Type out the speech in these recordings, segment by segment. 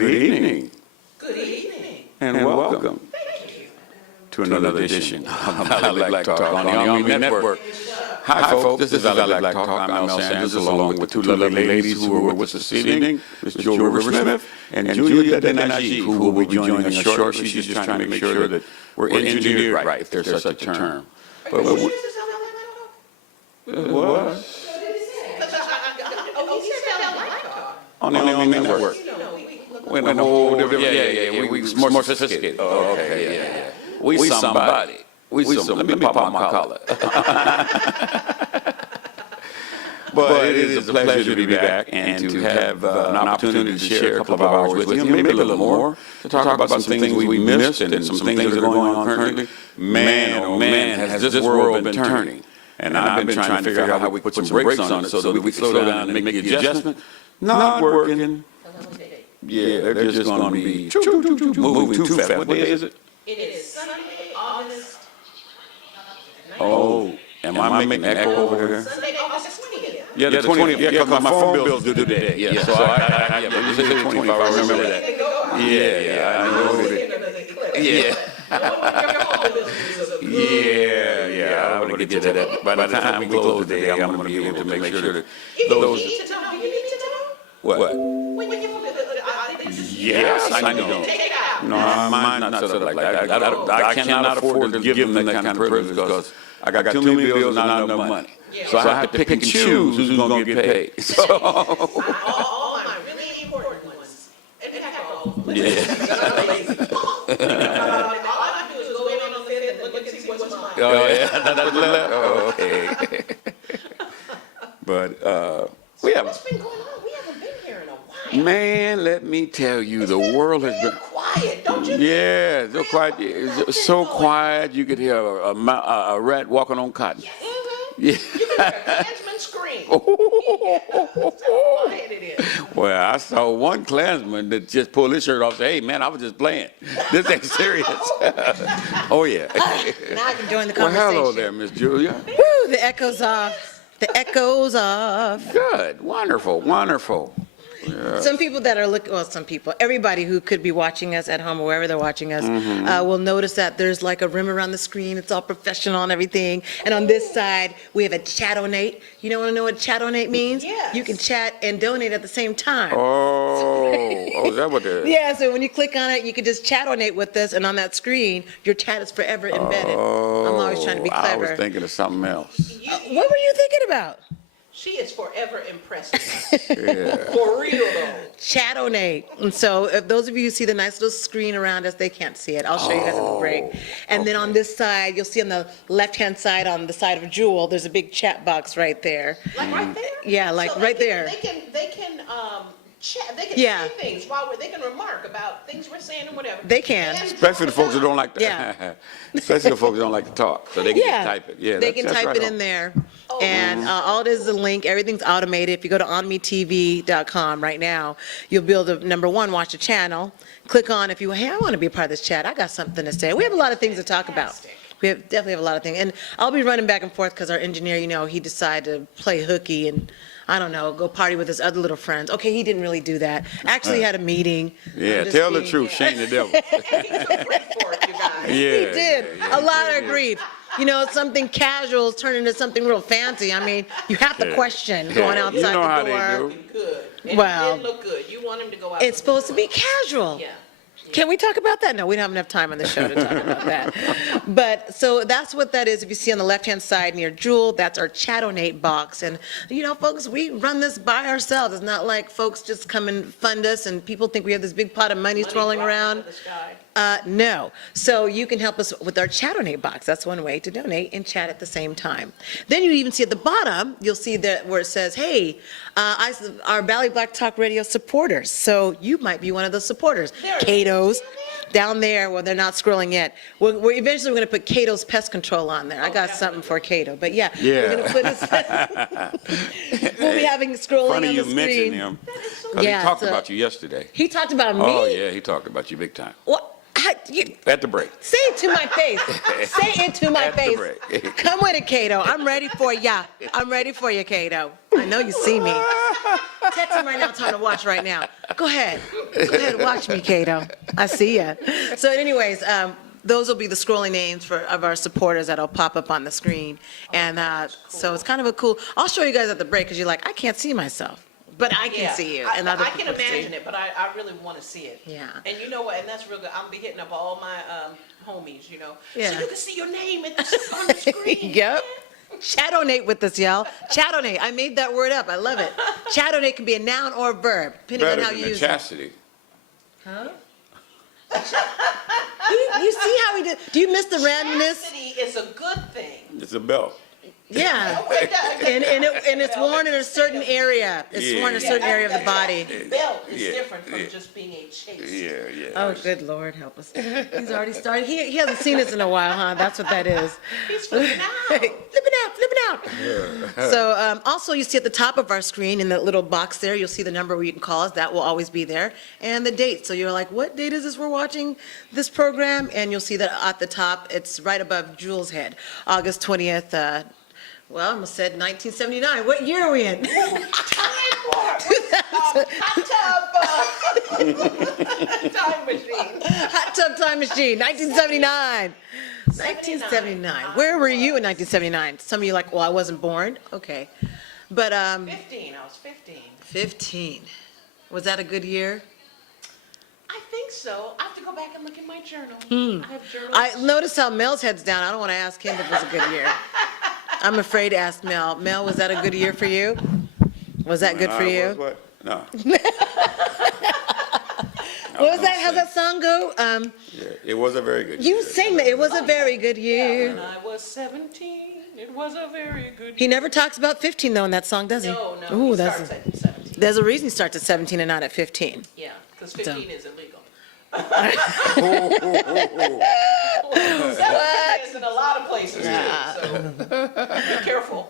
Good evening. Good evening. And welcome to another edition of Valley Black Talk on the ONME Network. Hi, folks. This is Valley Black Talk. I'm Mel Sanders, along with two lovely ladies who are with us this evening, Ms. Joe Riversmith and Julia Denaji, who will be joining us shortly. She's just trying to make sure that we're engineered right, if there's such a term. But what? On the ONME Network. We're more sophisticated. Oh, okay, yeah. We somebody. Let me pop out my collar. But it is a pleasure to be back and to have an opportunity to share a couple of hours with you, maybe a little more, to talk about some things we missed and some things that are going on currently. Man, oh man, has this world been turning. And I've been trying to figure out how we put some brakes on it so that we can slow down and make the adjustment. Not working. Yeah, they're just going to be moving too fast. What day is it? It is Sunday, August 19th. Oh, am I making an echo over here? Sunday, August 20th. Yeah, the 20th. Yeah, because my phone bill's due today. Yeah, so I you say the 20th, I remember that. Yeah, I know it. Yeah, I'm going to get to that. By the time we close today, I'm going to be able to make sure that those... You need to know. What? Yes, I know. Take it out. No, mine's not set up like that. I cannot afford to give them that kind of privilege because I got too many bills and not enough money. So I have to pick and choose who's going to get paid. So All my really important ones. And heck, all of them. All I do is go in on the 5th and look and see what's mine. Oh, yeah. Oh, okay. But What's been going on? We haven't been here in a while. Man, let me tell you, the world has been quiet, don't you? Yeah, so quiet. It's so quiet you could hear a rat walking on cotton. Mm-hmm. Yeah. You can hear a Klansman scream. That's how quiet it is. Well, I saw one Klansman that just pulled his shirt off and said, "Hey, man, I was just playing. This ain't serious." Oh, yeah. Now I can join the conversation. Well, hello there, Miss Julia. Woo, the echo's off. The echo's off. Good. Wonderful. Yeah. Some people that are looking, well, some people, everybody who could be watching us at home or wherever they're watching us, will notice that there's like a rim around the screen. It's all professional and everything. And on this side, we have a chat-onate. You don't want to know what chat-onate means? Yes. You can chat and donate at the same time. Oh, is that what that is? Yeah, so when you click on it, you can just chat-onate with us, and on that screen, your chat is forever embedded. I'm always trying to be clever. I was thinking of something else. What were you thinking about? She is forever impressing us. Yeah. For real, though. Chat-onate. And so if those of you who see the nice little screen around us, they can't see it. I'll show you guys at the break. And then on this side, you'll see on the left-hand side, on the side of Jewel, there's a big chat box right there. Like right there? Yeah, like So right there. They can chat, they can Yeah. say things they can remark about things we're saying and whatever. They can. And Especially the folks who don't like to. Yeah. Especially the folks who don't like to talk, so they can just type it. Yeah, they can that's type right it on. in there. And all it is a link. Everything's automated. If you go to onmetv.com right now, you'll be able to, number one, watch the channel. Click on if you, hey, I want to be a part of this chat. I got something to say. We have a lot of things to talk about. We definitely have a lot of things. And I'll be running back and forth because our engineer, he decided to play hooky and, I don't know, go party with his other little friends. Okay, he didn't really do that. Actually, he had a meeting. Yeah, tell the truth. Shame the devil. Yeah. He did. A lot of grief. Something casual is turning into something real fancy. I mean, you have to question going outside You know how the door. they do. Good. And Well, it did look good. You want him to go out. It's supposed to be casual. Yeah. Can we talk about that? No, we don't have enough time on the show to talk about that. But so that's what that is. If you see on the left-hand side near Jewel, that's our chat-onate box. And, folks, we run this by ourselves. It's not like folks just come and fund us and people think we have this big pot of money swirling around. No. So you can help us with our chat-onate box. That's one way to donate and chat at the same time. Then you even see at the bottom, you'll see that where it says, hey, our Valley Black Talk Radio supporters. So you might be one of those supporters. Cato's down there. Well, they're not scrolling yet. We're eventually going to put Cato's Pest Control on there. I got something for Cato. But yeah. We're going to put his we'll be having scrolling Funny on the you screen. mentioned him, because he talked about you yesterday. He talked about me? Oh, yeah, he talked about you big time. What? At the break. Say it to my face. Say it to my At the face. break. Come with it, Cato. I'm ready for ya. I'm ready for you, Cato. I know you see me. Text him right now, tell him to watch right now. Go ahead. Go ahead, watch me, Cato. I see ya. So anyways, those will be the scrolling names of our supporters that'll pop up on the screen. And so it's kind of a cool, I'll show you guys at the break because you're like, I can't see myself. But I can see you. And other I can people see imagine it, but I really want to see it. Yeah. And you know what, and that's real good. I'm be hitting up all my homies, you know. Yeah. So you can see your name on the screen. Yep. Chatonate with us, y'all. Chatonate. I made that word up. I love it. Chatonate can be a noun or a verb, depending Better on how than you the use chastity. it. Huh? You see how he did? Do you miss the randomness? Chastity is a good thing. It's a belt. Yeah. Oh, it does. And it's worn in a certain area. It's worn in a certain area of the body. Belt is Yeah, different from yeah. just being a chaste. Yeah. Oh, good Lord, help us. He's already started. He hasn't seen us in a while, huh? That's what that is. He's flipping out. Flipping out. So also you see at the top of our screen in the little box there, you'll see the number where you can call us. That will always be there. And the date. So you're like, what date is this we're watching this program? And you'll see that at the top, it's right above Jules' head, August 20th. Well, I almost said 1979. What year are we in? Time machine. Hot tub time machine, 1979. 1979. Where were you in 1979? Some of you are like, well, I wasn't born. Okay. But 15. I was 15. 15. Was that a good year? I think so. I have to go back and look in my journal. I have journals. I noticed how Mel's head's down. I don't want to ask him if it was a good year. I'm afraid to ask Mel. Mel, was that a good year for you? Was that good for you? What? No. What was that? How's that song go? Yeah, it was a very good You year. sang that. It was a very good When year. I was 17, it was a very good He never talks about 15 though in that song, does he? No, Ooh, he starts at 17. there's a reason he starts at 17 and not at 15. Yeah, because 15 is illegal. What? It's in a lot of places too, so be careful.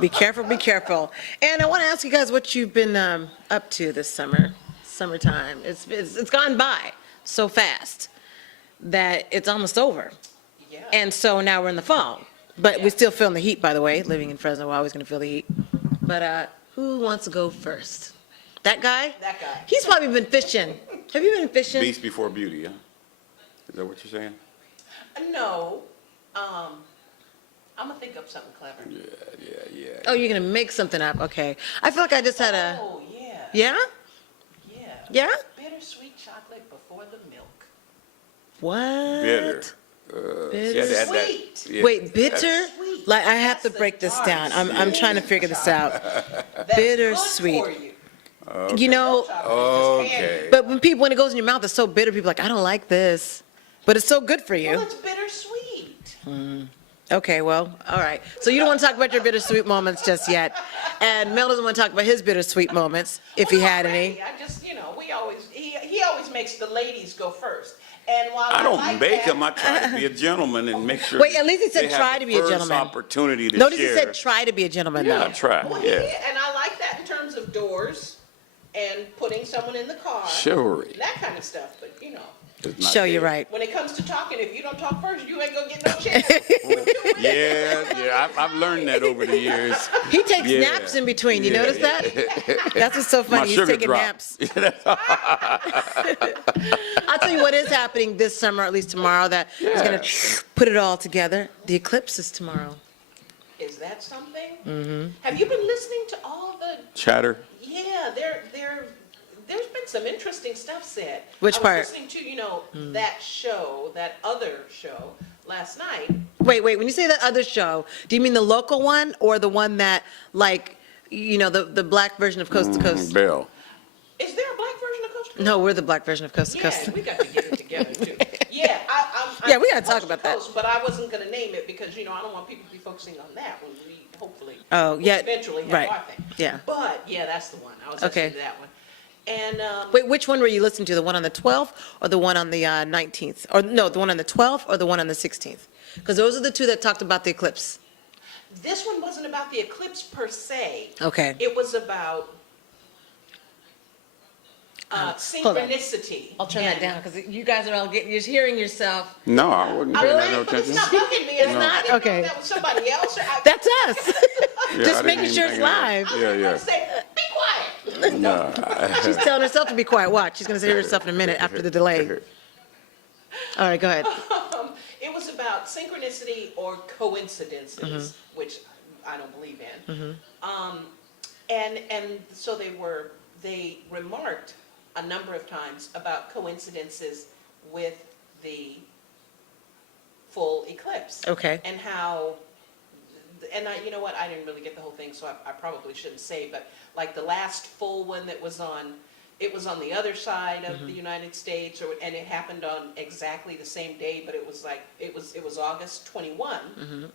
Be careful, be careful. And I want to ask you guys what you've been up to this summertime. It's gone by so fast that it's almost over. Yeah. And so now we're in the fall. But we're still feeling the heat, by the way. Living in Fresno, we're always going to feel the heat. But who wants to go first? That guy? That guy. He's probably been fishing. Have you been fishing? Beast before beauty, huh? Is that what you're saying? No, I'm gonna think up something clever. Yeah. Oh, you're going to make something up. Okay. I feel like I just had a... Oh, yeah. Yeah? Yeah. Yeah? Bittersweet chocolate before the milk. What? Bitter. Bitter. Sweet. Yeah, Wait, bitter? Sweet. Like, I have to That's break the this dark down. I'm trying to figure this out. That's Bittersweet. good for you. You know, Chocolate is just Okay. candy. but when it goes in your mouth, it's so bitter. People are like, I don't like this. But it's so good for Well, you. it's bittersweet. Okay, well, all right. So you don't want to talk about your bittersweet moments just yet. And Mel doesn't want to talk about his bittersweet moments, if he had any. I just, he always makes the ladies go first. And while I don't like make that, them. I try to be a gentleman and make sure. Wait, at least he said they have try the to be a first gentleman. Opportunity to Notice share. he said try to be a gentleman, Yeah, though. I try. Well, Yeah. and I like that in terms of doors and putting someone in the car. Sure. That kind of stuff, but It's not Show you there. right. when it comes to talking, if you don't talk first, you ain't gonna get no chance. Yeah. I've learned that over the years. He takes Yeah. naps in between. You Yeah, notice that? That's what's so My funny. He's sugar taking drop. naps. I'll tell you what is happening this summer, at least tomorrow, that is going to put it all together. The eclipse is tomorrow. Is that something? Mm-hmm. Have you been listening to all the? Chatter. Yeah, there's been some interesting stuff said. Which part? I was listening to that other show last night. Wait. When you say that other show, do you mean the local one or the one that, like, the black version of Coast to Coast? Bell. Is there a black version of Coast to Coast? No, we're the black version of Coast to Coast. Yeah, we got to get it together too. Yeah, Yeah, we gotta I'm talk Coast about to that. Coast, but I wasn't gonna name it because I don't want people to be focusing on that when we hopefully Oh, yeah, eventually have right. our thing. Yeah. But yeah, that's the one. I was Okay. listening to that one. And Wait, which one were you listening to? The one on the 12th or the one on the 19th? Or no, the one on the 12th or the one on the 16th? Because those are the two that talked about the eclipse. this one wasn't about the eclipse per se. Okay. It was about Synchronicity. I'll turn that down, because you guys are all you're hearing yourself. No, I wouldn't pay Really? no But it's attention. not bugging me. It's No. not. I didn't Okay. know if that was somebody else. That's us. Yeah, I Just didn't making even sure it's think of that. live. Yeah, yeah. Say, be quiet. No. She's telling herself to be quiet. Watch, she's going to hear herself in a minute after the delay. All right, go ahead. It was about synchronicity or coincidences, which I don't believe in. And so they remarked a number of times about coincidences with the full eclipse. Okay. And how, and you know what, I didn't really get the whole thing, so I probably shouldn't say, but like the last full one that was on, it was on the other side of the United States, and it happened on exactly the same day, but it was like, it was August 21,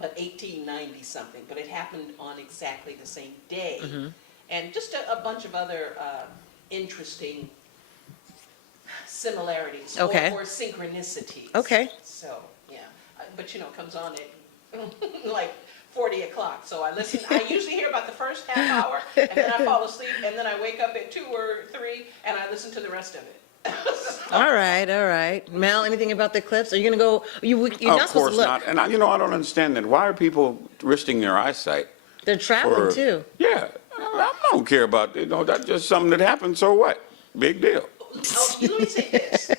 but 1890 something, but it happened on exactly the same day. And just a bunch of other interesting similarities Okay. or synchronicities. Okay. So, yeah, but you know, it comes on at like 40 o'clock, so I listen. I usually hear about the first half hour, and then I fall asleep, and then I wake up at 2 or 3, and I listen to the rest of it. All right. Mel, anything about the eclipse? Are you going to go? You're Of not supposed course to look. not. And I don't understand that. Why are people risking their eyesight? They're traveling for- too. Yeah. I don't care about, that's just something that happened, so what? Big deal. Oh, let me say this.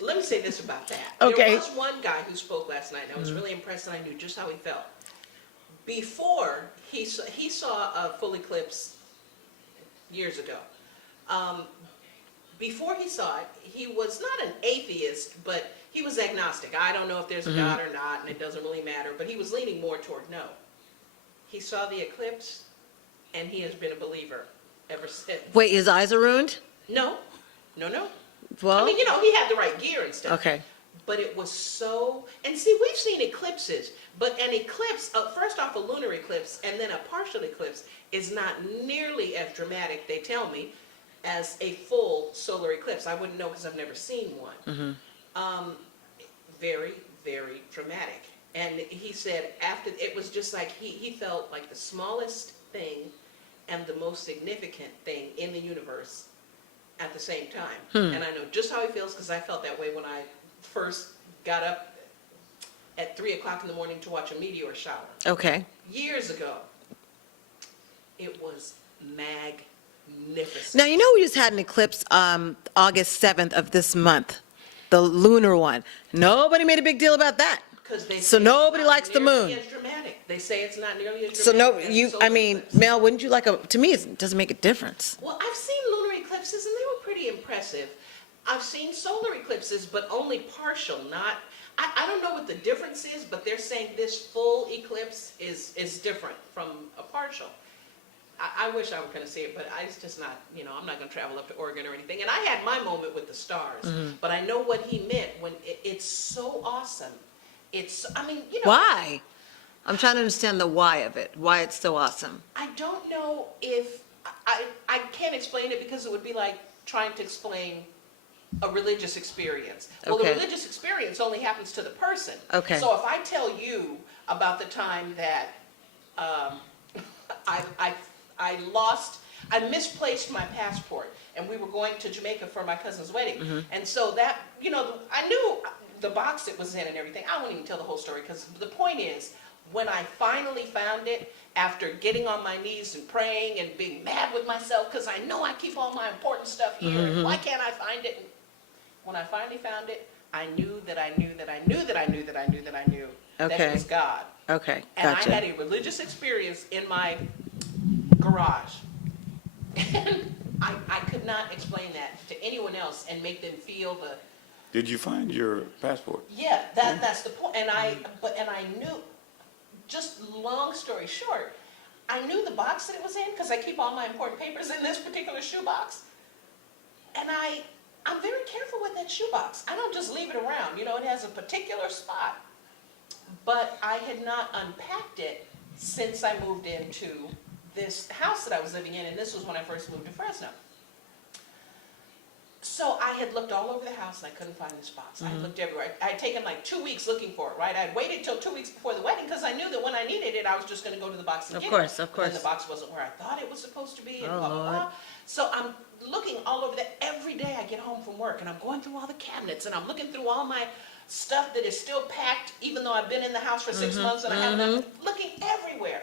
Let me say this about that. Okay. There was one guy who spoke last night, and I was really impressed, and I knew just how he felt. Before he saw a full eclipse years ago. Before he saw it, he was not an atheist, but he was agnostic. I don't know if there's a God or not, and it doesn't really matter, but he was leaning more toward no. He saw the eclipse, and he has been a believer ever since. Wait, his eyes are ruined? No. Well, I mean, he had the right gear and stuff. okay. But it was so, and see, we've seen eclipses, but an eclipse, first off, a lunar eclipse, and then a partial eclipse is not nearly as dramatic, they tell me, as a full solar eclipse. I wouldn't know because I've never seen one. Very, very dramatic. And he said after, it was just like he felt like the smallest thing and the most significant thing in the universe at the same time. And I know just how he feels because I felt that way when I first got up at 3 o'clock in the morning to watch a meteor shower. Okay. Years ago. It was magnificent. Now, we just had an eclipse August 7th of this month, the lunar one. Nobody made a big deal about that. They So say nobody it's not likes the nearly moon. as dramatic. They say it's not nearly as So dramatic. as a solar eclipse. Mel, wouldn't you like to me, it doesn't make a difference. Well, I've seen lunar eclipses and they were pretty impressive. I've seen solar eclipses, but only partial, not, I don't know what the difference is, but they're saying this full eclipse is different from a partial. I wish I were going to see it, but it's just not, I'm not going to travel up to Oregon or anything. And I had my moment with the stars, but I know what he meant when it's so awesome. Why? I'm trying to understand the why of it, why it's so awesome. I don't know if, I can't explain it because it would be like trying to explain a religious experience. Well, Okay. the religious experience only happens to the person. Okay. So if I tell you about the time that I misplaced my passport, and we were going to Jamaica for my cousin's wedding, and so that, I knew the box it was in and everything. I won't even tell the whole story because the point is, when I finally found it, after getting on my knees and praying and being mad with myself because I know I keep all my important stuff here, and why can't I find it? When I finally found it, I knew that I knew that I knew that I knew that I knew that I knew that Okay. it was God. Okay, And gotcha. I had a religious experience in my garage. And I could not explain that to anyone else and make them feel the, Did you find your passport? yeah, that's the point. And I knew, just long story short, I knew the box that it was in because I keep all my important papers in this particular shoebox. And I'm very careful with that shoebox. I don't just leave it around. It has a particular spot. But I had not unpacked it since I moved into this house that I was living in, and this was when I first moved to Fresno. So I had looked all over the house and I couldn't find this box. I looked everywhere. I had taken like 2 weeks looking for it, right? I'd waited till 2 weeks before the wedding because I knew that when I needed it, I was just going to go to the box and get it. Of And course. the box wasn't where I thought it was supposed to be, and Oh, blah, blah, Lord. blah. So I'm looking all over that. Every day I get home from work and I'm going through all the cabinets and I'm looking through all my stuff that is still packed, even though I've been in the house for 6 months and I haven't, looking everywhere.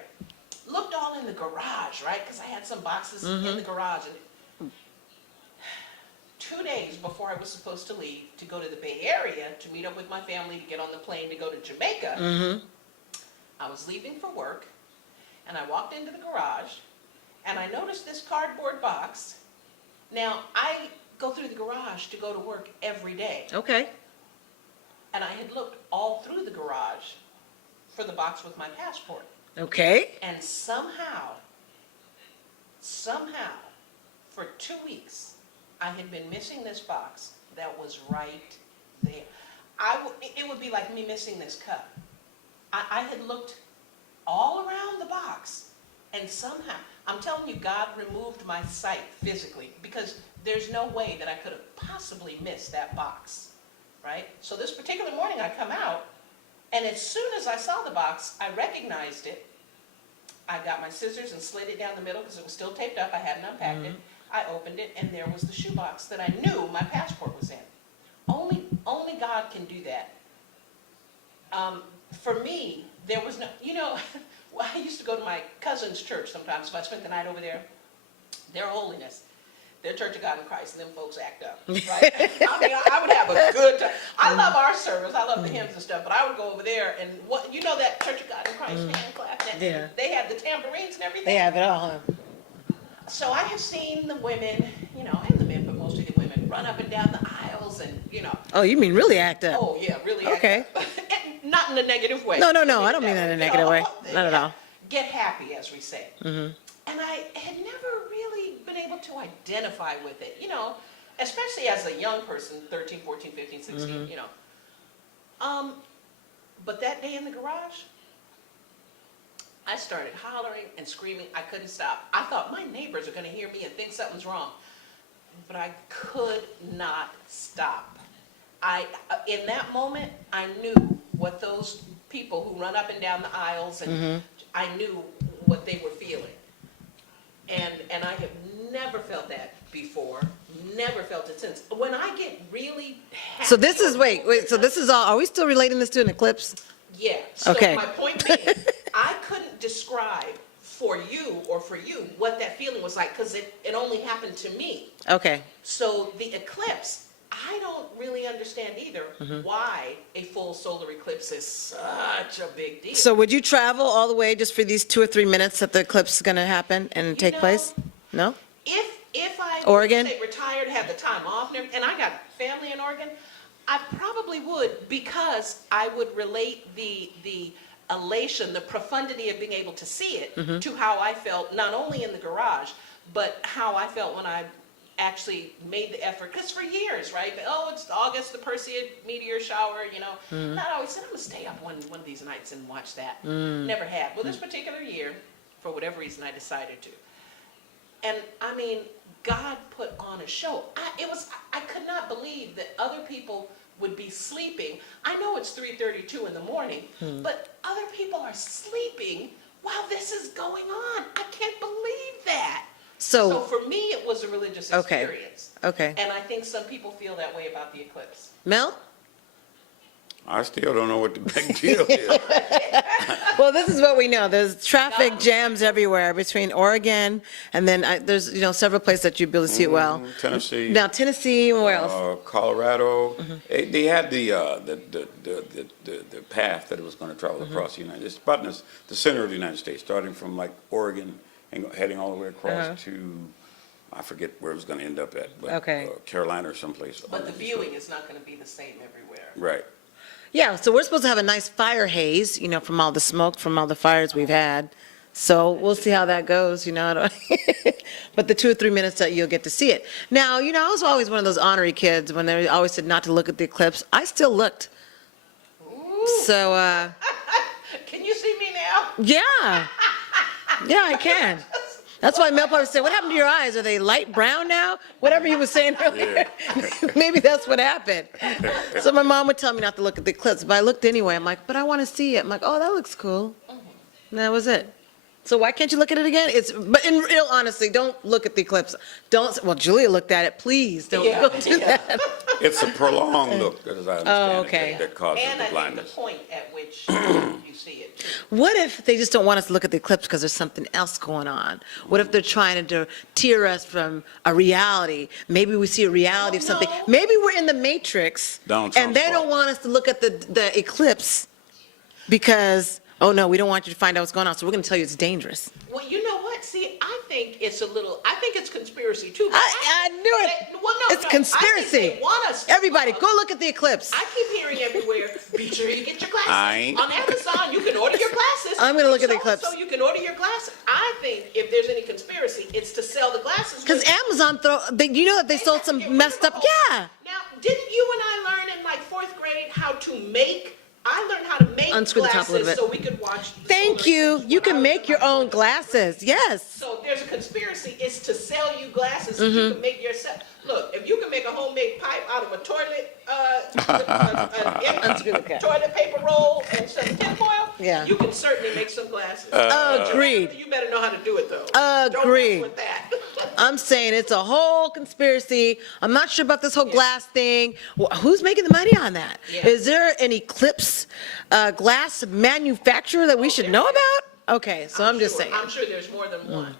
Looked all in the garage, right? Because I had some boxes in the garage. And 2 days before I was supposed to leave to go to the Bay Area to meet up with my family to get on the plane to go to Jamaica, I was leaving for work and I walked into the garage and I noticed this cardboard box. Now, I go through the garage to go to work every day. Okay. And I had looked all through the garage for the box with my passport. Okay. And somehow, for 2 weeks, I had been missing this box that was right there. It would be like me missing this cup. I had looked all around the box, and somehow, I'm telling you, God removed my sight physically, because there's no way that I could have possibly missed that box, right? So this particular morning, I come out, and as soon as I saw the box, I recognized it. I got my scissors and slid it down the middle because it was still taped up. I hadn't unpacked it. I opened it, and there was the shoebox that I knew my passport was in. Only God can do that. For me, there was no, I used to go to my cousin's church sometimes, so I spent the night over there. Their holiness, their Church of God in Christ, and them folks act up, right? I mean, I would have a good time. I love our service. I love the hymns and stuff, but I would go over there and that Church of God in Christ, hand clap, Yeah. they have the tambourines and everything. They have it all, huh? So I have seen the women, and the men, but mostly the women, run up and down the aisles and, Oh, you mean really act up? oh yeah, really. Okay. And not in a negative way. No, I don't mean that in a negative way. Not at all. Get happy, as we say. And I had never really been able to identify with it, especially as a young person, 13, 14, 15, 16, But that day in the garage, I started hollering and screaming. I couldn't stop. I thought my neighbors are going to hear me and think something's wrong. But I could not stop. In that moment, I knew what those people who run up and down the aisles, and I knew what they were feeling. And I have never felt that before, never felt it since. When I get really happy. So this is, wait, so this is all, are we still relating this to an eclipse? Yeah. So Okay. my point being, I couldn't describe for you what that feeling was like, because it only happened to me. Okay. So the eclipse, I don't really understand either why a full solar eclipse is such a big deal. So would you travel all the way just for these 2 or 3 minutes that the eclipse is going to happen and take place? No? If I Oregon? say retired, had the time off, and I got family in Oregon, I probably would, because I would relate the elation, the profundity of being able to see it to how I felt, not only in the garage, but how I felt when I actually made the effort. Because for years, right? Oh, it's August, the Perseid meteor shower, And I always said, I'm going to stay up one of these nights and watch that. Never had. Well, this particular year, for whatever reason, I decided to. And I mean, God put on a show. I could not believe that other people would be sleeping. I know it's 3:32 in the morning, but other people are sleeping while this is going on. I can't believe that. So for me, it was a religious experience. Okay. And I think some people feel that way about the eclipse. Mel? I still don't know what the big deal is. Well, this is what we know. There's traffic jams everywhere between Oregon and then there's, several places that you'd be able to see it well. Tennessee. Now, Tennessee, where else? Colorado. They had the path that it was going to travel across the United States. It's about in the center of the United States, starting from like Oregon and heading all the way across to, I forget where it was going to end up at, but Carolina or someplace. But the viewing is not going to be the same everywhere. Right. Yeah, so we're supposed to have a nice fire haze, from all the smoke, from all the fires we've had. So we'll see how that goes, But the 2 or 3 minutes that you'll get to see it. Now, I was always one of those ornery kids when they always said not to look at the eclipse. I still looked. Ooh. So, Can you see me now? yeah. Yeah, I can. That's why Mel probably said, what happened to your eyes? Are they light brown now? Whatever he was saying earlier. Maybe that's what happened. So my mom would tell me not to look at the eclipse, but I looked anyway. I'm like, but I want to see it. I'm like, oh, that looks cool. And that was it. So why can't you look at it again? But in real honesty, don't look at the eclipse. Well, Julia looked at it. Please don't go do that. It's a prolonged look, as I understand okay. it, that causes And the I think the blindness. point at which you see it. What if they just don't want us to look at the eclipse because there's something else going on? What if they're trying to deter us from a reality? Maybe we see a reality of something. no. Maybe we're in the Matrix, Donald and they Trump's don't want us to look at the eclipse because, oh no, we don't want you to find out what's going on, so we're going to tell you it's dangerous. Well, you know what? See, I think it's conspiracy too. but I knew it. Well, no, It's no, conspiracy. I think they want us to Everybody, look. go look at the eclipse. I keep hearing everywhere, be sure you get your glasses. I ain't. On Amazon, you can order your glasses. I'm gonna look at the eclipse. So you can order your glasses. I think if there's any conspiracy, it's to sell the glasses. Because Amazon, you know that they sold some messed up, yeah. Now, didn't you and I learn in like 4th grade how to make, I learned how to make Unscrew the top a little glasses bit. so we could watch. the Thank solar you. eclipse You when I can was make in your my own 20s. glasses, yes. So there's a conspiracy, it's to sell you glasses so you can make yourself. Look, if you can make a homemade pipe out of a toilet, Unscrew the cap. toilet paper roll and some tinfoil, Yeah. you can certainly make some glasses. Agreed. You better know how to do it though. Agreed. Don't mess with that. I'm saying it's a whole conspiracy. I'm not sure about this whole glass thing. Who's making the money on that? Yeah. Is there an eclipse glass manufacturer that we should know about? Okay, so I'm just saying. I'm sure there's more than one.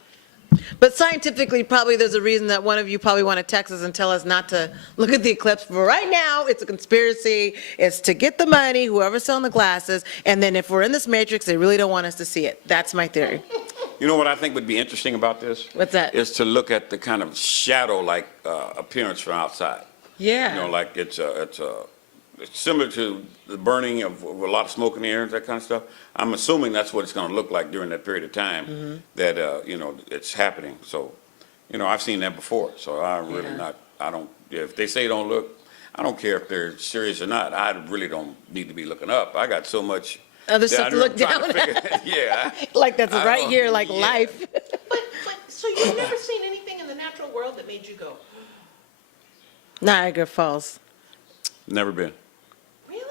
But scientifically, probably there's a reason that one of you probably want to text us and tell us not to look at the eclipse. But right now, it's a conspiracy. It's to get the money, whoever's selling the glasses. And then if we're in this matrix, they really don't want us to see it. That's my theory. You know what I think would be interesting about this? What's that? Is to look at the kind of shadow-like appearance from outside. Yeah. You know, like it's similar to the burning of a lot of smoke in the air and that kind of stuff. I'm assuming that's what it's going to look like during that period of time that, it's happening. So, I've seen that before. So I'm really if they say don't look, I don't care if they're serious or not. I really don't need to be looking up. I got so much Other stuff to look I'm trying down to figure- at. Yeah. Like that's I right don't- here, like yeah. life. But so you've never seen anything in the natural world that made you go, Niagara Falls. Never been. really?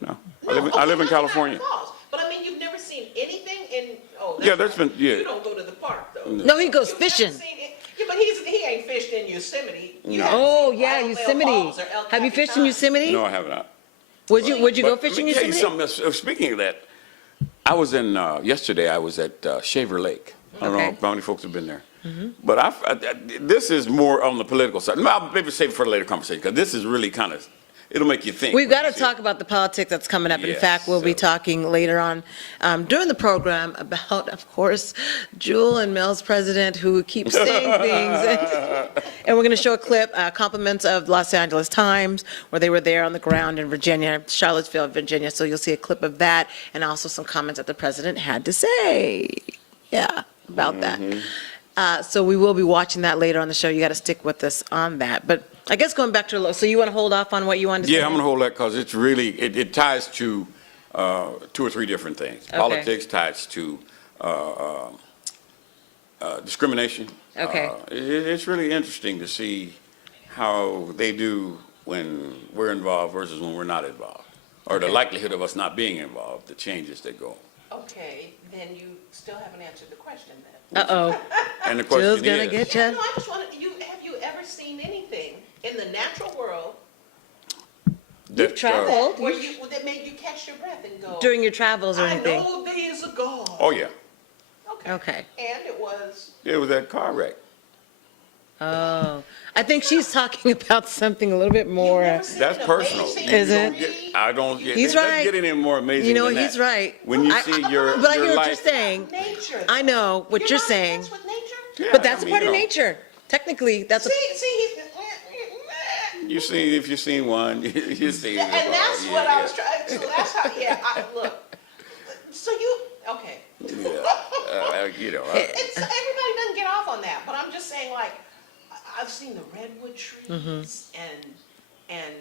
No. No, I live in okay, not California. Niagara Falls, but I mean, you've never seen anything in, Yeah, there's been- yeah. You don't go to the park, though. No, he goes You've never fishing. seen it. Yeah, but he ain't fished in Yosemite. You haven't Oh, seen yeah, Wild Whale Yosemite. Falls or El Have you fished in Capitan. Yosemite? No, I have not. Would you go But fishing in let me tell you Yosemite? something. Speaking of that, I was yesterday I was at Shaver Lake. I don't know Okay. how many folks have been there. But this is more on the political side. No, I'll maybe save it for a later conversation because this is really kind of, it'll make you think. We've got to See? talk about the politics that's coming up. In Yes, fact, we'll be so- talking later on during the program about, of course, Jewel and Mel's president who keeps saying things. And we're going to show a clip, compliments of Los Angeles Times, where they were there on the ground in Virginia, Charlottesville, Virginia. So you'll see a clip of that and also some comments that the president had to say. Yeah, about that. So we will be watching that later on the show. You got to stick with us on that. But I guess going back to, so you want to hold off on what you wanted to say? Yeah, I'm going to hold that because it's really, it ties to 2 or 3 different things. Okay. Politics ties to discrimination. Okay. It's really interesting to see how they do when we're involved versus when we're not involved, or the likelihood of us not being involved, the changes that go on. Okay, then you still haven't answered the question then. Uh-oh. And the Jill's question going to is, get Yeah, you. no, I just wanted, have you ever seen anything in the natural world that, traveled. that made you catch your breath and go, During your travels or I anything? know days ago. oh yeah, Okay. And it was, it was that car wreck. Oh, I think she's talking about something a little bit more. you've never seen That's an personal. amazing Is it? movie? I don't. Yeah, He's let's right. get any more amazing. You know, than he's that. right. When you see your But I hear your what you're life, saying. Nature. I know what you're not saying. obsessed with nature? Yeah, But that's I a mean, part you of know, nature. Technically, that's a, See, You see, if you've seen one, you see. and that's yeah, what I yeah. was trying, so that's how, look. So okay. Yeah, It's, everybody doesn't get off on that, but I'm just saying, like, I've seen the redwood trees and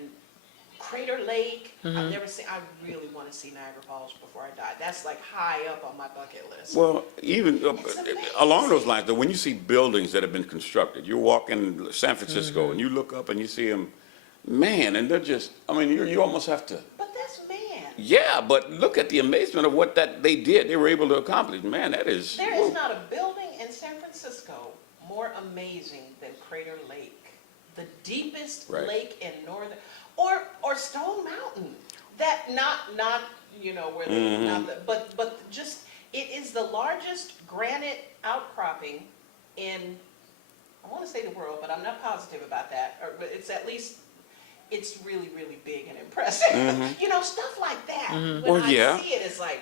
Crater Lake. I've never seen. I really want to see Niagara Falls before I die. That's like high up on my bucket list. Well, even It's along those amazing. lines, though, when you see buildings that have been constructed, you're walking San Francisco and you look up and you see them, man, and they're just, I mean, you almost have to, But that's man. yeah, but look at the amazement of what they did. They were able to accomplish. Man, that is. There is not a building in San Francisco more amazing than Crater Lake, the deepest Right. lake in northern, or Stone Mountain. That not you know where they not the, but just it is the largest granite outcropping in, I want to say the world, but I'm not positive about that. But it's at least. It's really, really big and impressive. You know, stuff like that. When Well, I yeah. see it, it's like,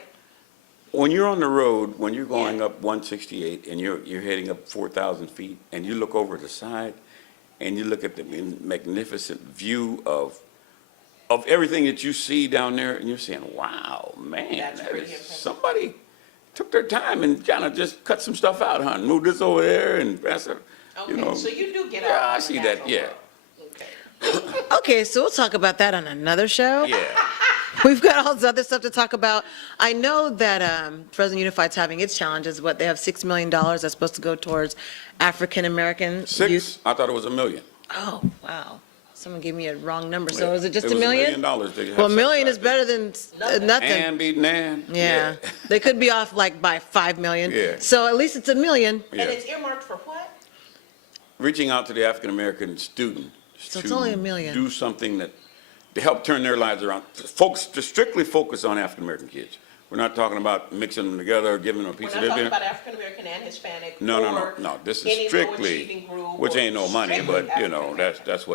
When you're on the road, when you're going up 168 and you're heading up 4,000 feet, and you look over the side, and you look at the magnificent view of everything that you see down there, and you're saying, "Wow, man, That's that pretty is impressive. somebody took their time and kind of just cut some stuff out, huh? Move this over there and that's it." okay, You know, so you do get out. yeah, on I the see that. natural Yeah, world. Okay. Okay, so we'll talk about that on another show. yeah. We've got all this other stuff to talk about. I know that Fresno Unified's having its challenges. What, they have $6 million that's supposed to go towards African-American youth? 6? I thought it was $1 million. Oh, wow. Someone gave me a wrong number. So Yeah. is it just was $1 million? $1 million they have Well, $1 set million is aside. better than nothing. And beating Ann. Yeah. They could be off like by 5 million. Yeah. So at least it's $1 million. Yeah. And it's earmarked for what? Reaching out to the African American student So it's to only $1 million. do something that to help turn their lives around. Folks, to strictly focus on African American kids. We're not talking about mixing them together or giving them a We're piece not of their talking dinner. about African American and Hispanic. No. or This any is strictly, low-achieving group which or ain't no money, strictly but you know African-American. that's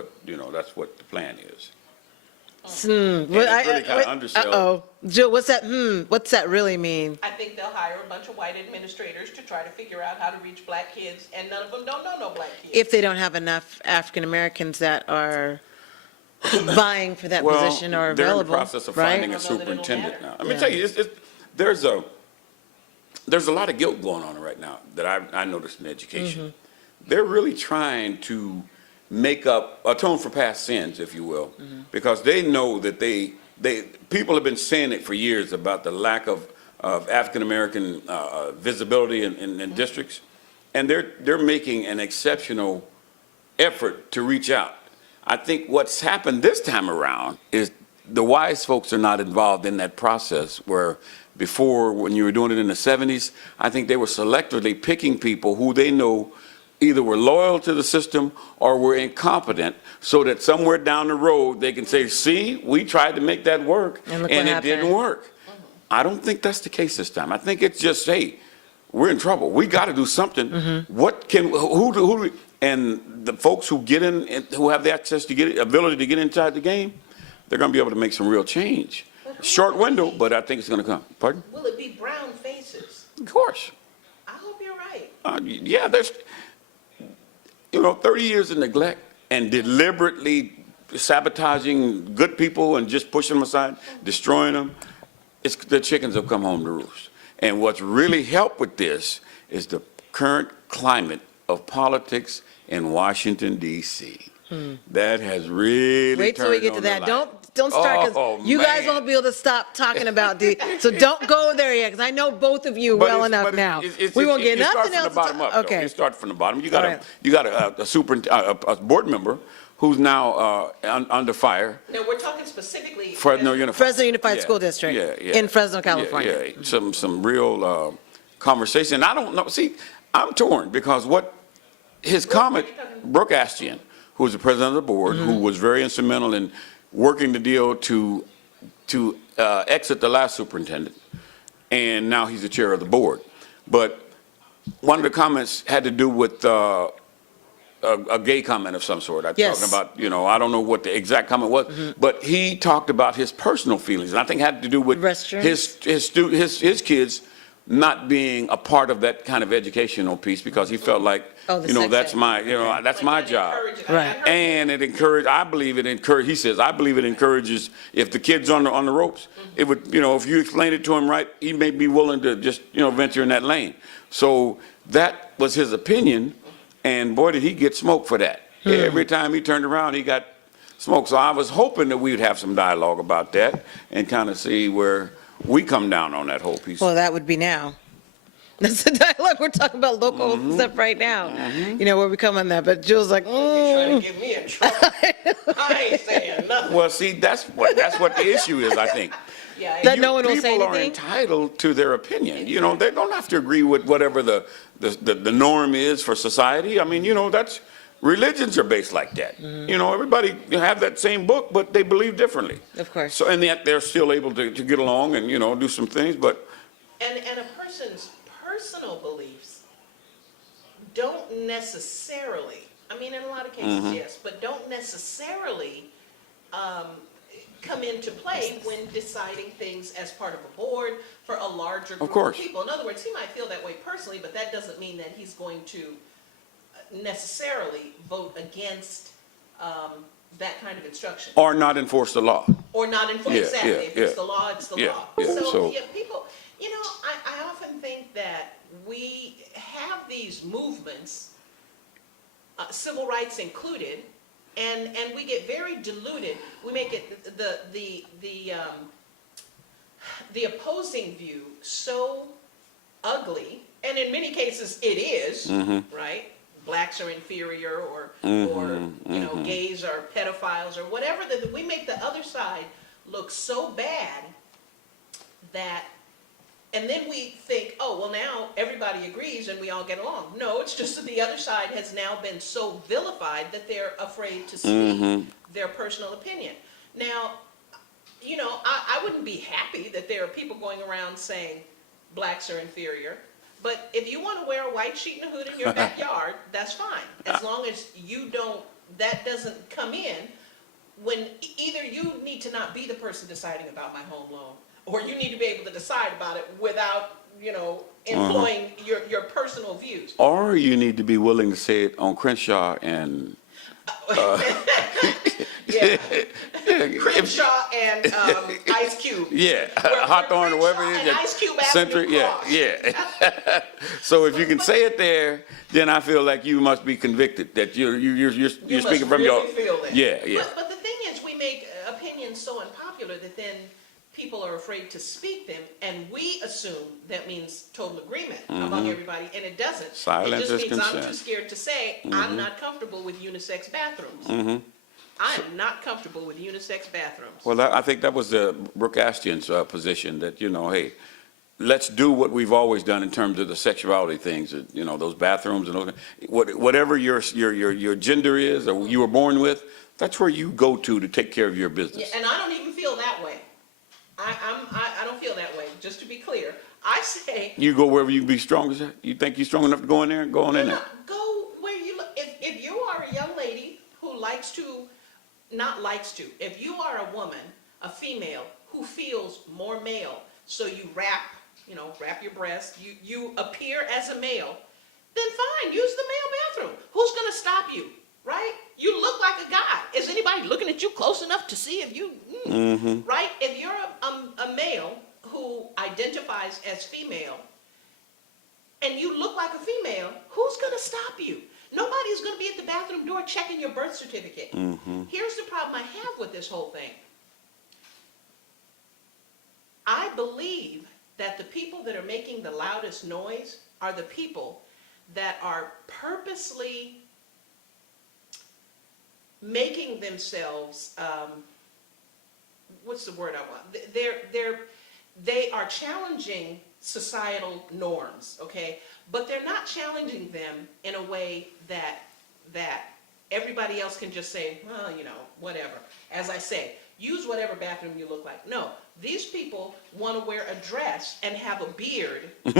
what the plan is. Well, it's really kinda undersell. Uh-oh. Jill, what's that? What's that really mean? I think they'll hire a bunch of white administrators to try to figure out how to reach black kids, and none of them don't know no black kids. If they don't have enough African-Americans that are vying for that Well, position or they're in the available, process of right? finding a I don't know that it'll superintendent now. matter. Let me tell you, there's a lot of guilt going on right now that I noticed in education. Mm-hmm. They're really trying to atone for past sins, if you will, because they know that people have been saying it for years about the lack of African American visibility in districts, and they're making an exceptional effort to reach out. I think what's happened this time around is the wise folks are not involved in that process, where before, when you were doing it in the 70s, I think they were selectively picking people who they know either were loyal to the system or were incompetent, so that somewhere down the road they can say, "See, we tried to make that work And look and what it happened." didn't work." I don't think that's the case this time. I think it's just, hey, we're in trouble. We got to do something. Who do we, and the folks who get in, who have the access to ability to get inside the game, they're going to be able to make some real change. Short window, but I think it's going to come. Pardon? Will it be brown faces? Of course. I hope you're right. Yeah, there's, 30 years of neglect and deliberately sabotaging good people and just pushing them aside, destroying them. The chickens have come home to roost. And what's really helped with this is the current climate of politics in Washington, D.C. That has really Wait till we turned get to on the that. light. Don't start, because Oh, you guys man. won't be able to stop talking about so don't go there yet, because I know both of you well enough now. We won't get nothing else to Start from the bottom talk. up. Okay. You start from the bottom. You All got right. a board member who's now under fire. No, we're talking specifically. Fresno Unified. Fresno Unified Yeah, School District yeah. in Fresno, Yeah, California. yeah. Some real conversation. I don't know. See, I'm torn because what his comment, Brooke Astian, who was the president of the board, who was very instrumental in working the deal to exit the last superintendent, and now he's the chair of the board. But one of the comments had to do with a gay comment of some sort. I'm Yes. talking about, I don't know what the exact comment was, but he talked about his personal feelings, and I think it had to do with Restrooms? his kids not being a part of that kind of educational piece, because he felt like, Oh, the sex that's ed. my, that's my job. Right. And it encouraged, he says, I believe it encourages, if the kid's on the ropes, it would, if you explain it to him right, he may be willing to just, venture in that lane. So that was his opinion, and boy, did he get smoked for that. Every time he turned around, he got smoke. So I was hoping that we'd have some dialogue about that and kind of see where we come down on that whole piece. Well, that would be now. That's the dialogue. We're talking about local stuff right now. You know, where we come on that. But Jill's like, You're trying to get me in trouble. I ain't saying nothing. Well, see, that's what the issue is, I think. Yeah, That no one will say People are anything? entitled to their opinion. You know, they don't have to agree with whatever the norm is for society. I mean, you know, that's religions are based like that. You know, everybody have that same book, but they believe differently. Of course. So, and yet they're still able to get along and, you know, do some things, but and a person's personal beliefs don't necessarily, I mean, in a lot of cases, yes, but don't necessarily come into play when deciding things as part of a board for a larger group of people. In other words, he might feel that way personally, but that doesn't mean that he's going to necessarily vote against that kind of instruction. or not enforce the law. Or not enforce, Yeah, exactly. yeah, If it's yeah. the law, it's the Yeah, law. yeah, So, so- yeah, people, you know, I often think that we have these movements, civil rights included, and we get very diluted. We make it the opposing view so ugly, and in many cases it is, right? Blacks are inferior, or you know, gays are pedophiles, or whatever. We make the other side look so bad that, and then we think, oh, well, now everybody agrees and we all get along. No, it's just that the other side has now been so vilified that they're afraid to speak their personal opinion. Now, you know, I wouldn't be happy that there are people going around saying blacks are inferior. But if you want to wear a white sheet and a hood in your backyard, that's fine. As long as you don't, that doesn't come in when either you need to not be the person deciding about my home loan, or you need to be able to decide about it without, you know, employing your personal views. Or you need to be willing to say it on Crenshaw and Yeah. Crenshaw and Ice Cube. yeah, Where Hawthorne or whatever it is. Crenshaw and Ice Cube Century, Avenue yeah, cross. yeah. So if you can say it there, then I feel like you must be convicted that you're You speaking must from your really feel that. yeah, yeah. But the thing is, we make opinions so unpopular that then people are afraid to speak them, and we assume that means total agreement among everybody, and it doesn't. Silence it just is means I'm consent. too scared to say I'm not comfortable with unisex bathrooms. I am not comfortable with unisex bathrooms. Well, I think that was Brooke Ashton's position that, you know, hey, let's do what we've always done in terms of the sexuality things, you know, those bathrooms and those, whatever your gender is or you were born with, that's where you go to take care of your business. Yeah, and I don't even feel that way. I don't feel that way, just to be clear. I say, You go wherever you be strong as that. You think you're strong enough to go in there? Go on in there. go where you look. If you are a young lady who if you are a woman, a female who feels more male, so you wrap your breast, you appear as a male, then fine, use the male bathroom. Who's gonna stop you, right? You look like a guy. Is anybody looking at you close enough to see if you, right? If you're a male who identifies as female, and you look like a female, who's gonna stop you? Nobody's going to be at the bathroom door checking your birth certificate. Here's the problem I have with this whole thing. I believe that the people that are making the loudest noise are the people that are purposely making themselves, what's the word I want? They are challenging societal norms, okay? But they're not challenging them in a way that everybody else can just say, well, you know, whatever. As I say, use whatever bathroom you look like. No, these people want to wear a dress and have a beard, and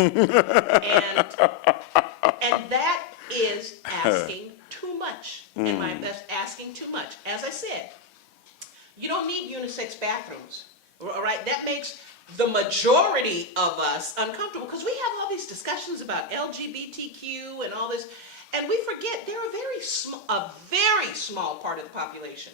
that is asking too much. That's asking too much. As I said, you don't need unisex bathrooms, all right? That makes the majority of us uncomfortable, because we have all these discussions about LGBTQ and all this, and we forget they're a very small part of the population.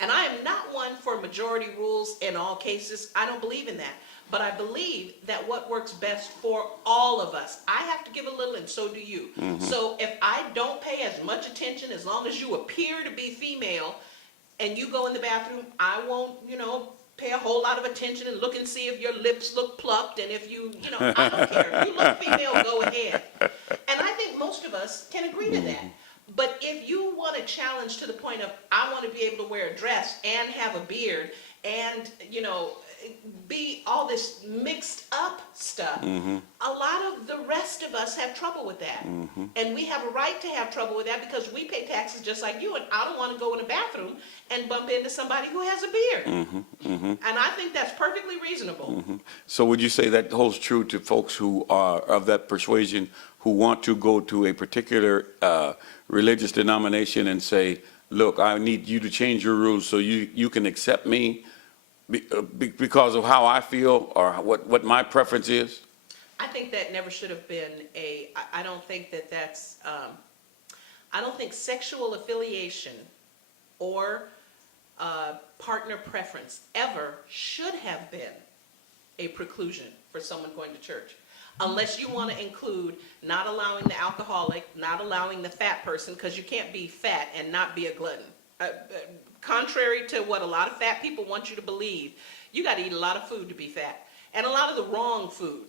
And I am not one for majority rules in all cases. I don't believe in that. But I believe that what works best for all of us. I have to give a little, and so do you. So if I don't pay as much attention, as long as you appear to be female, and you go in the bathroom, I won't, pay a whole lot of attention and look and see if your lips look plucked, and if I don't care. If you look female, go ahead. And I think most of us can agree to that. But if you want a challenge to the point of, I want to be able to wear a dress and have a beard and, be all this mixed up stuff, a lot of the rest of us have trouble with that. And we have a right to have trouble with that because we pay taxes just like you, and I don't want to go in a bathroom and bump into somebody who has a beard. And I think that's perfectly reasonable. So would you say that holds true to folks who are of that persuasion, who want to go to a particular religious denomination and say, look, I need you to change your rules so you can accept me because of how I feel or what my preference is? I think that never should have been I don't think that's, I don't think sexual affiliation or partner preference ever should have been a preclusion for someone going to church. Unless you want to include not allowing the alcoholic, not allowing the fat person, because you can't be fat and not be a glutton. Contrary to what a lot of fat people want you to believe, you got to eat a lot of food to be fat, and a lot of the wrong food.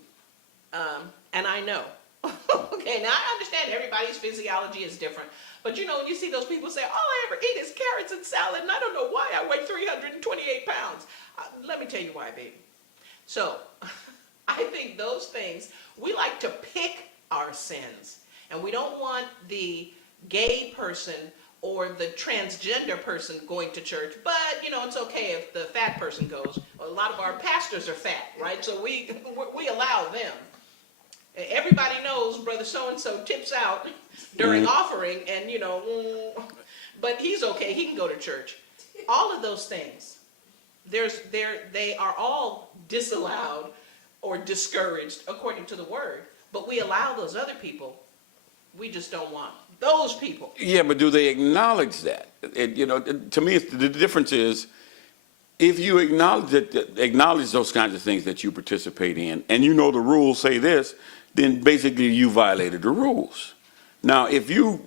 And I know. Okay, now I understand everybody's physiology is different, but when you see those people say, all I ever eat is carrots and salad, and I don't know why I weigh 328 pounds. Let me tell you why, baby. So, I think those things, we like to pick our sins, and we don't want the gay person or the transgender person going to church, but it's okay if the fat person goes. A lot of our pastors are fat, right? So we allow them. Everybody knows Brother so-and-so tips out during offering, and but he's okay, he can go to church. All of those things, they are all disallowed or discouraged according to the word, but we allow those other people. We just don't want those people. Yeah, but do they acknowledge that? To me, the difference is if you acknowledge those kinds of things that you participate in, and the rules say this, then basically you violated the rules. Now, if you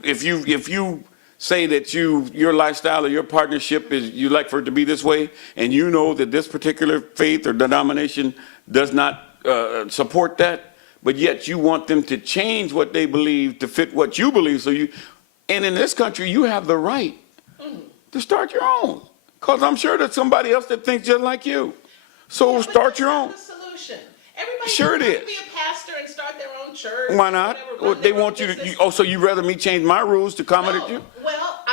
say that your lifestyle or your partnership is you like for it to be this way, and that this particular faith or denomination does not support that, but yet you want them to change what they believe to fit what you believe. And in this country, you have the right to start your own, because I'm sure there's somebody else that thinks just like you. So start your own. That's not the solution. Everybody Sure it wants to is. be a pastor and start their own church. Why not? Whatever, They want you to. So you'd rather me change my rules to accommodate you? Well,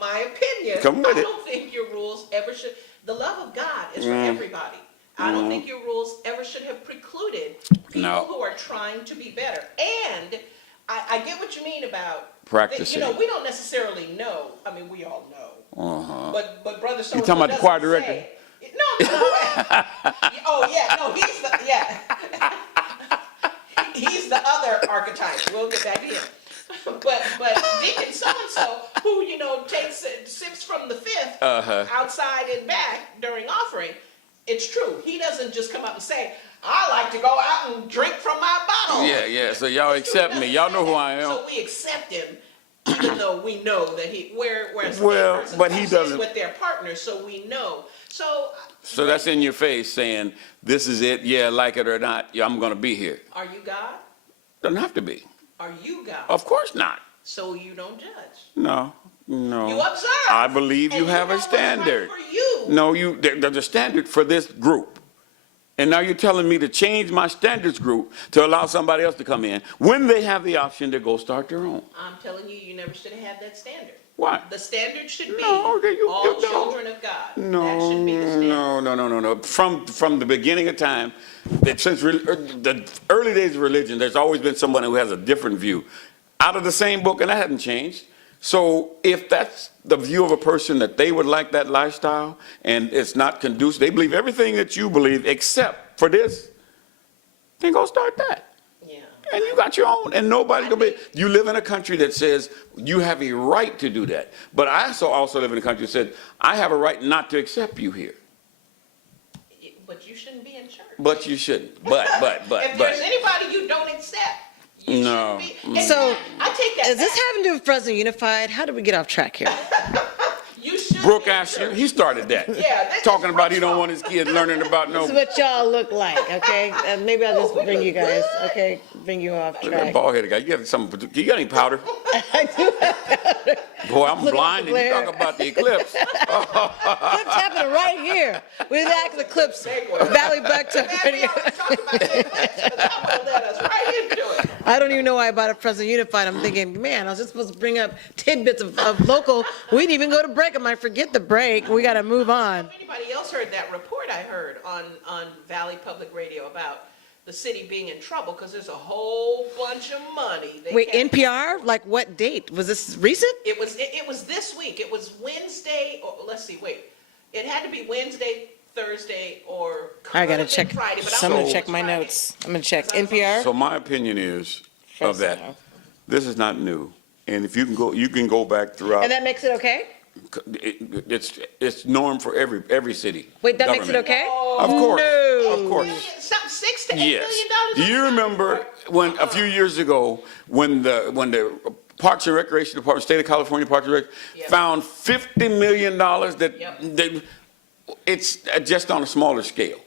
my opinion. Come with I it. don't think your rules ever should. The love of God is for everybody. I don't think your rules ever should have precluded people who are trying to be better. And I get what you mean about practicing. We don't necessarily know. I mean, we all know. But Brother so You talking about the choir director? No. Oh yeah, no, he's the other archetype. We'll get back to him. But Deacon so-and-so, who, takes sips from the fifth outside and back during offering, it's true. He doesn't just come up and say, I like to go out and drink from my bottle. Yeah. So y'all accept me. Y'all know who I am. So we accept him, even though we know that whereas but he doesn't with their partner, so we know. So that's in your face saying, this is it, yeah, like it or not, I'm going to be here. Are you God? Doesn't have to be. Are you God? Of course not. So you don't judge. No. You observe. I believe you have a standard. What's right for you. No, there's a standard for this group. And now you're telling me to change my standards group to allow somebody else to come in when they have the option to go start their own. I'm telling you, you never should have had that standard. Why? The standard should be all children of God. That should be the standard. No. From the beginning of time, since the early days of religion, there's always been someone who has a different view. Out of the same book, and that hasn't changed. So if that's the view of a person that they would like that lifestyle and it's not conducive, they believe everything that you believe except for this, then go start that. Yeah. And you got your own, and nobody's gonna be. You live in a country that says you have a right to do that. But I also live in a country that said I have a right not to accept you here. But you shouldn't be in church. But you shouldn't. But. If there's anybody you don't accept, you No. shouldn't be. So, I take that is this back. having to do with Fresno Unified? How did we get off track here? You should Brooke Asher, he started that. Yeah, that's Talking just about he Brooke's don't want his kids learning about This is no what y'all look like, okay? And maybe I'll just we bring look you guys, good. okay? Bring you off that track. bald-headed guy. You got something? You got any powder? I do have Boy, I'm Look at blind, the and you glare. talk about the eclipse. clips happening right here. With the clips, Valley Buck to Man, we already talked about the eclipse, but that one led us right into it. I don't even know why I bought a Fresno Unified. I'm thinking, man, I was just supposed to bring up tidbits of local. We didn't even go to break. I might forget the break. We got to move on. If anybody else heard that report I heard on Valley Public Radio about the city being in trouble because there's a whole bunch of money. Wait, NPR? Like what date? Was this recent? It was this week. It was Wednesday, or let's see, wait. It had to be Wednesday, Thursday, or I got to could have check. been Friday, but So I'm going to know check it was my Friday. notes. I'm going to check. Because I was NPR? So my opinion is of that, Fresno. this is not new. And if you can go back throughout. And that makes it okay? It's norm for every city. Wait, that makes it government. okay? Of course, No. of course. Some $6 to $8 Yes. million. Do you remember when a few years ago when the Parks and Recreation Department, State of California Parks and Rec, Yep. found $50 million that Yep. it's just on a smaller scale.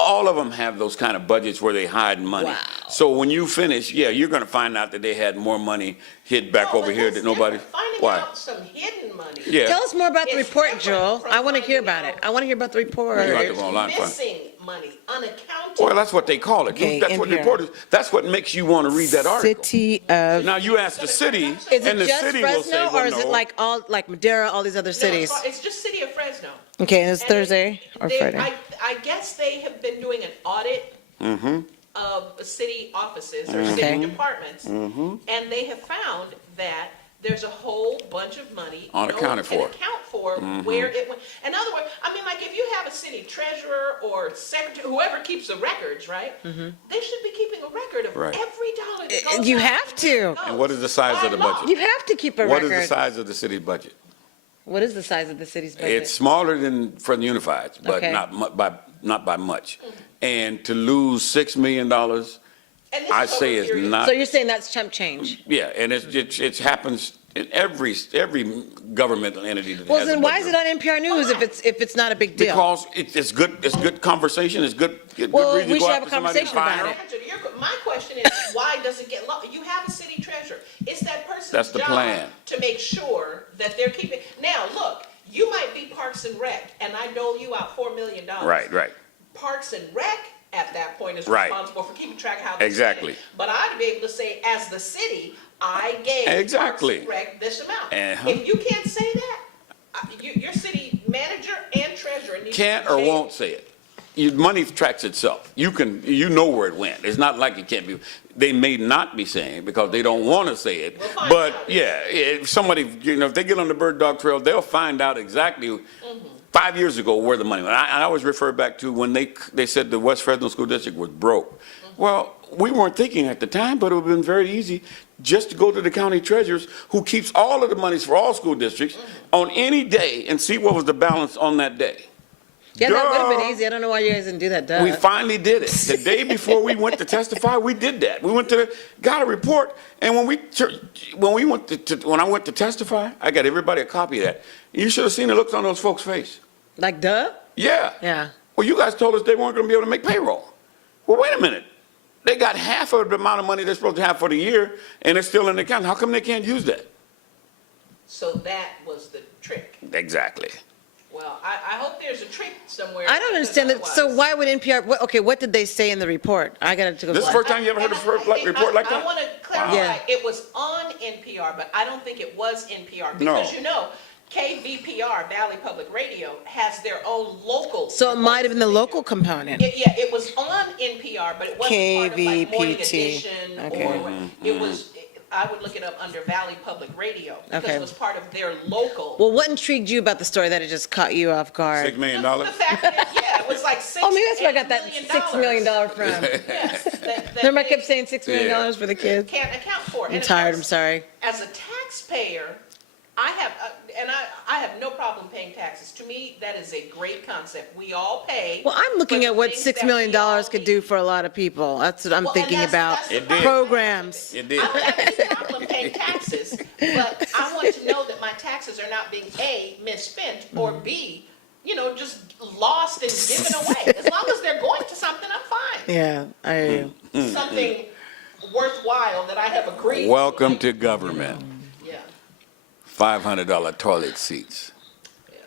All of them have those kind of budgets where they hide money. Wow. So when you finish, yeah, you're going to find out that they had more money hid back No, over but here that's that nobody. different. Finding Why? out some hidden money. Yeah. Tell us more about the It's report, different Joel. from I want to hear finding about it. out. I want to hear about the report. You have to There's go online and find. missing money, unaccounted. Well, that's what they call it. Okay, That's what the NPR. report is. That's what makes you want to read that article. City of. Now you ask the city, Is and it the just city will say, Fresno, well, or is it no. like all, like Madera, all these other No, cities? it's just city of Fresno. Okay, and it's And Thursday or they- Friday? I guess they have been doing an audit Mm-hmm. of city offices or Okay. city departments. Mm-hmm. And they have found that there's a whole bunch of money. Unaccounted no one for. can account for where it went. In other words, I mean, like if you have a city treasurer or secretary, whoever keeps the records, right? They should be keeping a record of Right. every dollar that goes You out have to. where it goes. And what is the size By of the law. budget? You have to keep a What is record. the size of the city budget? What is the size of the city's budget? It's smaller than for the Unified, but Okay. not by much. And to lose $6 million, And this I is say over a is period. not. So you're saying that's chump change? Yeah, and it happens in every governmental entity that Well, has a then why is budget. it on NPR News if it's not a big deal? Because it's good conversation, it's good Well, reason to we go should after have a somebody and conversation fire about them. it. My question is, why does it get lost? You have a city treasurer. It's that person's That's the job plan. to make sure that they're keeping. Now, look, you might be Parks and Rec, and I dole you out $4 million. Right. Parks and Rec at that point is Right. responsible for keeping track of how they Exactly. spend it. But I'd be able to say, as the city, I gave Exactly. Parks and Rec this amount. Uh-huh. If you can't say that, your city manager and treasurer need Can't to or be won't say it. Money tracks itself. You know where it went. It's not like it can't be. They may not be saying it because they don't want to say it. We'll find But out. yeah, if somebody, if they get on the bird dog trail, they'll find out exactly 5 years ago where the money went. I always refer back to when they said the West Fresno School District was broke. Well, we weren't thinking at the time, but it would have been very easy just to go to the county treasurers who keeps all of the monies for all school districts on any day and see what was the balance on that day. Yeah, that would have Duh. been easy. I don't know why you guys didn't do that, duh. We finally did it. The day before we went to testify, we did that. We got a report, and when I went to testify, I got everybody a copy of that. You should have seen the looks on those folks' face. Like, duh? Yeah. Yeah. Well, you guys told us they weren't going to be able to make payroll. Well, wait a minute. They got half of the amount of money they're supposed to have for the year, and it's still in the account. How come they can't use that? So that was the trick. Exactly. Well, I hope there's a trick somewhere. I don't understand that. So why would NPR, what did they say in the report? I got to go. This is the first time you ever heard a report like that? I want to clarify, Yeah. it was on NPR, but I don't think it was NPR. No. Because KVPR, Valley Public Radio, has their own local. So it might have been the local component. It was on NPR, but it wasn't part of like Morning KVPT. Edition Okay. or, it was, I would look it up under Valley Public Radio. Because Okay. it was part of their local. Well, what intrigued you about the story that it just caught you off guard? $6 million? The fact that, yeah, it was like Oh, maybe that's where I got that $6 million from. Yes, that Remember I they kept saying $6 million for the kids? Can't account for. I'm tired, I'm sorry. As a taxpayer, I have no problem paying taxes. to me, that is a great concept. We all pay. Well, I'm looking for at the what things $6 that million we all could need. do for a lot of people. That's what I'm Well, and thinking that's- about. that's the It did. Programs. It did. I don't have any problem paying taxes, but I want to know that my taxes are not being A, misspent, or B, just lost and given away. As long as they're going to something, I'm fine. Yeah, I hear you. Something worthwhile that I have agreed. Welcome to government. Yeah. $500 toilet seats.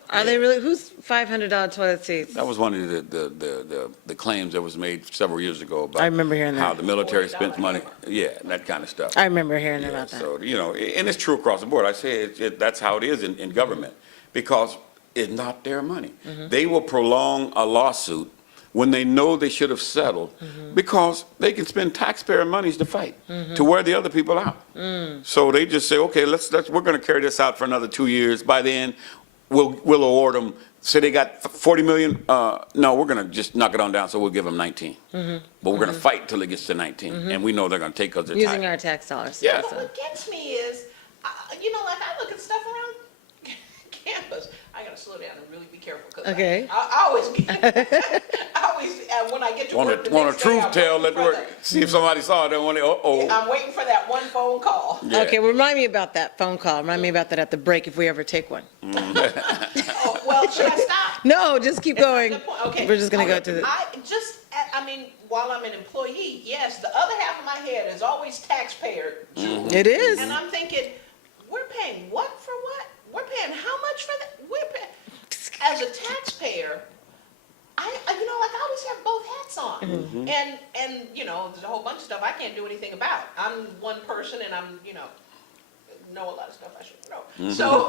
Are they really, who's $500 toilet seats? That was one of the claims that was made several years ago about I remember hearing how that. the military spends $40 money. Yeah, that kind of stuff. I remember hearing Yeah, about that. so, and it's true across the board. I say that's how it is in government, because it's not their money. Mm-hmm. They will prolong a lawsuit when they know they should have settled, Mm-hmm. because they can spend taxpayer monies to fight, to wear the other people out. Mm. So they just say, okay, we're going to carry this out for another 2 years. By then, we'll award them. Say they got 40 million. No, we're going to just knock it on down. So we'll give them 19. But we're going to fight till it gets to 19, and we know they're going to take us their Using time. our tax dollars. Yeah. But what gets me is, like I look at stuff around campus. I gotta slow down and really be careful, because Okay. I always, when I get to work the Want a next day, truth I'm tell? waiting Let for work. the- See if somebody saw it. I'm waiting for that one phone call. Yeah. Okay, remind me about that phone call. Remind me about that at the break if we ever take one. Oh, well, should I stop? No, just keep going. Good point. Okay. We're just gonna go to the, While I'm an employee, yes, the other half of my head is always taxpayer. it is. And I'm thinking, we're paying what for what? We're paying how much for that? As a taxpayer, I always have both hats on. And there's a whole bunch of stuff I can't do anything about. I'm one person, and I'm, know a lot of stuff I shouldn't know. So,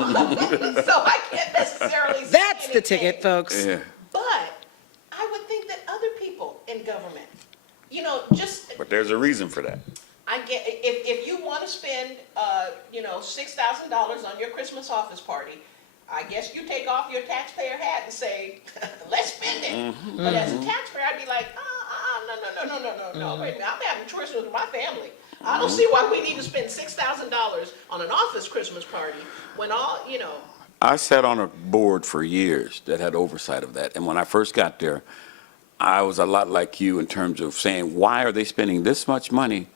so I can't necessarily say That's the anything. ticket, folks. Yeah. But I would think that other people in government, But there's a reason for that. I get, if you want to spend, $6,000 on your Christmas office party, I guess you take off your taxpayer hat and say, let's spend it. But as a taxpayer, I'd be like, no, wait a minute, I'm having Christmas with my family. I don't see why we need to spend $6,000 on an office Christmas party when I sat on a board for years that had oversight of that. And when I first got there, I was a lot like you in terms of saying, why are they spending this much money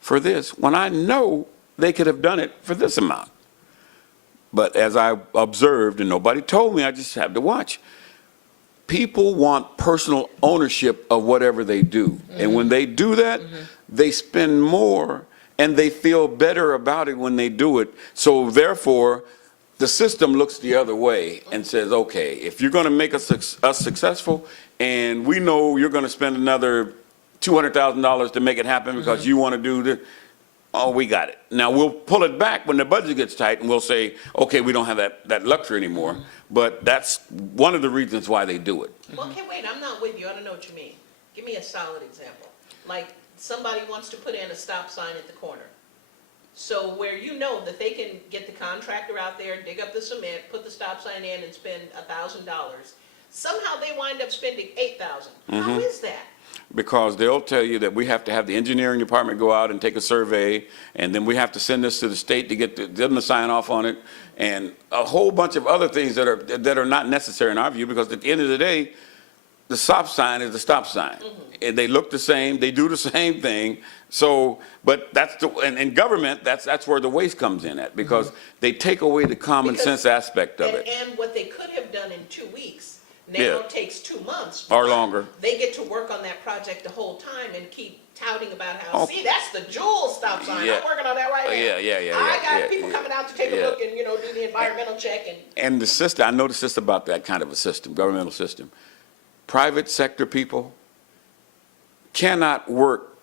for this when I know they could have done it for this amount? But as I observed, and nobody told me, I just had to watch, people want personal ownership of whatever they do. And when they do that, they spend more, and they feel better about it when they do it. So therefore, the system looks the other way and says, okay, if you're going to make us successful, and we know you're going to spend another $200,000 to make it happen because you want to do this, oh, we got it. Now, we'll pull it back when the budget gets tight, and we'll say, okay, we don't have that luxury anymore. But that's one of the reasons why they do it. Well, okay, wait, I'm not with you. I don't know what you mean. Give me a solid example. Like somebody wants to put in a stop sign at the corner. So where that they can get the contractor out there, dig up the cement, put the stop sign in, and spend $1,000. Somehow they wind up spending $8,000. How is that? Because they'll tell you that we have to have the engineering department go out and take a survey, and then we have to send this to the state to get them to sign off on it, and a whole bunch of other things that are not necessary in our view, because at the end of the day, the stop sign is the stop sign. And they look the same, they do the same thing. So, but that's in government, that's where the waste comes in at, because they take away the common sense aspect of it. And what they could have done in 2 weeks now Yeah. takes 2 months. Or but longer. They get to work on that project the whole time and keep touting about how, Oh. see, that's the Jewel stop sign. Yeah. I'm working on that right now. Yeah, I got yeah, people yeah. coming out to take a Yeah. look and, do the environmental check and. And the system, I know the system about that kind of a system, governmental system. Private sector people cannot work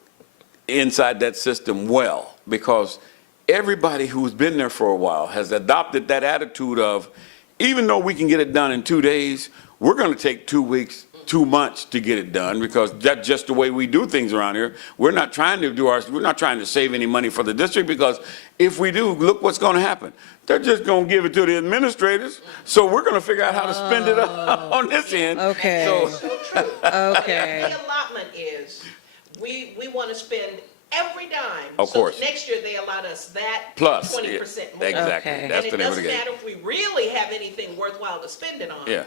inside that system well, because everybody who's been there for a while has adopted that attitude of, even though we can get it done in 2 days, we're going to take 2 weeks, 2 months to get it done, because that's just the way we do things around here. We're not trying to save any money for the district, because if we do, look what's going to happen. They're just going to give it to the administrators, so we're going to figure out how to spend it on this end. Okay. So, So true. Okay. The allotment is, we want to spend every dime. Of course. So next year they allowed us that Plus, 20% more. exactly. Okay. That's And the it name of the doesn't game. matter if we really have anything worthwhile to spend it on. Yeah.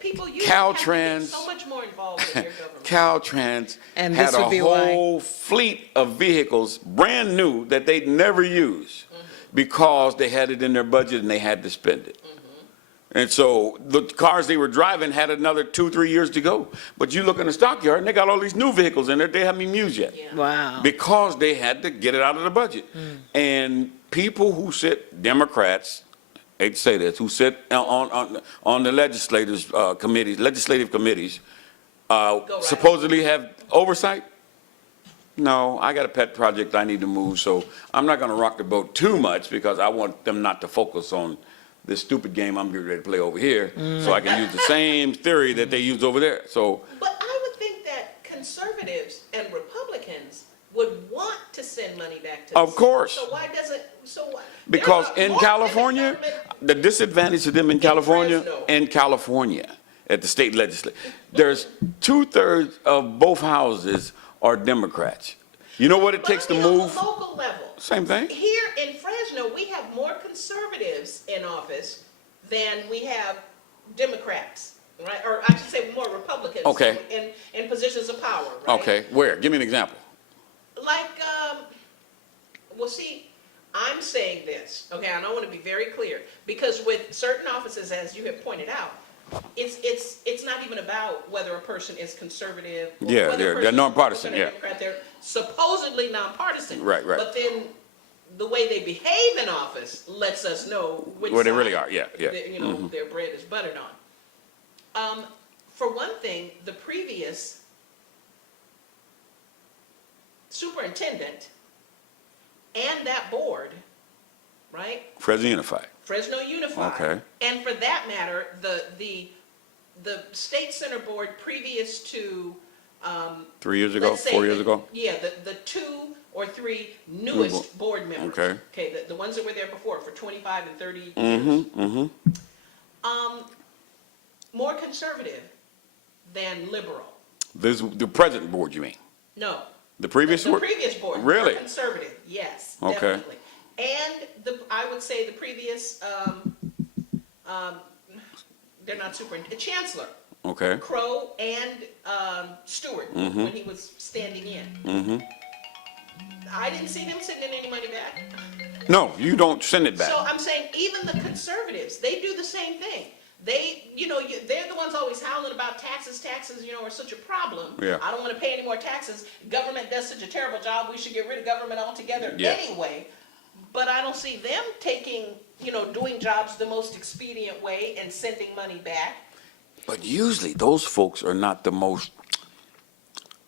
People use Caltrans- so much more involved in their government. Caltrans And had this a would be why. whole fleet of vehicles, brand new, that they'd never use because they had it in their budget and they had to spend it. And so the cars they were driving had another 2-3 years to go. But you look in the stockyard and they got all these new vehicles in there they haven't even used yet. Yeah. Wow. Because they had to get it out of the budget. And people who sit, Democrats, hate to say this, who sit on the legislative committees, right supposedly have oversight. No, I got a pet project I need to move, so I'm not going to rock the boat too much because I want them not to focus on this stupid game I'm getting ready to play over here, so I can use the same theory that they used over there. So, But I would think that conservatives and Republicans would want to send money back to the Of state. course. So why doesn't, so why? because There are in more California, government- the disadvantage to them in California, Fresno. at the state legislature, there's 2/3 of both houses are Democrats. You know what it But takes to I mean, move? on the local level. Same thing. Here in Fresno, we have more conservatives in office than we have Democrats, right? Or I should say more Republicans. Okay. In positions of power, right? Okay, where? Give me an example. Like, well, see, I'm saying this, okay, and I want to be very clear, because with certain offices, as you have pointed out, it's not even about whether a person is conservative. Or Yeah, whether a they're person is nonpartisan, Republican or yeah. Democrat. They're supposedly nonpartisan. Right. But then the way they behave in office lets us know which Where they side really are, yeah. their bread is buttered on. For one thing, the previous superintendent and that board, right? Fresno Unified. Fresno Unified. Okay. And for that matter, the state center board previous to 3 years ago, let's say 4 years the- ago? Yeah, the 2 or 3 newest board members. Okay. Okay, the ones that were there before for 25 and 30 years. Mm-hmm. More conservative than liberal. This, the present board, you mean? No. The previous The board? previous board. Really? More conservative, yes, Okay. definitely. And I would say the previous, they're not chancellor, Okay. Crow and Stewart, Mm-hmm. when he was standing in. I didn't see them sending any money back. No, you don't send it back. So I'm saying even the conservatives, they do the same thing. They, they're the ones always howling about taxes, are such a problem. Yeah. I don't want to pay any more taxes. Government does such a terrible job. We should get rid of government altogether Yeah. anyway. But I don't see them taking, doing jobs the most expedient way and sending money back. But usually those folks are not the most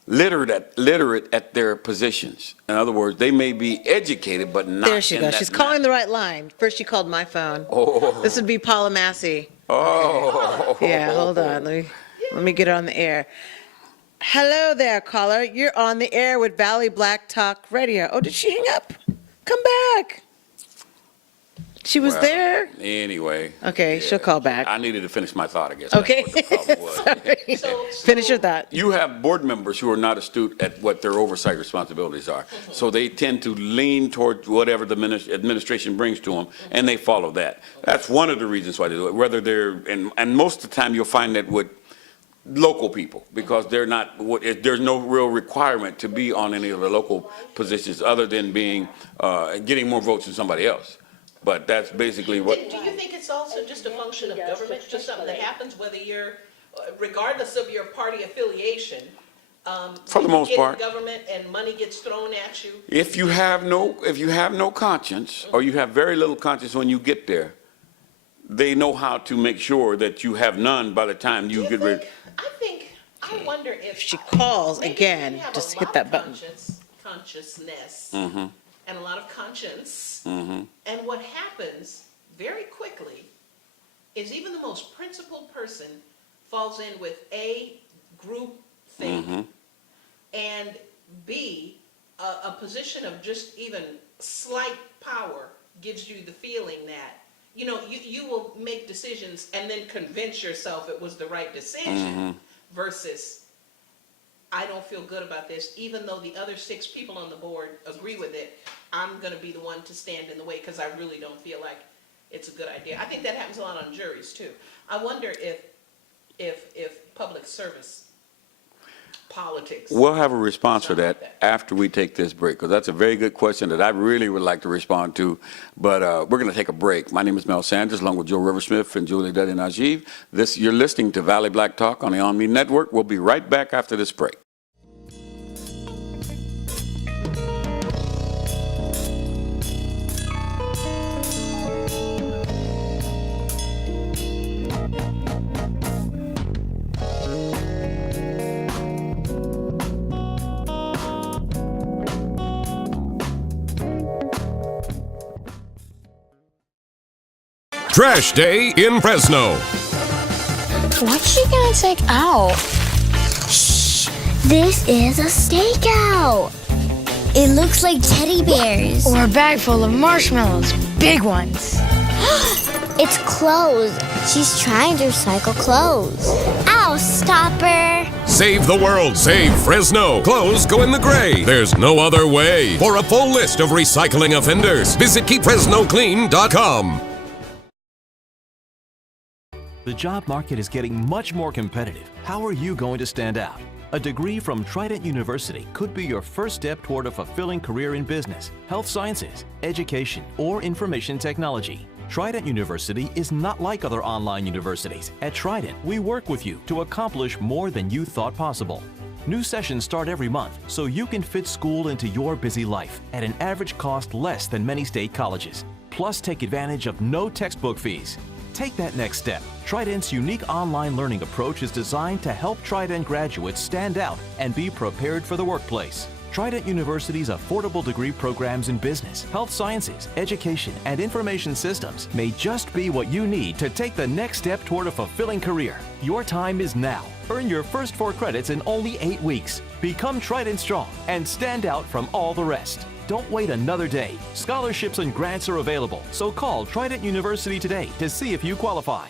literate at their positions. In other words, they may be educated, but not There she in goes. that She's calling manner. the right line. First she called my phone. Oh. This would be Paula Massey. Oh. Yeah, hold on. Let me get her on the air. Hello there, caller. You're on the air with Valley Black Talk Radio. Oh, did she hang up? Come back. She was Well, there? Anyway. Okay, yeah. she'll call back. I needed to finish my thought, I guess. Okay. That's what the problem was. Sorry. So Finish your thought. You have board members who are not astute at what their oversight responsibilities are. So they tend to lean toward whatever the administration brings to them, and they follow that. That's one of the reasons why they do it, whether they're, and most of the time you'll find that with local people, because they're not, there's no real requirement to be on any of the local positions other than being, getting more votes than somebody else. But that's basically what. Do you think it's also just a function of government, just something that happens whether you're, regardless of your party affiliation? For the you most get in part. government and money gets thrown at you? If you have no conscience, or you have very little conscience when you get there, they know how to make sure that you have none by the time you get ready. I wonder if she calls maybe again, we have just a hit lot that of button. consciousness, Mm-hmm. and a lot of conscience. Mm-hmm. And what happens very quickly is even the most principled person falls in with A, group think, Mm-hmm. and B, a position of just even slight power gives you the feeling that, you will make decisions and then convince yourself it was the right decision Mm-hmm. versus I don't feel good about this, even though the other 6 people on the board agree with it, I'm going to be the one to stand in the way because I really don't feel like it's a good idea. I think that happens a lot on juries too. I wonder if public service politics. We'll have a response for that after we take this break, because that's a very good question that I really would like to respond to. But we're going to take a break. My name is Mel Sanders, along with Joe Riversmith and Julie Duddy Najeeb. You're listening to Valley Black Talk on the ONME Network. We'll be right back after this break. Trash Day in Fresno. What's she gonna take out? Shh! This is a stakeout. It looks like teddy bears. Or a bag full of marshmallows. Big ones. It's clothes. She's trying to recycle clothes. Ow, stop her. Save the world. Save Fresno. Clothes go in the gray. There's no other way. For a full list of recycling offenders, visit keepfresnoclean.com. The job market is getting much more competitive. How are you going to stand out? A degree from Trident University could be your first step toward a fulfilling career in business, health sciences, education, or information technology. Trident University is not like other online universities. At Trident, we work with you to accomplish more than you thought possible. New sessions start every month, so you can fit school into your busy life at an average cost less than many state colleges. Plus, take advantage of no textbook fees. Take that next step. Trident's unique online learning approach is designed to help Trident graduates stand out and be prepared for the workplace. Trident University's affordable degree programs in business, health sciences, education, and information systems may just be what you need to take the next step toward a fulfilling career. Your time is now. Earn your first 4 credits in only 8 weeks. Become Trident Strong and stand out from all the rest. Don't wait another day. Scholarships and grants are available, so call Trident University today to see if you qualify.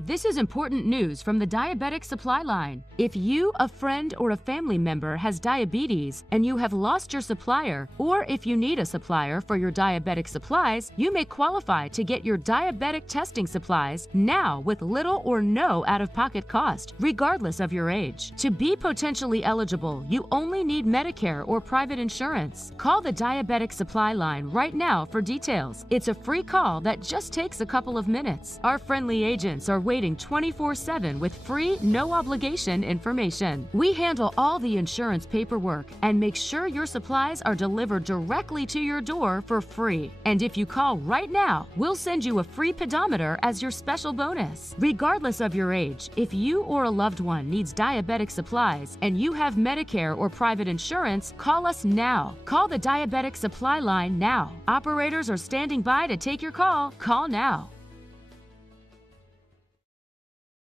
This is important news from the Diabetic Supply Line. If you, a friend, or a family member has diabetes and you have lost your supplier, or if you need a supplier for your diabetic supplies, you may qualify to get your diabetic testing supplies now with little or no out-of-pocket cost, regardless of your age. To be potentially eligible, you only need Medicare or private insurance. Call the Diabetic Supply Line right now for details. It's a free call that just takes a couple of minutes. Our friendly agents are waiting 24/7 with free, no-obligation information. We handle all the insurance paperwork and make sure your supplies are delivered directly to your door for free. And if you call right now, we'll send you a free pedometer as your special bonus. Regardless of your age, if you or a loved one needs diabetic supplies and you have Medicare or private insurance, call us now. Call the Diabetic Supply Line now. Operators are standing by to take your call. Call now.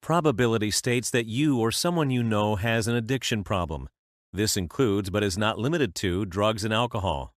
Probability states that you or someone you know has an addiction problem. This includes, but is not limited to, drugs and alcohol.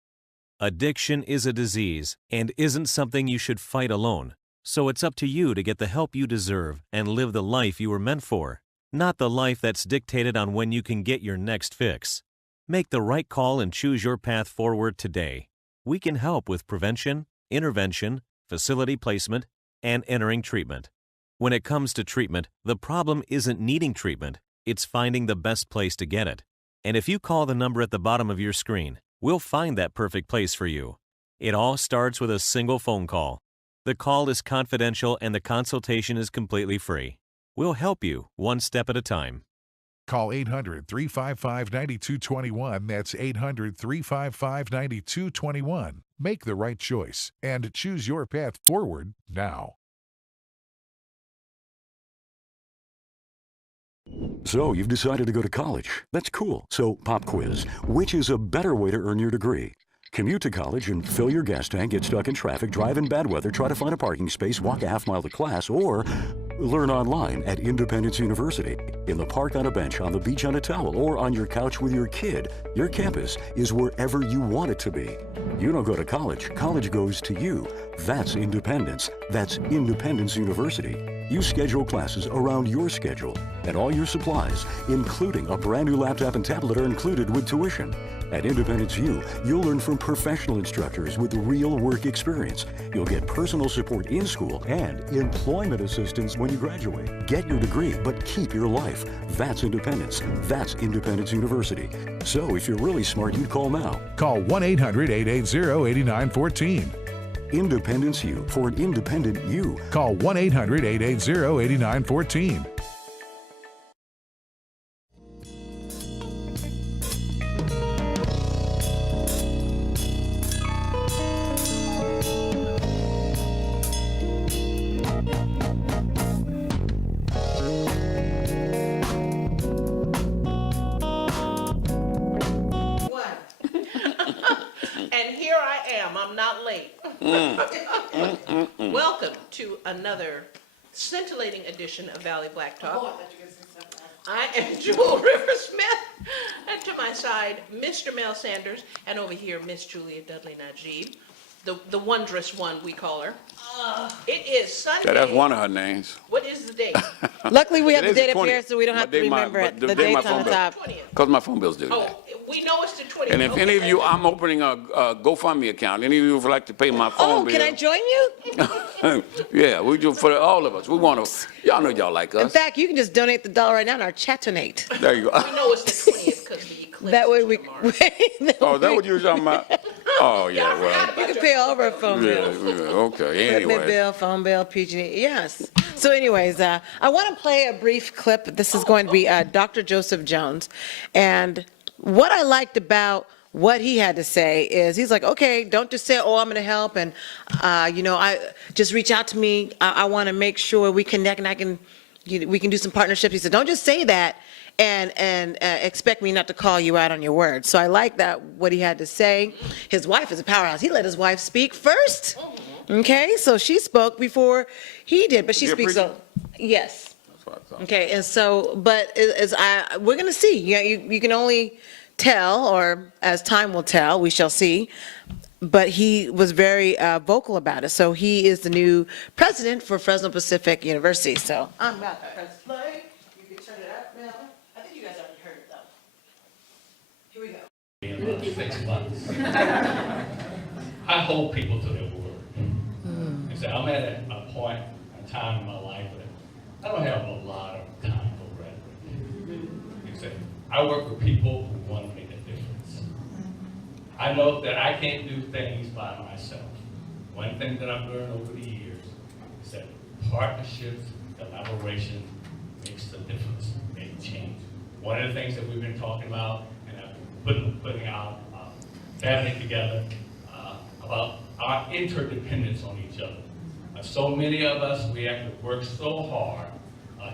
Addiction is a disease and isn't something you should fight alone. So it's up to you to get the help you deserve and live the life you were meant for, not the life that's dictated on when you can get your next fix. Make the right call and choose your path forward today. We can help with prevention, intervention, facility placement, and entering treatment. When it comes to treatment, the problem isn't needing treatment, it's finding the best place to get it. And if you call the number at the bottom of your screen, we'll find that perfect place for you. It all starts with a single phone call. The call is confidential and the consultation is completely free. We'll help you one step at a time. Call 800-355-9221. That's 800-355-9221. Make the right choice and choose your path forward now. So, you've decided to go to college. That's cool. So, pop quiz. Which is a better way to earn your degree? Commute to college and fill your gas tank, get stuck in traffic, drive in bad weather, try to find a parking space, walk a half mile to class, or learn online at Independence University. In the park on a bench, on the beach on a towel, or on your couch with your kid. Your campus is wherever you want it to be. You don't go to college. College goes to you. That's independence. That's Independence University. You schedule classes around your schedule, and all your supplies, including a brand new laptop and tablet, are included with tuition. At Independence U, you'll learn from professional instructors with real work experience. You'll get personal support in school and employment assistance when you graduate. Get your degree, but keep your life. That's independence. That's Independence University. So if you're really smart, you'd call now. Call 1-800-880-8914. Independence U for an independent you. Call 1-800-880-8914. And here I am. I'm not late. Welcome to another scintillating edition of Valley Black Talk. I am Jewel River Smith, and to my side, Mr. Mel Sanders, and over here, Miss Julia Dudley Najib, the wondrous one we call her. It is Sunday. That's one of her names. What is the date? Luckily, we have It the is date the up here, 20th. so we don't have to remember it. The date's on the top. Because my phone bill's due today. Oh, we know it's the 20th. And if any of you, I'm opening a GoFundMe account. Any of you would like to pay my phone Oh, bill? can I join you? Yeah, we do for all of us. We want to. Y'all know y'all like In us. fact, you can just donate the dollar right now in our chatonate. There you go. We know it's the 20th because the eclipse That way is we. tomorrow. Oh, is that what you were talking about? Oh, yeah, well. You can pay all of our phone Yeah, bills. okay, Equipment anyway. bill, phone bill, PG&E, yes. So anyways, I want to play a brief clip. This is going to be Dr. Joseph Jones. And what I liked about what he had to say is he's like, okay, don't just say, oh, I'm going to help. And, I just reach out to me. I want to make sure we connect and we can do some partnerships. He said, don't just say that and expect me not to call you out on your words. So I like that, what he had to say. His wife is a powerhouse. He let his wife speak first. Okay, so she spoke before he did, but she Is he a speaks. preacher? Yes. That's what I thought. Okay, and so, but we're going to see. You can only tell, or as time will tell, we shall see. But he was very vocal about it. So he is the new president for Fresno Pacific University. So I'm about to press play. You can turn it up now. I think you guys already heard it though. Here we go. In about 6 months. I hold people to their word. And so I'm at a point, a time in my life that I don't have a lot of time for rhetoric. You say, I work with people who want to make a difference. I know that I can't do things by myself. One thing that I've learned over the years is that partnerships, collaboration makes the difference, makes change. One of the things that we've been talking about, and I've been putting out, gathering together about our interdependence on each other. So many of us, we have to work so hard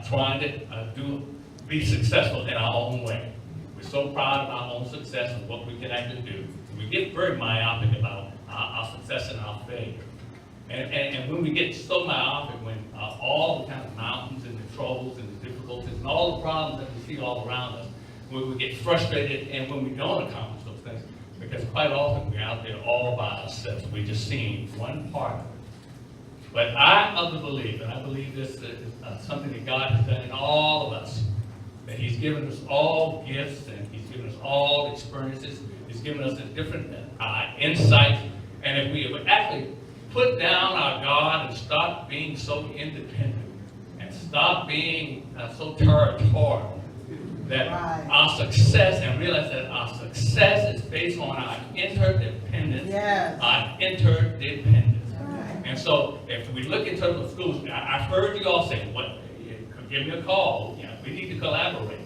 trying to be successful in our own way. We're so proud of our own success and what we can actually do. We get very myopic about our success and our failure. And when we get so myopic, when all the kind of mountains and the troubles and the difficulties and all the problems that we see all around us, when we get frustrated and when we don't accomplish those things, because quite often we're out there all by ourselves. We're just seeing one part of it. But I'm of the belief, and I believe this is something that God has done in all of us, that He's given us all gifts and He's given us all experiences. He's given us a different insights. And if we would actually put down our guard and stop being so independent and stop being so territorial, that our success, and realize that our success is based on our interdependence, our interdependence. And so if we look in terms of schools, I've heard you all say, "What? Give me a call. You know, we need to collaborate."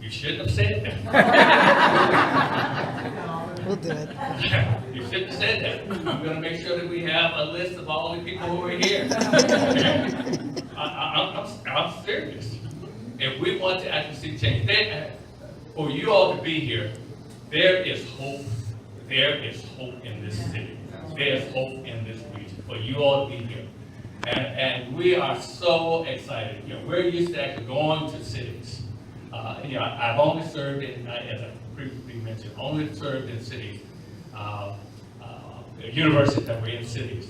You shouldn't have said that. We'll do it. You shouldn't have said that. I'm going to make sure that we have a list of all the people who are here. I'm serious. If we want to actually see change, for you all to be here, there is hope. There is hope in this city. There's hope in this region for you all to be here. And we are so excited. You know, we're used to actually going to cities. I've only served in, as I previously mentioned, only served in cities, universities that were in cities.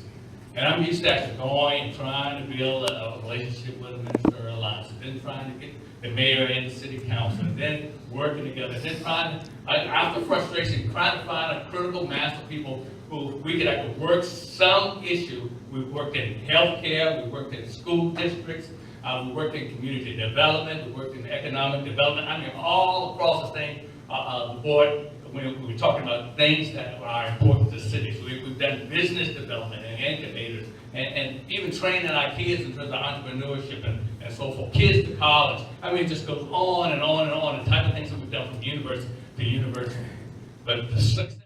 And I'm used to actually going and trying to build a relationship with a minister or alliance, and then trying to get the mayor and the city council, and then working together, and then trying to, after frustration, trying to find a critical mass of people who we could actually work some issue. We've worked in healthcare, we've worked in school districts, we worked in community development, we worked in economic development. I mean, all across the thing, the board, when we were talking about things that are important to cities. We've done business development and incubators, and even training our kids in terms of entrepreneurship and so forth. Kids to college. I mean, it just goes on and on and on, the type of things that we've done from university to university. But the success.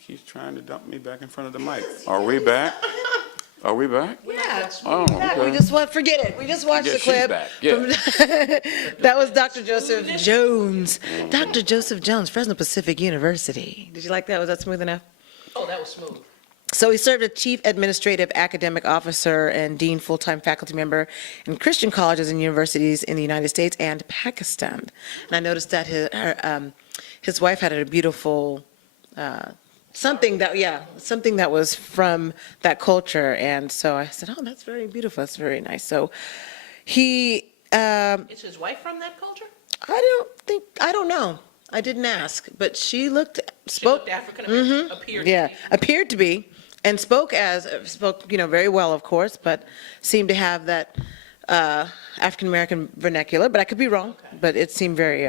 He's trying to dump me back in front of the mic. Are we back? Are we back? Yeah. Oh, okay. We just forget it. We just watched Yeah, the she's clip. back. Yeah. That was Dr. Joseph Jones. Dr. Joseph Jones, Fresno Pacific University. Did you like that? Was that smooth enough? Oh, that was smooth. So he served as Chief Administrative Academic Officer and Dean full-time faculty member in Christian colleges and universities in the United States and Pakistan. And I noticed that his wife had a beautiful something that was from that culture. And so I said, oh, that's very beautiful. That's very nice. So he... Is his wife from that culture? I don't know. I didn't ask, but she spoke African American. Appeared to be. Appeared to be, and spoke very well, of course, but seemed to have that African American vernacular. But I could be wrong. Okay. But it seemed very.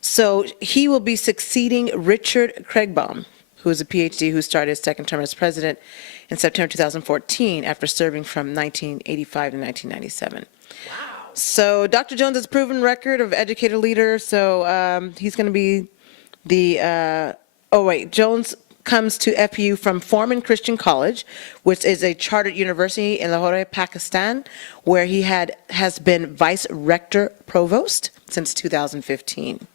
So he will be succeeding Richard Craigbaum, who is a PhD who started his second term as president in September 2014 after serving from 1985 to 1997. Wow. So Dr. Jones has a proven record of educated leader, so he's going to be the, Jones comes to FPU from Foreman Christian College, which is a chartered university in Lahore, Pakistan, where he has been vice rector provost since 2015.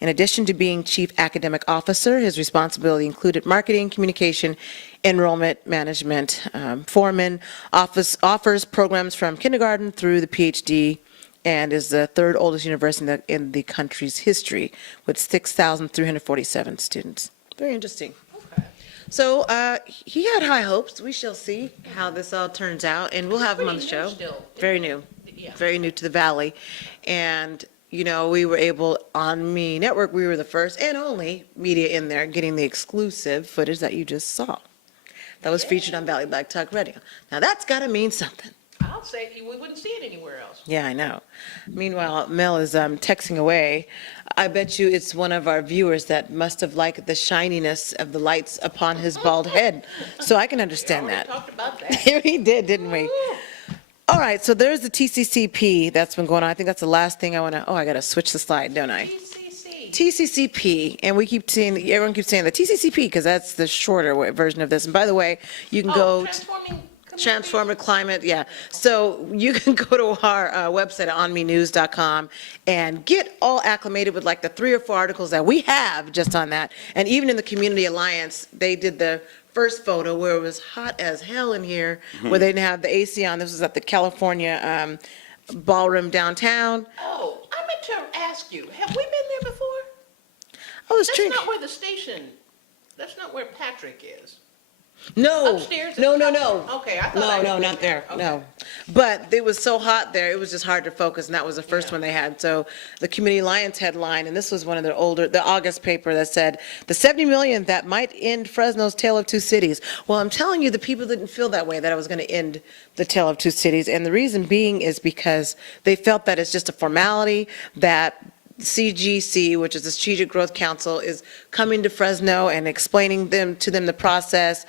In addition to being chief academic officer, his responsibility included marketing, communication, enrollment management. Foreman offers programs from kindergarten through the PhD and is the third oldest university in the country's history with 6,347 students. Very interesting. Okay. So he had high hopes. We shall see how this all turns out, and we'll have him on the show. Very new. Yeah. Very new to the Valley. And we were able, ONME Network, we were the first and only media in there getting the exclusive footage that you just saw. That was featured on Valley Black Talk Radio. Now that's got to mean something. I'll say we wouldn't see it anywhere else. Yeah, I know. Meanwhile, Mel is texting away. I bet you it's one of our viewers that must have liked the shininess of the lights upon his bald head. So I can understand that. We talked about that. We did, didn't we? All right, so there's the TCCP that's been going on. I think that's the last thing I want to, I got to switch the slide, don't I? TCCP, and everyone keeps saying the TCCP because that's the shorter version of this. And by the way, you can go Transforming Climate, yeah. So you can go to our website at onmenews.com and get all acclimated with like the 3 or 4 articles that we have just on that. And even in the Community Alliance, they did the first photo where it was hot as hell in here, where they didn't have the AC on. This was at the California Ballroom downtown. Oh, I meant to ask you, have we been there before? That's not where the station, that's not where Patrick is. No. Upstairs? No. Okay, I thought No, not there, okay. no. But it was so hot there, it was just hard to focus, and that was the first one they had. So the Community Alliance headline, and this was one of their the August paper that said, the 70 million that might end Fresno's Tale of Two Cities. Well, I'm telling you, the people didn't feel that way, that it was going to end the Tale of Two Cities. And the reason being is because they felt that it's just a formality, that CGC, which is the Strategic Growth Council, is coming to Fresno and explaining to them the process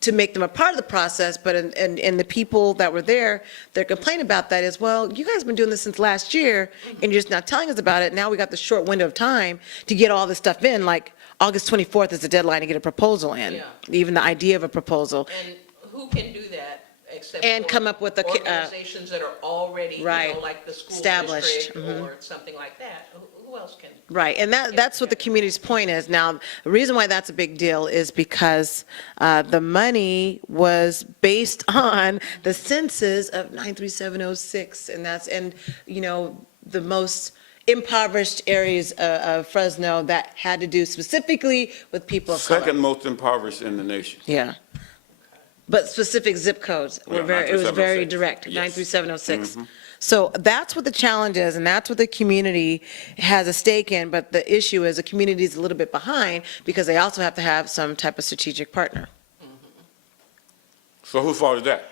to make them a part of the process. But and the people that were there, their complaint about that is, well, you guys have been doing this since last year and you're just not telling us about it. Now we got the short window of time to get all this stuff in, like August 24th is the deadline to get a proposal in, even the idea of a proposal. And who can do that? except And for come up with a organizations that are already, right, like the school established. district or something like that. Who else can? Right, and that's what the community's point is. Now, the reason why that's a big deal is because the money was based on the census of 93706, and the most impoverished areas of Fresno that had to do specifically with people of color. Second most impoverished in the nation. Yeah. But specific zip codes were it was very direct, 93706. So that's what the challenge is, and that's what the community has a stake in, but the issue is the community is a little bit behind because they also have to have some type of strategic partner. So whose fault is that?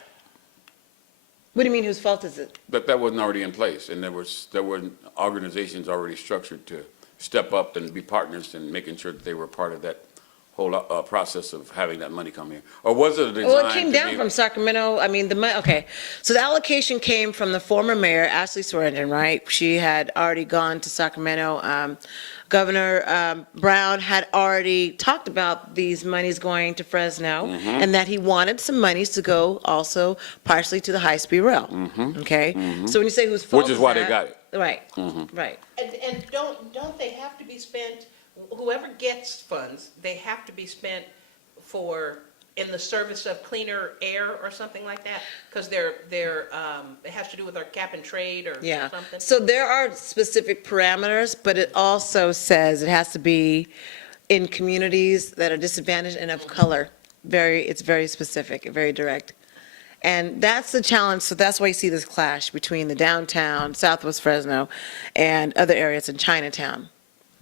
What do you mean, whose fault is it? That wasn't already in place, and there were organizations already structured to step up and be partners in making sure that they were part of that whole process of having that money come here? Or was it a design? Well, it came down from Sacramento. I mean, okay. So the allocation came from the former mayor, Ashley Swearingen, right? She had already gone to Sacramento. Governor Brown had already talked about these monies going to Fresno, and that he wanted some monies to go also partially to the high-speed rail. Okay? So when you say whose fault Which is why they got it. Right, right. And don't they have to be spent, whoever gets funds, they have to be spent in the service of cleaner air or something like that? Because it has to do with our cap and trade or something? So there are specific parameters, but it also says it has to be in communities that are disadvantaged and of color. It's very specific, very direct. And that's the challenge, so that's why you see this clash between the downtown, Southwest Fresno, and other areas in Chinatown.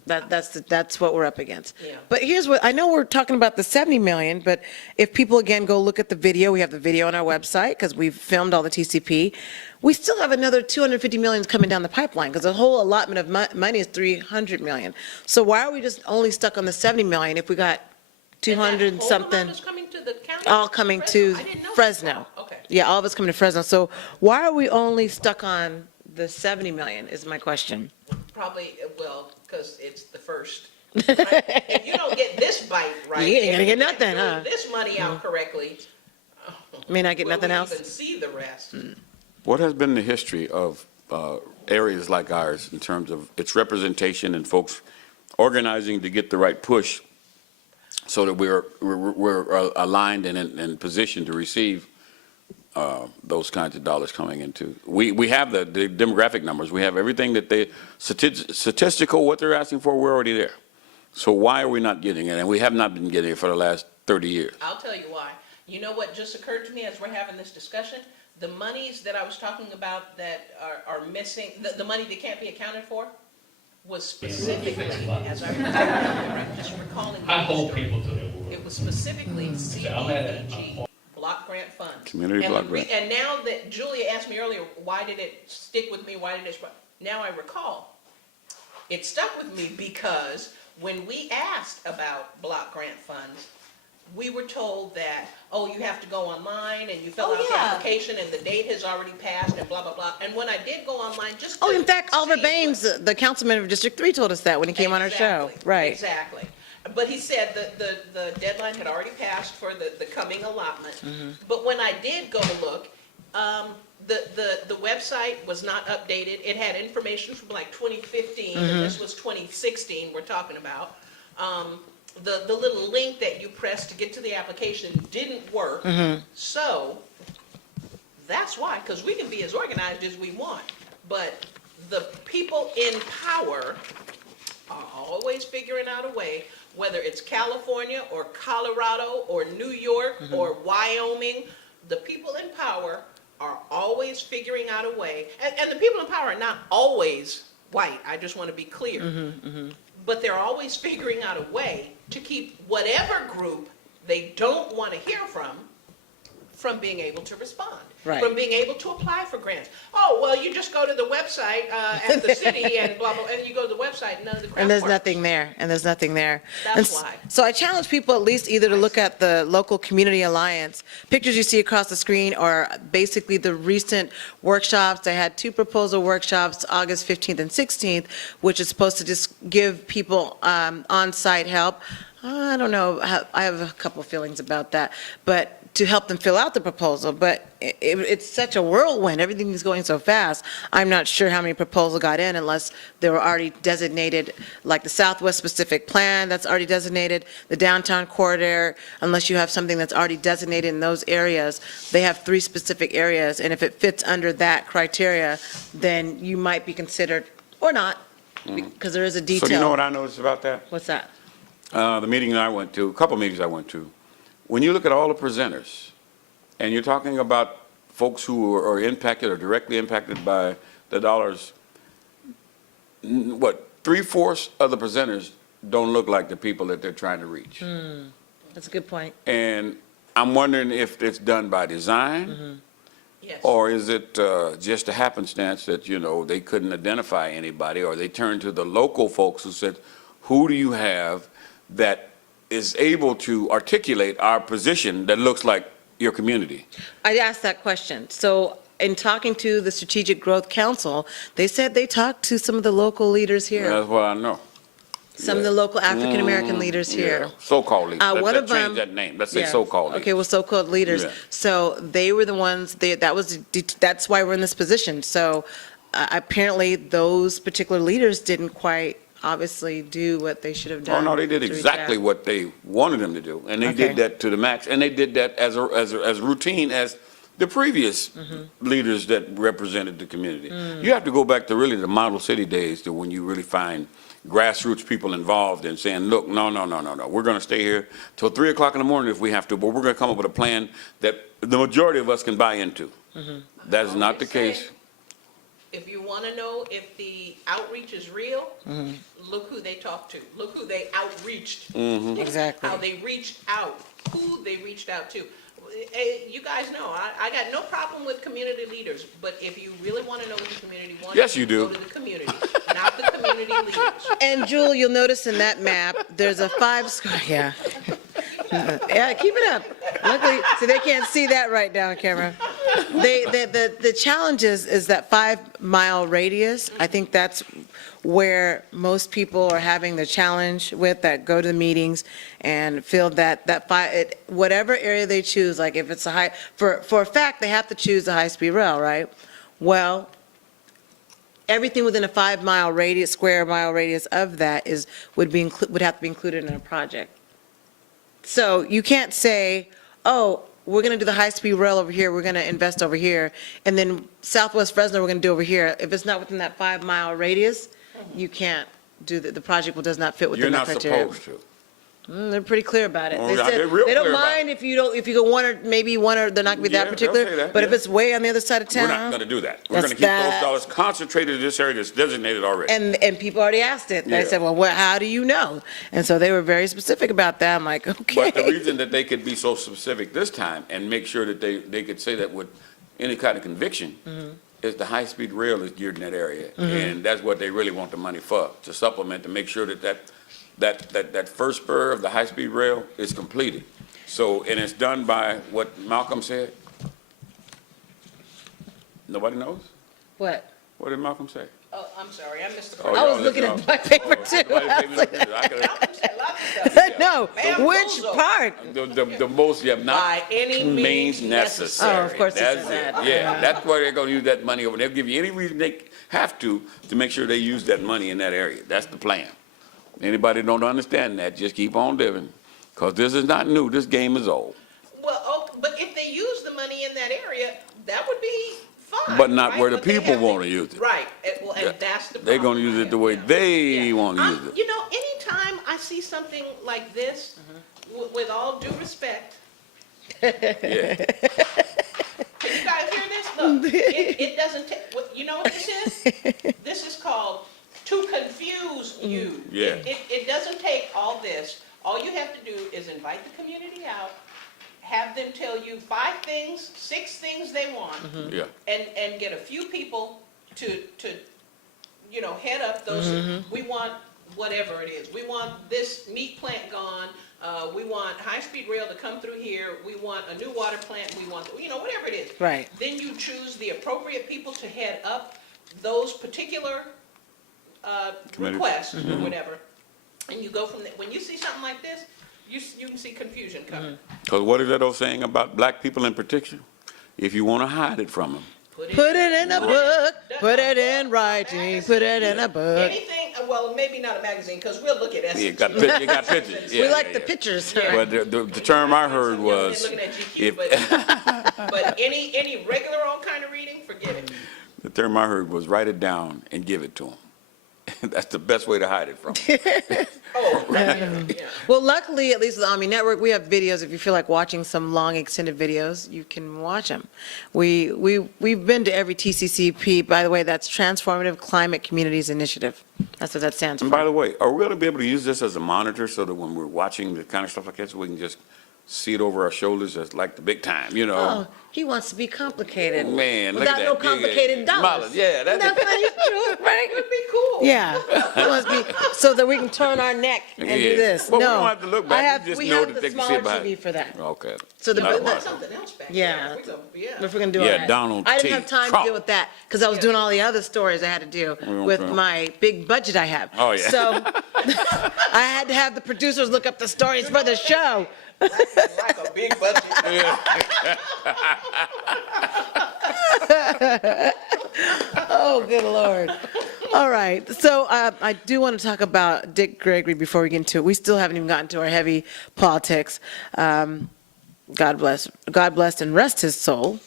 That's what we're up against. Yeah. But here's what, I know we're talking about the 70 million, but if people again go look at the video, we have the video on our website because we've filmed all the TCP. We still have another 250 million coming down the pipeline because the whole allotment of money is 300 million. So why are we just only stuck on the 70 million if we got 200 and something? Is coming to the county? All coming to Fresno. Okay. Yeah, all of us coming to Fresno. So why are we only stuck on the 70 million is my question. Probably, because it's the first. Right? If you don't get this bite right, You ain't gonna get nothing, huh? This money out correctly. May not get nothing else? We'll even see the rest. What has been the history of areas like ours in terms of its representation and folks organizing to get the right push so that we're aligned and in position to receive those kinds of dollars coming into? We have the demographic numbers. We have everything that statistical, what they're asking for, we're already there. So why are we not getting it? And we have not been getting it for the last 30 years. I'll tell you why. You know what just occurred to me as we're having this discussion? The monies that I was talking about that are missing, the money that can't be accounted for, was specifically, as I remember, just recalling. I hold people to their word. It was specifically CDBG. Block grant funds. Community block grant. And now that Julia asked me earlier, why did it stick with me? Why did it? Now I recall. It stuck with me because when we asked about block grant funds, we were told that, you have to go online and you fill out the application and the date has already passed and blah, blah, blah. And when I did go online, just to in fact, Oliver see Baines, the councilman of District 3, told us that when he came on our show. Right. Exactly. But he said that the deadline had already passed for the coming allotment. But when I did go to look, the website was not updated. It had information from like 2015, and this was 2016 we're talking about. The little link that you pressed to get to the application didn't work. So that's why, because we can be as organized as we want, but the people in power are always figuring out a way, whether it's California or Colorado or New York or Wyoming, the people in power are always figuring out a way, and the people in power are not always white, I just want to be clear, but they're always figuring out a way to keep whatever group they don't want to hear from being able to respond, from being able to apply for grants. You just go to the website at the city and blah, blah, and you go to the website and none of the grants And there's work. nothing there. That's why. So I challenge people at least either to look at the local community alliance. Pictures you see across the screen are basically the recent workshops. They had 2 proposal workshops, August 15th and 16th, which is supposed to just give people on-site help. I don't know, I have a couple feelings about that, but to help them fill out the proposal, but it's such a whirlwind, everything is going so fast. I'm not sure how many proposals got in unless they were already designated, like the Southwest Pacific Plan that's already designated, the downtown corridor, unless you have something that's already designated in those areas. They have 3 specific areas, and if it fits under that criteria, then you might be considered, or not, because there is a detail. So you know what I noticed about that? What's that? The meeting I went to, a couple meetings I went to, when you look at all the presenters, and you're talking about folks who are impacted or directly impacted by the dollars, what, 3/4 of the presenters don't look like the people that they're trying to reach. That's a good point. And I'm wondering if it's done by design, Yes. or is it just a happenstance that, you know, they couldn't identify anybody, or they turned to the local folks who said, who do you have that is able to articulate our position that looks like your community? I asked that question. So in talking to the Strategic Growth Council, they said they talked to some of the local leaders here, That's what I know. some of the local African-American leaders here. Yeah, so-called leaders. One of Let's change them- that name. Let's say Yeah. so-called leaders. Okay, well, so-called leaders. Yeah. So they were the ones, that's why we're in this position. So apparently, those particular leaders didn't quite obviously do what they should have Oh, done. no, they did to reach exactly out. what they wanted them to do, and they Okay. did that to the max, and they did that as routine as the previous leaders that represented the community. You have to go back to really the model city days to when you really find grassroots people involved in saying, look, no, we're gonna stay here till 3 o'clock in the morning if we have to, but we're gonna come up with a plan that the majority of us can buy into. That is not the case. If you want to know if the outreach is real, look who they talked to. Look who they outreached. Exactly. How they reached out, who they reached out to. You guys know, I got no problem with community leaders, but if you really want to know what the community wants, Yes, you do. go to the community, not the community leaders. And Jewel, you'll notice in that map, there's a 5 square, yeah. Yeah, keep it up. Luckily, so they can't see that right now on camera. The challenge is that 5-mile radius. I think that's where most people are having the challenge with, that go to the meetings and feel that whatever area they choose, like if it's for a fact, they have to choose a high-speed rail, right? Well, everything within a 5-mile radius, square mile radius of that would have to be included in a project. So you can't say, oh, we're going to do the high-speed rail over here, we're going to invest over here, and then Southwest Fresno, we're going to do over here. If it's not within that 5-mile radius, you can't do the project does not fit within You're that not criteria. supposed to. They're pretty clear about it. Oh, They yeah, said they're real they don't clear about mind if you go one or maybe one, or they're not going to be that Yeah, they'll say particular, that, but if yeah. it's way on the other side of We're town. not gonna do that. We're That's gonna keep those that. dollars concentrated in this area that's designated already. And people already asked it. They Yeah. said, well, how do you know? And so they were very specific about that. I'm like, okay. But the reason that they could be so specific this time and make sure that they could say that with any kind of conviction is the high-speed rail is geared in that area. And that's what they really want the money for, to supplement, to make sure that first spur of the high-speed rail is completed. So, and it's done by what Malcolm said? Nobody knows? What? What did Malcolm say? Oh, I'm sorry, I missed the Oh, first. I y'all was looking listen at my paper too. Nobody paid me no attention. I could've- Malcolm said lots of stuff. No, Ma'am, which Bozo. part? The most, yeah, not By any means necessary. Oh, of course it That's said that. Yeah, that's why they're gonna use that money over. They'll give you any reason they have to make sure they use that money in that area. That's the plan. Anybody don't understand that, just keep on living, because this is not new. This game is old. Well, but if they use the money in that area, that would be fine. But not right? where the But they people have to- want to use it. Right, and that's the problem. They're gonna use it the way they Yeah. want to use it. You know, anytime I see something like this, with all due respect, Yeah. can you guys hear this? Look, it doesn't take, you know what this is? This is called to confuse you. Yeah. It doesn't take all this. All you have to do is invite the community out, have them tell you 5 things, 6 things they want, Yeah. and get a few people to head up those. We want whatever it is. We want this meat plant gone. We want high-speed rail to come through here. We want a new water plant. We want, whatever it is. Right. Then you choose the appropriate people to head up those particular Committee. requests or whatever, and you go from there. When you see something like this, you can see confusion coming. Because what is that old saying about black people in particular? If you want to hide it from them, Put it in a book, put it in writing, put it in a book. Anything, well, maybe not a magazine, because we'll look at you essays. got pictures. We like the pictures. But the term I heard was, Looking at GQ, but any regular old kind of reading, forget it. the term I heard was write it down and give it to them. That's the best way to hide it from them. Well, luckily, at least with the ONME Network, we have videos. If you feel like watching some long extended videos, you can watch them. We've been to every TCCP. By the way, that's Transformative Climate Communities Initiative. That's what that stands for. And by the way, are we going to be able to use this as a monitor so that when we're watching the kind of stuff like this, we can just see it over our shoulders as like the big time, you know? Oh, he wants to be complicated. Man, look without at no that. complicated dollars. Yeah, Isn't that funny? Right? It would be cool. Yeah. He wants to be, so that we can turn our neck and do this. Well, no. we don't have to look back. We have the smaller TV for that. Okay. So the But that's something else back yeah. there. If we're going to do Yeah, all that. Donald I T. didn't have time Trump. to deal with that because I was doing all the other stories I had to do with my big budget I have. Oh, yeah. So I had to have the producers look up the stories for the show. Like a big budget. Oh, good Lord. All right. So I do want to talk about Dick Gregory before we get into it. We still haven't even gotten to our heavy politics. God bless and rest his soul.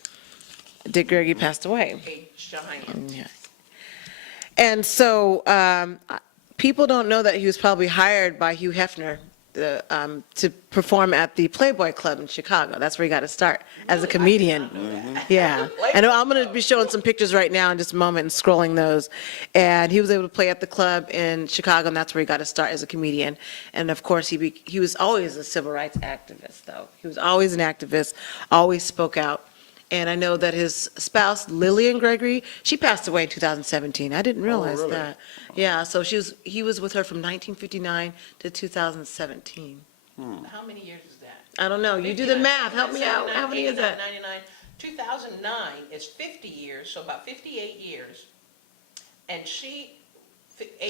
Dick Gregory passed away. A giant. Yeah. And so people don't know that he was probably hired by Hugh Hefner to perform at the Playboy Club in Chicago. That's where he got to start as a comedian. Yeah. And I'm going to be showing some pictures right now in just a moment and scrolling those. And he was able to play at the club in Chicago, and that's where he got to start as a comedian. And of course, he was always a civil rights activist, though. He was always an activist, always spoke out. And I know that his spouse, Lillian Gregory, she passed away in 2017. I didn't realize really? that. Yeah, so he was with her from 1959 to 2017. How many years is that? I don't know. You do the math. Help me out. How many is that? 99. 2009 is 50 years, so about 58 years. And she,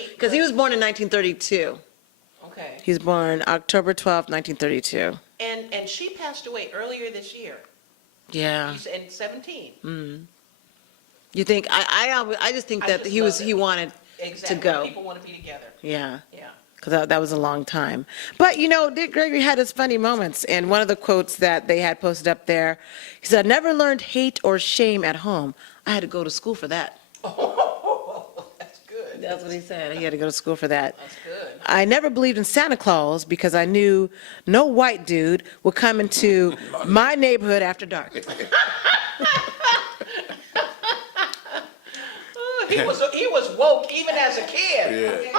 Because he was born in 1932. Okay. He was born October 12th, 1932. And she passed away earlier this year. Yeah. She's in 17. You think? I just think that he wanted Exactly. to go. People want to be together. Yeah. Yeah. Because that was a long time. But, you know, Dick Gregory had his funny moments. And one of the quotes that they had posted up there, he said, "I never learned hate or shame at home. I had to go to school for that." That's good. That's what he said. He had to go to school for that. That's good. "I never believed in Santa Claus because I knew no white dude would come into my neighborhood after dark." He was woke even as a kid.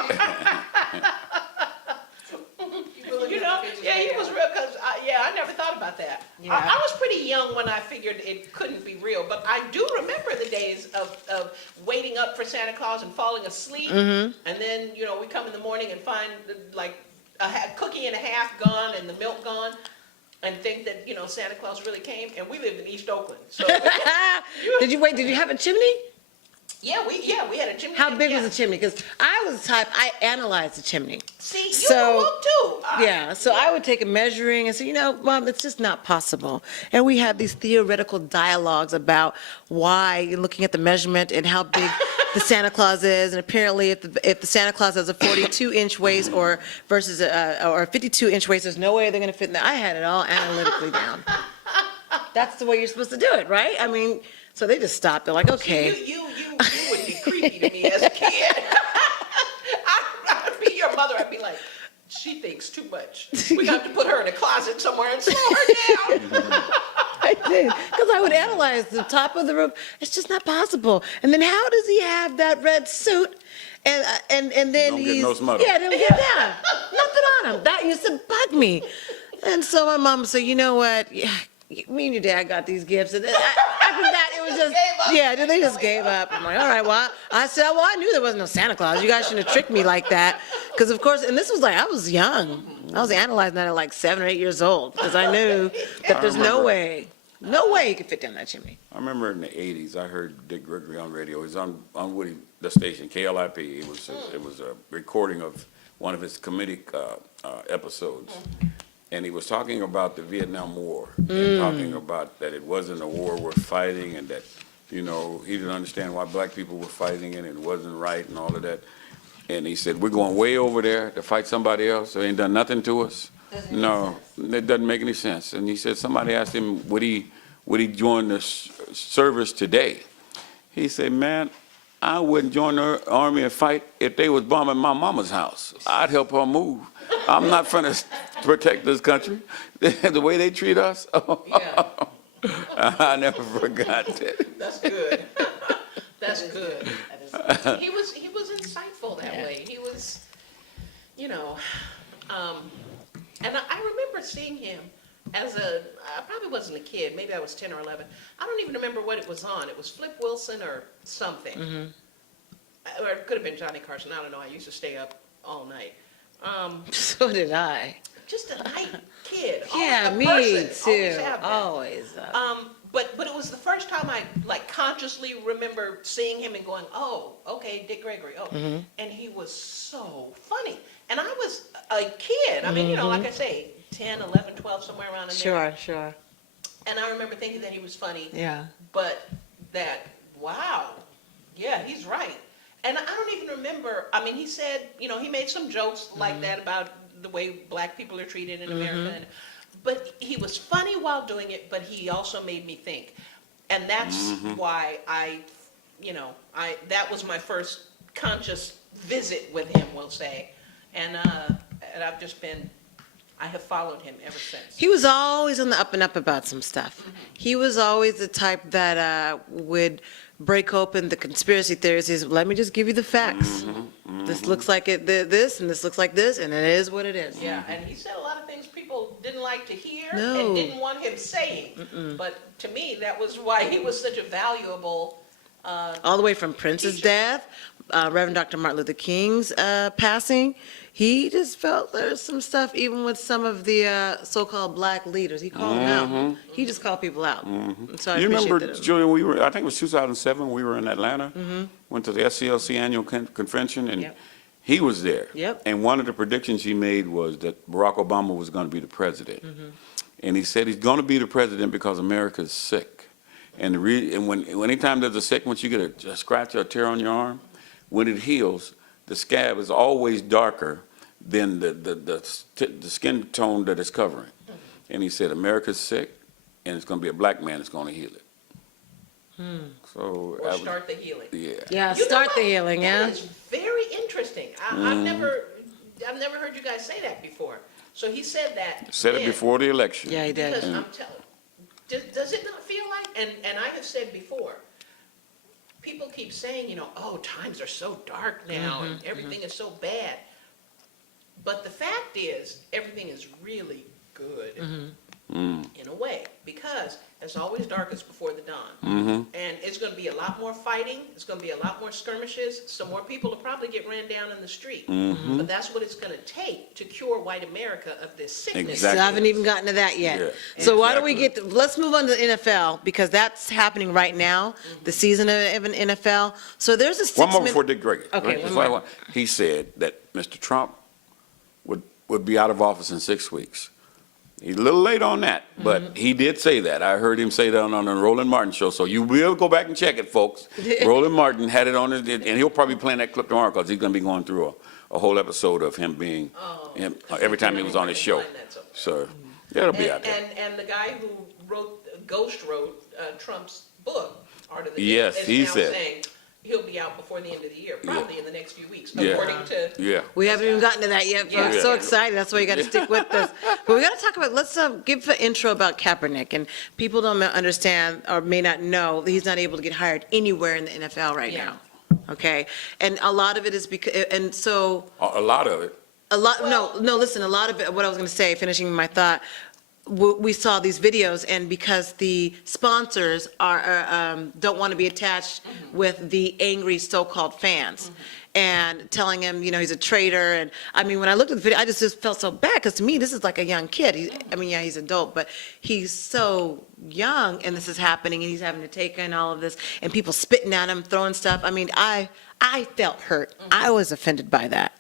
You know, yeah, he was real. Cause I never thought about that. Yeah. I was pretty young when I figured it couldn't be real, but I do remember the days of waiting up for Santa Claus and falling asleep, and then we come in the morning and find like a cookie and a half gone and the milk gone. And think that Santa Claus really came, and we lived in East Oakland. So Did you have a chimney? yeah, we had a chimney. How big was the chimney? Because I was the type, I analyzed the chimney. See, you So- were woke too. Yeah, so I would take a measuring and say, Mom, it's just not possible. And we had these theoretical dialogues about why, looking at the measurement and how big the Santa Claus is, and apparently if the Santa Claus has a 42-inch waist or versus a 52-inch waist, there's no way they're going to fit in there. I had it all analytically down. That's the way you're supposed to do it, right? I mean, so they just stopped. They're like, okay. You would be creepy to me as a kid. I'd be your mother. I'd be like, she thinks too much. We got to put her in a closet somewhere and slow her down. I did, because I would analyze the top of the roof. It's just not possible. And then how does he have that red suit? And then Don't he's get no smother. Don't get down. Nothing on him. That used to bug me. And so my mom said, "You know what? Yeah, me and your dad got these gifts." And then after that, it was just they just gave up. I'm like, all right, well, I said, well, I knew there wasn't no Santa Claus. You guys shouldn't have tricked me like that, because of course, and this was like I was young. I was analyzing that at like 7 or 8 years old, because I knew that there's no way you could fit down that chimney. I remember in the 80s, I heard Dick Gregory on radio. He was on Woody, the station, KLIP. It was a recording of one of his comedic episodes. and he was talking about the Vietnam War, and talking about that it wasn't a war worth fighting, and that, you know, he didn't understand why black people were fighting it, and it wasn't right, and all of that. And he said, we're going way over there to fight somebody else, so they ain't done nothing to us. No, it doesn't make any sense. And he said, somebody asked him, would he join the service today? He said, man, I wouldn't join the army and fight if they was bombing my mama's house. I'd help her move. I'm not trying to protect this country. The way they treat us, I never forgot that. That's good. That's good. He was insightful that way. He was, you know, and I remember seeing him as I probably wasn't a kid, maybe I was 10 or 11. I don't even remember what it was on. It was Flip Wilson or something. Or it could have been Johnny Carson, I don't know. I used to stay up all night. So did I. Just a night kid. Yeah, me too. Always. But it was the first time I like consciously remember seeing him and going, oh, okay, Dick Gregory. Oh, and he was so funny. And I was a kid. I mean, you know, like I say, 10, 11, 12, somewhere around in there. Sure. And I remember thinking that he was funny. Yeah. But that, wow, yeah, he's right. And I don't even remember, I mean, he said, you know, he made some jokes like that about the way black people are treated in America. But he was funny while doing it, but he also made me think. And that's why that was my first conscious visit with him, we'll say. And I have followed him ever since. He was always on the up and up about some stuff. He was always the type that would break open the conspiracy theories. He's, let me just give you the facts. This looks like this, and this looks like this, and it is what it is. Yeah, and he said a lot of things people didn't like to hear No. and didn't want him saying. But to me, that was why he was such a valuable. All the way from Prince's death, Reverend Dr. Martin Luther King's passing, he just felt there's some stuff, even with some of the so-called black leaders. He called them out. He just called people out. And so I You remember, appreciate that. Julian, I think it was 2007, we were in Atlanta, went to the SCLC annual convention, and he was there. And one of the predictions he made was that Barack Obama was going to be the president. And he said he's going to be the president because America is sick. And anytime there's a sickness, you get a scratch or a tear on your arm, when it heals, the scab is always darker than the skin tone that it's covering. And he said, America's sick, and it's going to be a black man that's going to heal it. So Or start the healing. Yeah, start the healing, That is very interesting. I've never heard you guys say that before. So he said that. Said it before the election. Yeah, he did. Because I'm telling, does it not feel like, and I have said before, people keep saying, you know, oh, times are so dark now and everything is so bad. But the fact is, everything is really good in a way, because it's always darkest before the dawn. And it's going to be a lot more fighting. It's going to be a lot more skirmishes. Some more people will probably get ran down in the street. But that's what it's going to take to cure white America of this sickness. Exactly. I haven't even gotten to that yet. So why don't we let's move on to the NFL, because that's happening right now, the season of an NFL. So there's a 6 One more before Dick Gregory. Okay, Right? one more. He said that Mr. Trump would be out of office in 6 weeks. He's a little late on that, but he did say that. I heard him say that on the Roland Martin show, so you will go back and check it, folks. Roland Martin had it on his, and he'll probably be playing that clip tomorrow because he's going to be going through a whole episode of him being, every time he was on his show. So, yeah, it'll be out there. And the guy who wrote Trump's book, Art of the Deal, Yes, is he now said. saying he'll be out before the end of the year, probably in the next few weeks, according to. We haven't even gotten to that yet, folks. Yeah. So excited. That's why you got to stick with us. But we got to talk about, let's give an intro about Kaepernick. And people don't understand or may not know that he's not able to get hired anywhere in the NFL right now. Okay? And a lot of it is because, and so. A lot of it. Listen, a lot of it, what I was going to say, finishing my thought, we saw these videos, and because the sponsors don't want to be attached with the angry so-called fans, and telling him, you know, he's a traitor. And I mean, when I looked at the video, I just felt so bad, because to me, this is like a young kid. He's adult, but he's so young, and this is happening, and he's having to take in all of this, and people spitting at him, throwing stuff. I mean, I felt hurt. I was offended by that.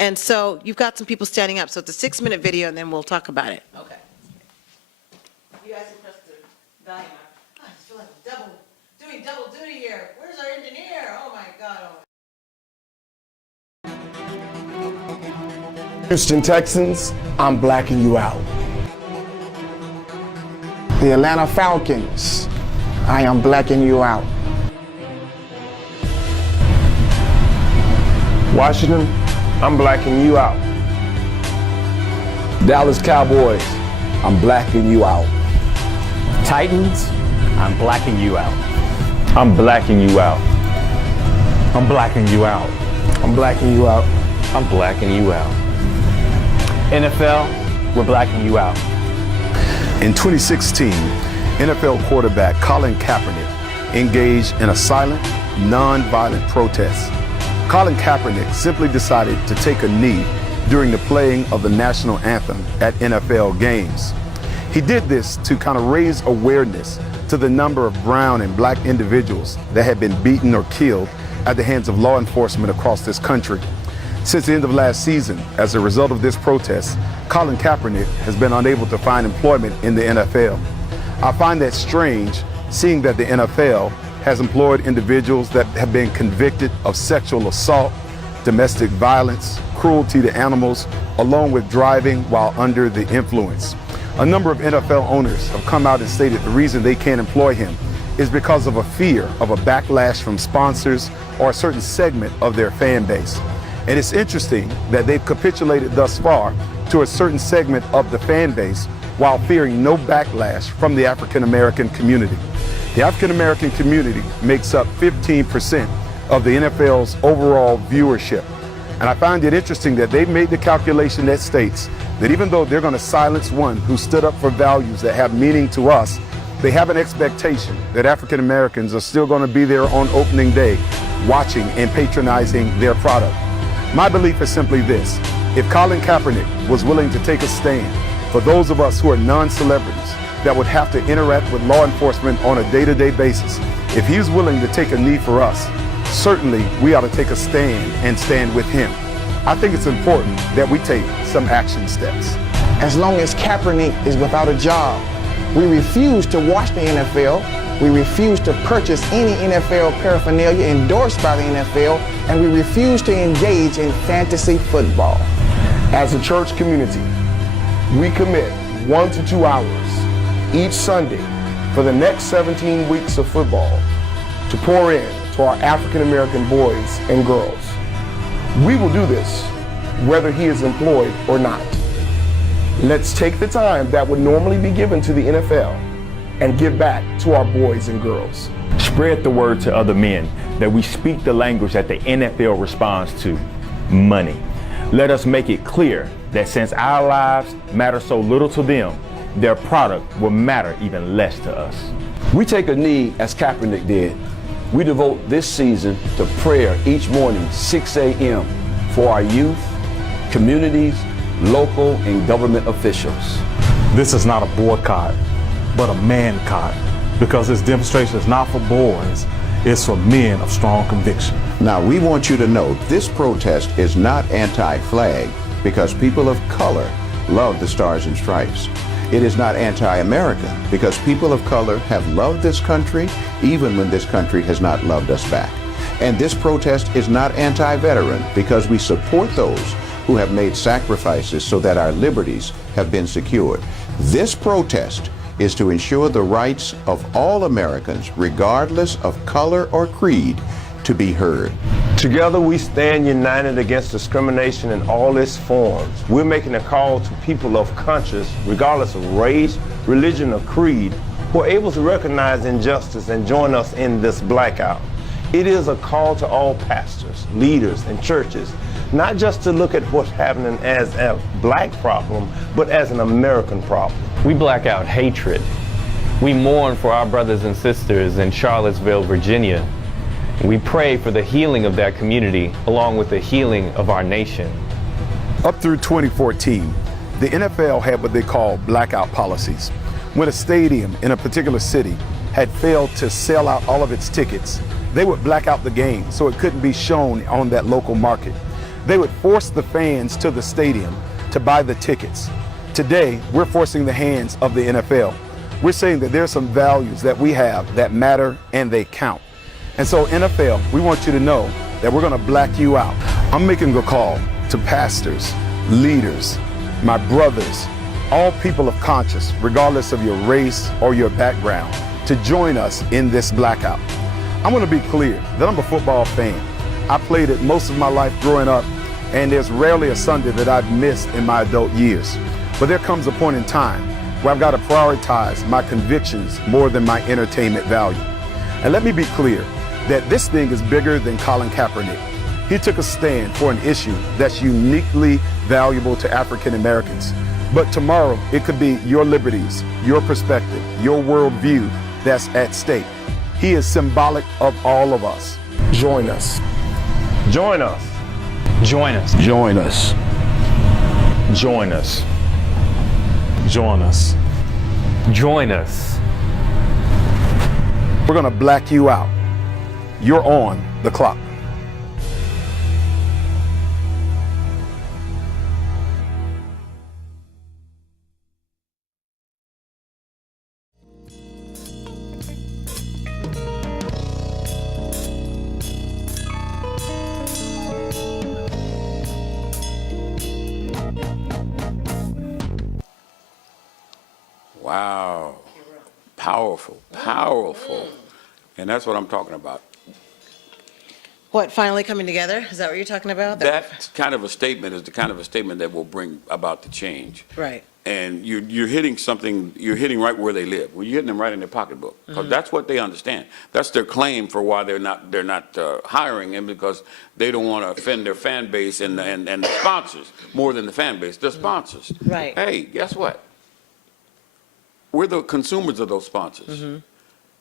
And so you've got some people standing up. So it's a 6-minute video, and then we'll talk about it. Okay. You guys can press the volume up. I just feel like I'm doing double duty here. Where's our engineer? Oh my God. Houston Texans, I'm blacking you out. The Atlanta Falcons, I am blacking you out. Washington, I'm blacking you out. Dallas Cowboys, I'm blacking you out. Titans, I'm blacking you out. I'm blacking you out. I'm blacking you out. I'm blacking you out. I'm blacking you out. NFL, we're blacking you out. In 2016, NFL quarterback Colin Kaepernick engaged in a silent, non-violent protest. Colin Kaepernick simply decided to take a knee during the playing of the national anthem at NFL games. He did this to kind of raise awareness to the number of brown and black individuals that had been beaten or killed at the hands of law enforcement across this country. Since the end of last season, as a result of this protest, Colin Kaepernick has been unable to find employment in the NFL. I find that strange, seeing that the NFL has employed individuals that have been convicted of sexual assault, domestic violence, cruelty to animals, along with driving while under the influence. A number of NFL owners have come out and stated the reason they can't employ him is because of a fear of a backlash from sponsors or a certain segment of their fan base. And it's interesting that they've capitulated thus far to a certain segment of the fan base while fearing no backlash from the African American community. The African American community makes up 15% of the NFL's overall viewership. And I find it interesting that they've made the calculation that states that even though they're going to silence one who stood up for values that have meaning to us, they have an expectation that African Americans are still going to be there on opening day, watching and patronizing their product. My belief is simply this: if Colin Kaepernick was willing to take a stand for those of us who are non-celebrities that would have to interact with law enforcement on a day-to-day basis, if he's willing to take a knee for us, certainly we ought to take a stand and stand with him. I think it's important that we take some action steps. As long as Kaepernick is without a job, we refuse to watch the NFL. We refuse to purchase any NFL paraphernalia endorsed by the NFL, and we refuse to engage in fantasy football. As a church community, we commit 1 to 2 hours each Sunday for the next 17 weeks of football to pour in to our African American boys and girls. We will do this whether he is employed or not. Let's take the time that would normally be given to the NFL and give back to our boys and girls. Spread the word to other men that we speak the language that the NFL responds to: money. Let us make it clear that since our lives matter so little to them, their product will matter even less to us. We take a knee as Kaepernick did. We devote this season to prayer each morning, 6 a.m. for our youth, communities, local and government officials. This is not a boycott, but a man-cott, because this demonstration is not for boys, it's for men of strong conviction. Now, we want you to know this protest is not anti-flag because people of color love the Stars and Stripes. It is not anti-American because people of color have loved this country even when this country has not loved us back. And this protest is not anti-veteran because we support those who have made sacrifices so that our liberties have been secured. This protest is to ensure the rights of all Americans, regardless of color or creed, to be heard. Together we stand united against discrimination in all its forms. We're making a call to people of conscience, regardless of race, religion, or creed, who are able to recognize injustice and join us in this blackout. It is a call to all pastors, leaders, and churches, not just to look at what's happening as a black problem, but as an American problem. We black out hatred. We mourn for our brothers and sisters in Charlottesville, Virginia. We pray for the healing of that community, along with the healing of our nation. Up through 2014, the NFL had what they call blackout policies. When a stadium in a particular city had failed to sell out all of its tickets, they would black out the game so it couldn't be shown on that local market. They would force the fans to the stadium to buy the tickets. Today, we're forcing the hands of the NFL. We're saying that there's some values that we have that matter and they count. And so NFL, we want you to know that we're gonna black you out. I'm making a call to pastors, leaders, my brothers, all people of conscience, regardless of your race or your background, to join us in this blackout. I want to be clear that I'm a football fan. I played it most of my life growing up, and there's rarely a Sunday that I've missed in my adult years. But there comes a point in time where I've got to prioritize my convictions more than my entertainment value. And let me be clear that this thing is bigger than Colin Kaepernick. He took a stand for an issue that's uniquely valuable to African Americans. But tomorrow, it could be your liberties, your perspective, your worldview that's at stake. He is symbolic of all of us. Join us. Join us. Join us. Join us. Join us. Join us. Join us. We're gonna black you out. You're on the clock. Wow. Powerful, powerful. And that's what I'm talking about. What, finally coming together? Is that what you're talking about? That kind of a statement is the kind of a statement that will bring about the change. Right. And you're hitting something, you're hitting right where they live. Well, you're hitting them right in their pocketbook, because that's what they understand. That's their claim for why they're not hiring him, because they don't want to offend their fan base and the sponsors more than the fan base. The sponsors. Right. Hey, guess what? We're the consumers of those sponsors.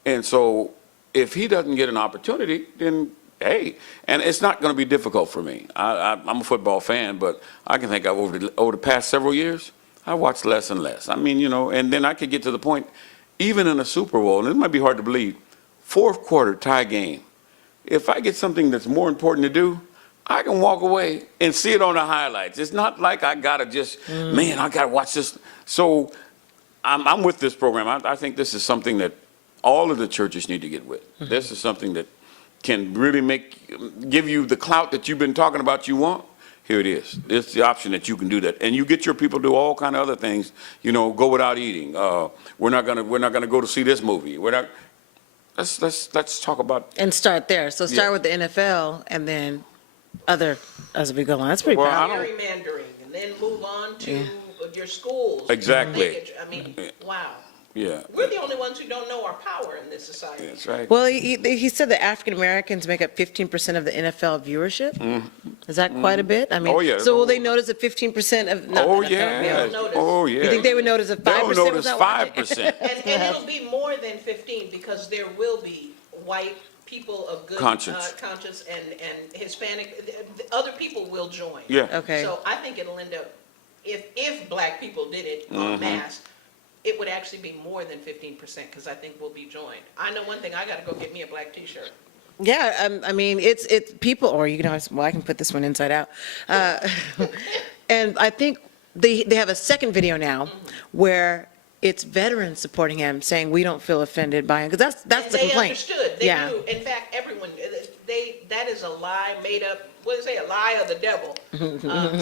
And so if he doesn't get an opportunity, then hey, and it's not going to be difficult for me. I'm a football fan, but I can think over the past several years, I watched less and less. I mean, you know, and then I could get to the point, even in a Super Bowl, and it might be hard to believe, fourth quarter tie game. If I get something that's more important to do, I can walk away and see it on the highlights. It's not like I got to just, man, I got to watch this. So I'm with this program. I think this is something that all of the churches need to get with. This is something that can really give you the clout that you've been talking about you want. Here it is. It's the option that you can do that, and you get your people to do all kind of other things. You know, go without eating. We're not gonna go to see this movie. We're not. Let's talk about. And start there. So start with the NFL, and then other as we go on. That's pretty powerful. Gerrymandering, and then move on to your schools. Exactly. I mean, wow. Yeah. We're the only ones who don't know our power in this society. That's right. Well, he said that African Americans make up 15% of the NFL viewership. Is that quite a bit? I mean, Oh, yeah. so will they notice that 15% of? Oh yeah. Oh yeah. You think they would notice if 5%? They'll was notice not watching? 5%. And it'll be more than 15, because there will be white people of good Conscience. conscience and Hispanic, other people will join. Yeah. Okay. So I think it'll end up, if black people did it en masse, it would actually be more than 15%, because I think we'll be joined. I know one thing, I got to go get me a black T-shirt. Yeah, I mean, it's people, or you can always, well, I can put this one inside out. And I think they have a second video now where it's veterans supporting him, saying we don't feel offended by him, because that's the complaint. They understood. They knew. In fact, everyone, that is a lie made up, what do they say, a lie of the devil.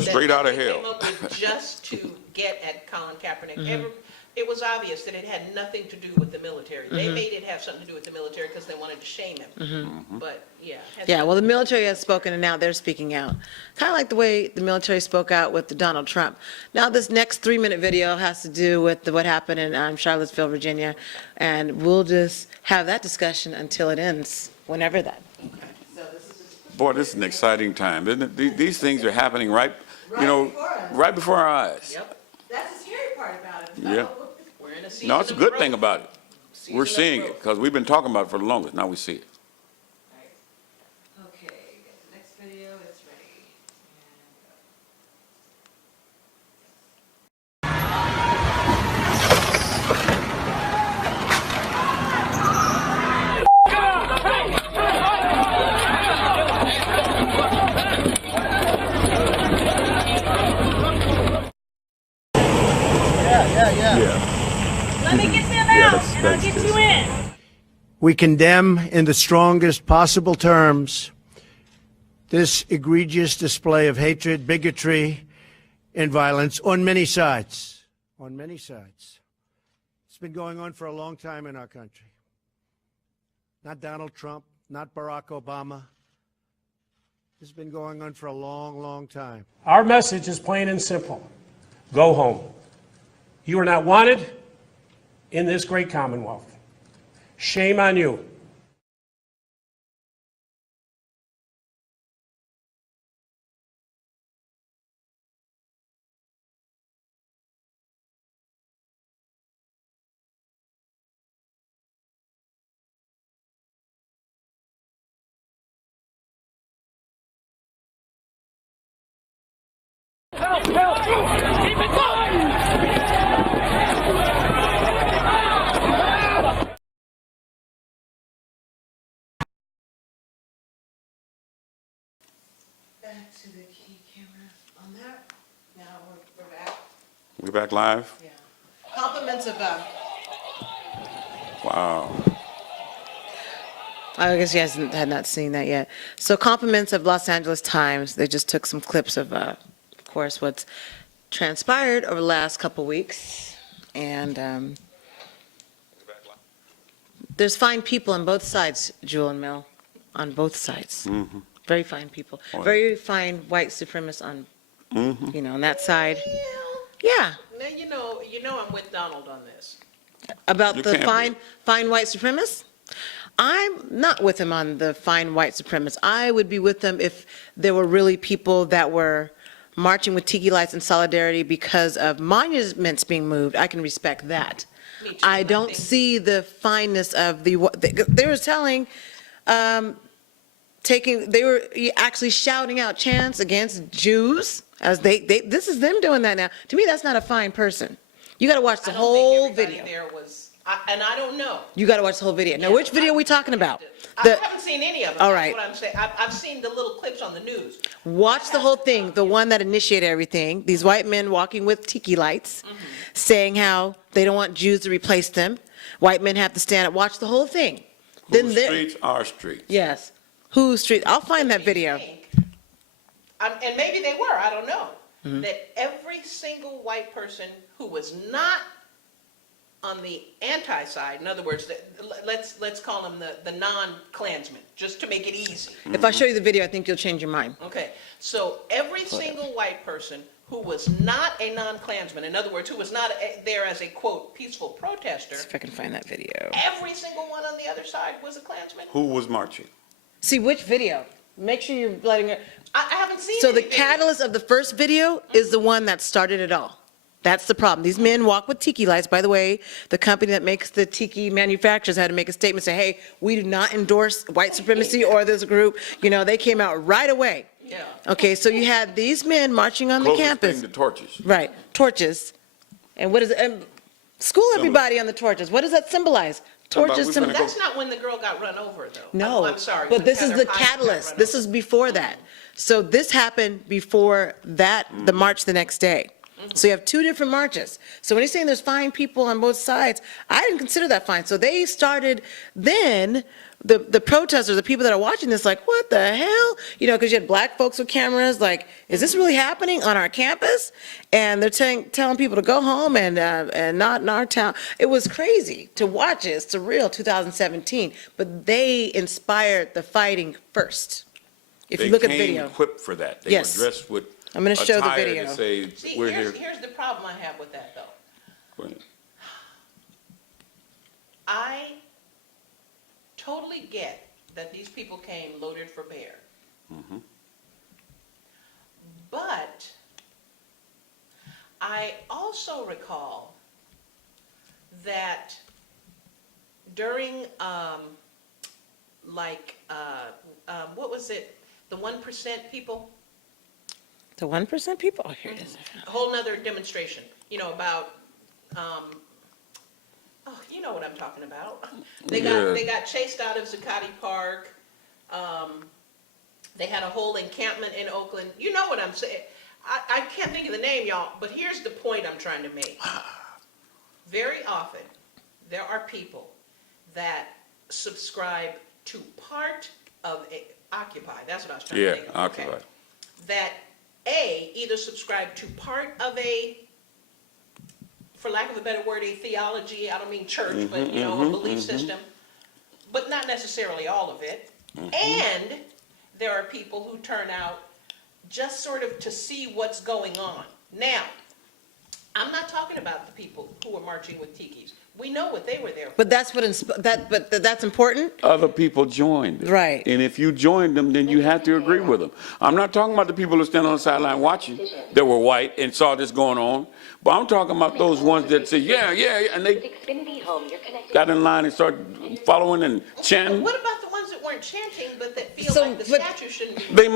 Straight out of they hell. came up with just to get at Colin Kaepernick. It was obvious that it had nothing to do with the military. They made it have something to do with the military because they wanted to shame him. But yeah. Yeah, well, the military has spoken, and now they're speaking out. Kind of like the way the military spoke out with Donald Trump. Now, this next 3-minute video has to do with what happened in Charlottesville, Virginia, and we'll just have that discussion until it ends, whenever that. Boy, this is an exciting time, isn't it? These things are happening right before our eyes. Yep. That's the scary part about it. Yeah. We're in a season No, it's a of good growth. thing about it. We're seeing it, because we've been talking about it for the longest. Now we see it. Okay, get the next video, it's ready. We condemn in the strongest possible terms this egregious display of hatred, bigotry, and violence on many sides. On many sides. It's been going on for a long time in our country. Not Donald Trump, not Barack Obama. It's been going on for a long, long time. Our message is plain and simple. Go home. You are not wanted in this great Commonwealth. Shame on you. Help! Help! Keep it going! Back to the key camera on that. Now we're back. We're back live? Yeah. Compliments of, Wow. I guess you guys had not seen that yet. So compliments of Los Angeles Times. They just took some clips of course, what's transpired over the last couple weeks. And there's fine people on both sides, Jewel and Mel, on both sides. Mm-hmm. Very fine people. Oh, yeah. Very fine white supremacists on, Mm-hmm. on that side. Yeah. Now, you know I'm with Donald on this. About You the can't fine white supremacists? I'm not with him on the fine white supremacists. I would be with them if there were really people that were marching with tiki lights in solidarity because of monuments being moved. I can respect that. Me too, I don't see the fineness of they were telling, they were actually shouting out chants against Jews as this is them doing that now. To me, that's not a fine person. You got to watch the whole video. There was, and I don't know. You got to watch the whole video. Now, which video are we talking about? I haven't seen any of them. All That's right. what I'm saying. I've seen the little clips on the news. Watch the whole thing, the one that initiated everything. These white men walking with tiki lights, saying how they don't want Jews to replace them. White men have to stand up. Watch the whole thing. Whose streets are streets? Yes. Whose street? I'll find that video. And maybe they were, I don't know. That every single white person who was not on the anti-side, in other words, let's call them the non-Klansmen, just to make it easy. If I show you the video, I think you'll change your mind. Okay, so every single white person who was not a non-Klansman, in other words, who was not there as a, quote, peaceful protester. See if I can find that video. Every single one on the other side was a Klansman. Who was marching? See, which video? Make sure you're letting her. I haven't seen So the any catalyst of the first video is the one that started it all. That's the problem. These men walk with tiki lights. By the way, the company that makes the tiki manufacturers had to make a statement saying, hey, we do not endorse white supremacy or this group. They came out right away. Yeah. Okay, so you had these men marching on the Closest campus. thing to torches. Right, torches. And what is it? School everybody on the torches. What does that symbolize? Torches. That's not when the girl got run over, though. No, I'm sorry. but when this is Heather the Heisen got catalyst. run This is before that. So this happened before that, the march the next day. So you have two different marches. So when he's saying there's fine people on both sides, I didn't consider that fine. So they started then, the protesters, the people that are watching this, like, what the hell? Because you had black folks with cameras, like, is this really happening on our campus? And they're telling people to go home and not in our town. It was crazy to watch it. It's surreal, 2017. But they inspired the fighting first. If you look at the video. They came equipped for that. They Yes. were dressed with I'm going to show the attire video. to say, See, we're here's here. the problem I have with that, though. Go ahead. I totally get that these people came loaded for bear. Mm-hmm. But I also recall that during, what was it? The 1% people? The 1% people? Oh, here it is. A whole nother demonstration, about, you know what I'm talking about. They got chased out of Zuccotti Park. They had a whole encampment in Oakland. You know what I'm saying. I can't think of the name, y'all, but here's the point I'm trying to make. Very often, there are people that subscribe to part of Occupy. That's what I was trying to Yeah, think of. Occupy. Okay. That either subscribe to part of for lack of a better word, a theology. I don't mean church, but a belief system, but not necessarily all of it. And there are people who turn out just sort of to see what's going on. Now, I'm not talking about the people who were marching with tikis. We know what they were there for. But that's that's important. Other people joined. Right. And if you joined them, then you have to agree with them. I'm not talking about the people who stand on the sideline watching that were white and saw this going on. But I'm talking about those ones that say, yeah, and they got in line and started following and chanting. What about the ones that weren't chanting, but that feel like the statue shouldn't be? They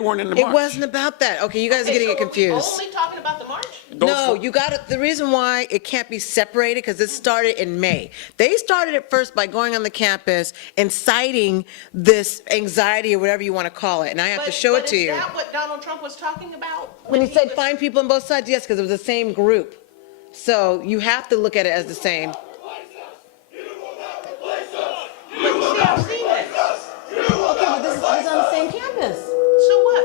weren't in the march. It wasn't about that. Okay, you guys are getting it confused. Only talking about the march? No, you got it. The reason why it can't be separated, because it started in May. They started it first by going on the campus, inciting this anxiety or whatever you want to call it, and I have to show it to you. Is that what Donald Trump was talking about? When he said find people on both sides, yes, because it was the same group. So you have to look at it as the same. But see, I've seen this. Okay, but this is on the same campus. So what?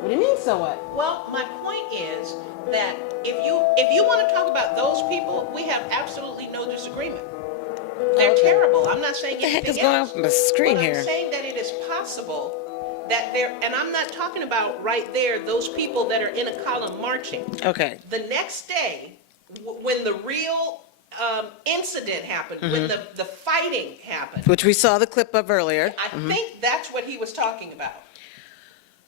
What do you mean, so what? Well, my point is that if you want to talk about those people, we have absolutely no disagreement. They're terrible. I'm not saying anything else. What the heck is going on from the screen here? I'm saying that it is possible that and I'm not talking about right there, those people that are in a column marching. Okay. The next day, when the real incident happened, when the fighting happened. Which we saw the clip of earlier. I think that's what he was talking about.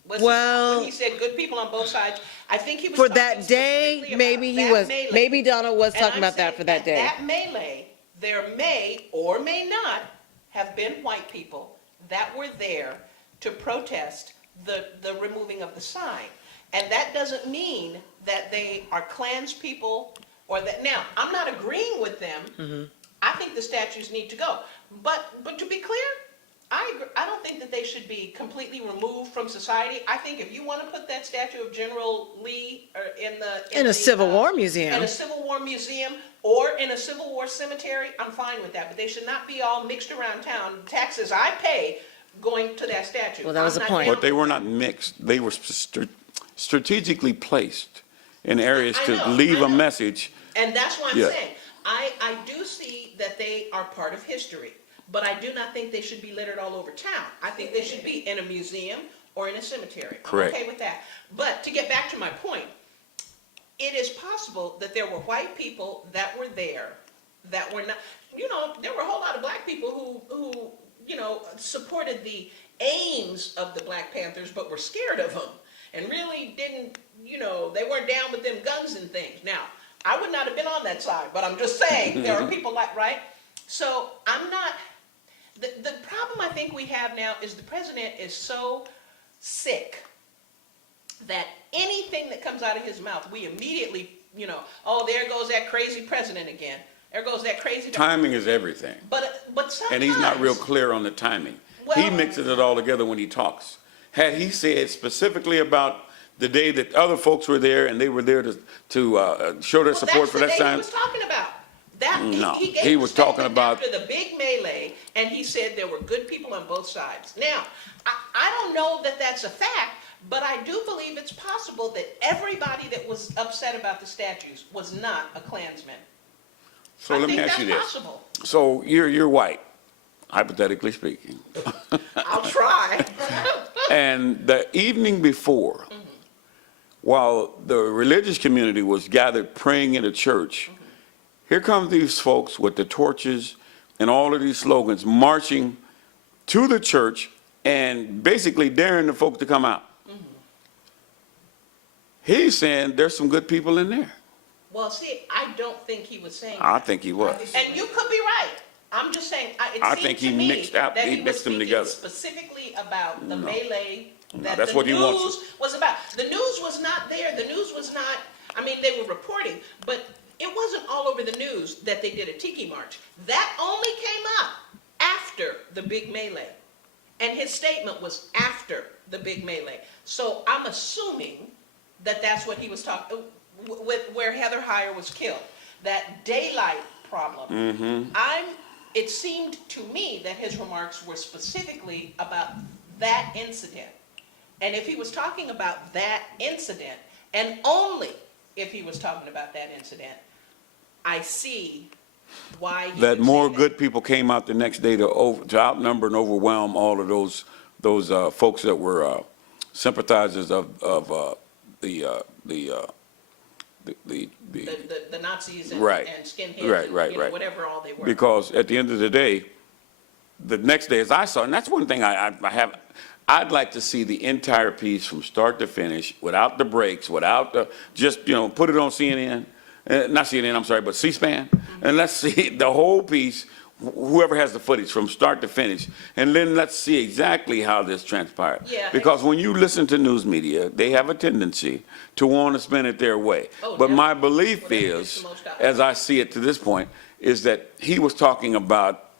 When he said good people on both sides, I think he was for talking that day, maybe he that was. melee. Maybe Donald was And talking I'm about that saying for that day. That melee, there may or may not have been white people that were there to protest the removing of the sign. And that doesn't mean that they are Klans people or that. Now, I'm not agreeing with them. I think the statues need to go. But to be clear, I don't think that they should be completely removed from society. I think if you want to put that statue of General Lee in a Civil War museum. In a Civil War museum or in a Civil War cemetery, I'm fine with that. But they should not be all mixed around town. Taxes I pay going to that statue. Well, that was the point. But they were not mixed. They were strategically placed in areas to leave a message. And that's why I'm saying, I do see that they are part of history. But I do not think they should be littered all over town. I think they should be in a museum or in a cemetery. Correct. I'm okay with that. But to get back to my point, it is possible that there were white people that were there that were not, there were a whole lot of black people who supported the aims of the Black Panthers, but were scared of them and really didn't, they weren't down with them guns and things. Now, I would not have been on that side, but I'm just saying there are people right? So I'm not, the problem I think we have now is the president is so sick that anything that comes out of his mouth, we immediately, oh, there goes that crazy president again. There goes that crazy. Timing is everything. But sometimes. And he's not real clear on the timing. He mixes it all together when he talks. Had he said specifically about the day that other folks were there and they were there to show their support for that sign? That's the day he was talking about. He was talking about after the big melee, and he said there were good people on both sides. Now, I don't know that that's a fact, but I do believe it's possible that everybody that was upset about the statues was not a Klansman. So let me ask you this. Possible. So you're white, hypothetically speaking. I'll try. And the evening before, while the religious community was gathered praying in a church, here come these folks with the torches and all of these slogans marching to the church and basically daring the folks to come out. He's saying there's some good people in there. Well, see, I don't think he was saying I that. think he was. And you could be right. I'm just saying, I think he mixed them together. Specifically about the melee that that's the what he news wants. was about. The news was not there. The news was not, they were reporting, but it wasn't all over the news that they did a tiki march. That only came up after the big melee. And his statement was after the big melee. So I'm assuming that that's what he was talking with where Heather Heyer was killed. That daylight problem. it seemed to me that his remarks were specifically about that incident. And if he was talking about that incident, and only if he was talking about that incident, I see why you That would more say that. good people came out the next day to outnumber and overwhelm all of those folks that were sympathizers of the Nazis and, right, and skinheads right, and right, you know, right. whatever all they were. Because at the end of the day, the next day, as I saw, and that's one thing I'd like to see the entire piece from start to finish, without the breaks, without the, just, put it on CNN, not CNN, I'm sorry, but C-SPAN, and let's see the whole piece, whoever has the footage from start to finish, and then let's see exactly how this transpired. Yeah, because when you listen to news media, they have a tendency to want to spin it their way. Oh, but yeah. my belief is, as I see it to this point, is that he was talking about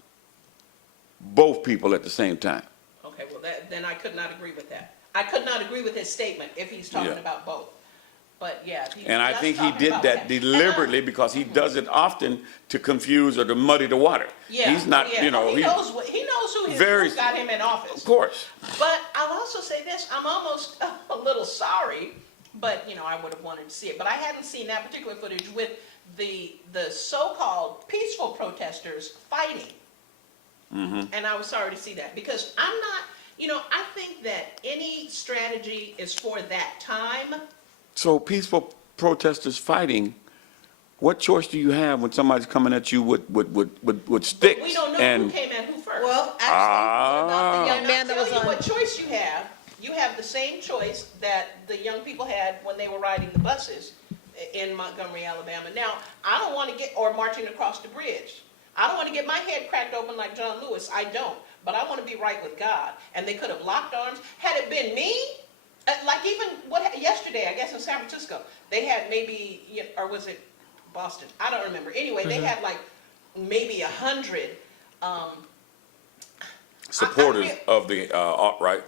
both people at the same time. Okay, well, then I could not agree with that. I could not agree with his statement if he's talking about both. But yeah. And I think he did that deliberately because he does it often to confuse or to muddy the water. Yeah, He's not, he knows who who got him in office. Of course. But I'll also say this, I'm almost a little sorry, but I would have wanted to see it. But I hadn't seen that particular footage with the so-called peaceful protesters fighting. And I was sorry to see that because I'm not, I think that any strategy is for that time. So peaceful protesters fighting, what choice do you have when somebody's coming at you with sticks? But we don't know who came at who first. Well, actually, about the young man that was on. What choice you have? You have the same choice that the young people had when they were riding the buses in Montgomery, Alabama. Now, I don't want to or marching across the bridge. I don't want to get my head cracked open like John Lewis. I don't. But I want to be right with God. And they could have locked arms. Had it been me, like even yesterday, I guess in San Francisco, they had maybe, or was it Boston? I don't remember. Anyway, they had like maybe 100 supporters of the alt-right.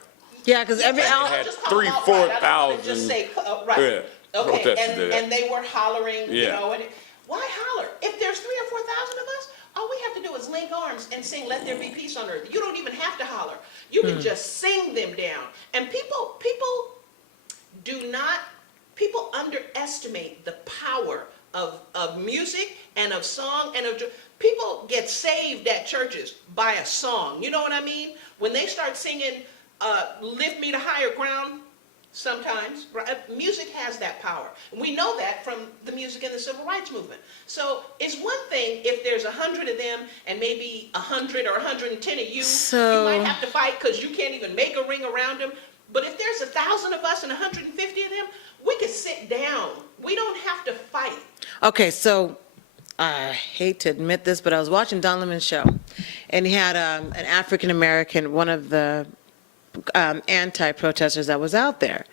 Yeah, because every out had 3,000-4,000. Just say right. Yeah, okay, and they were hollering. Yeah. And why holler? If there's 3,000 or 4,000 of us, all we have to do is link arms and sing "Let There Be Peace on Earth." You don't even have to holler. You can just sing them down. And people underestimate the power of music and of song and of people get saved at churches by a song. You know what I mean? When they start singing "Lift Me to Higher Ground," sometimes music has that power. And we know that from the music in the civil rights movement. So it's one thing if there's 100 of them and maybe 100 or 110 of you, you might have to fight because you can't even make a ring around them. But if there's 1,000 of us and 150 of them, we can sit down. We don't have to fight. Okay, so I hate to admit this, but I was watching Don Lemon's show, and he had an African-American, one of the anti-protesters that was out there.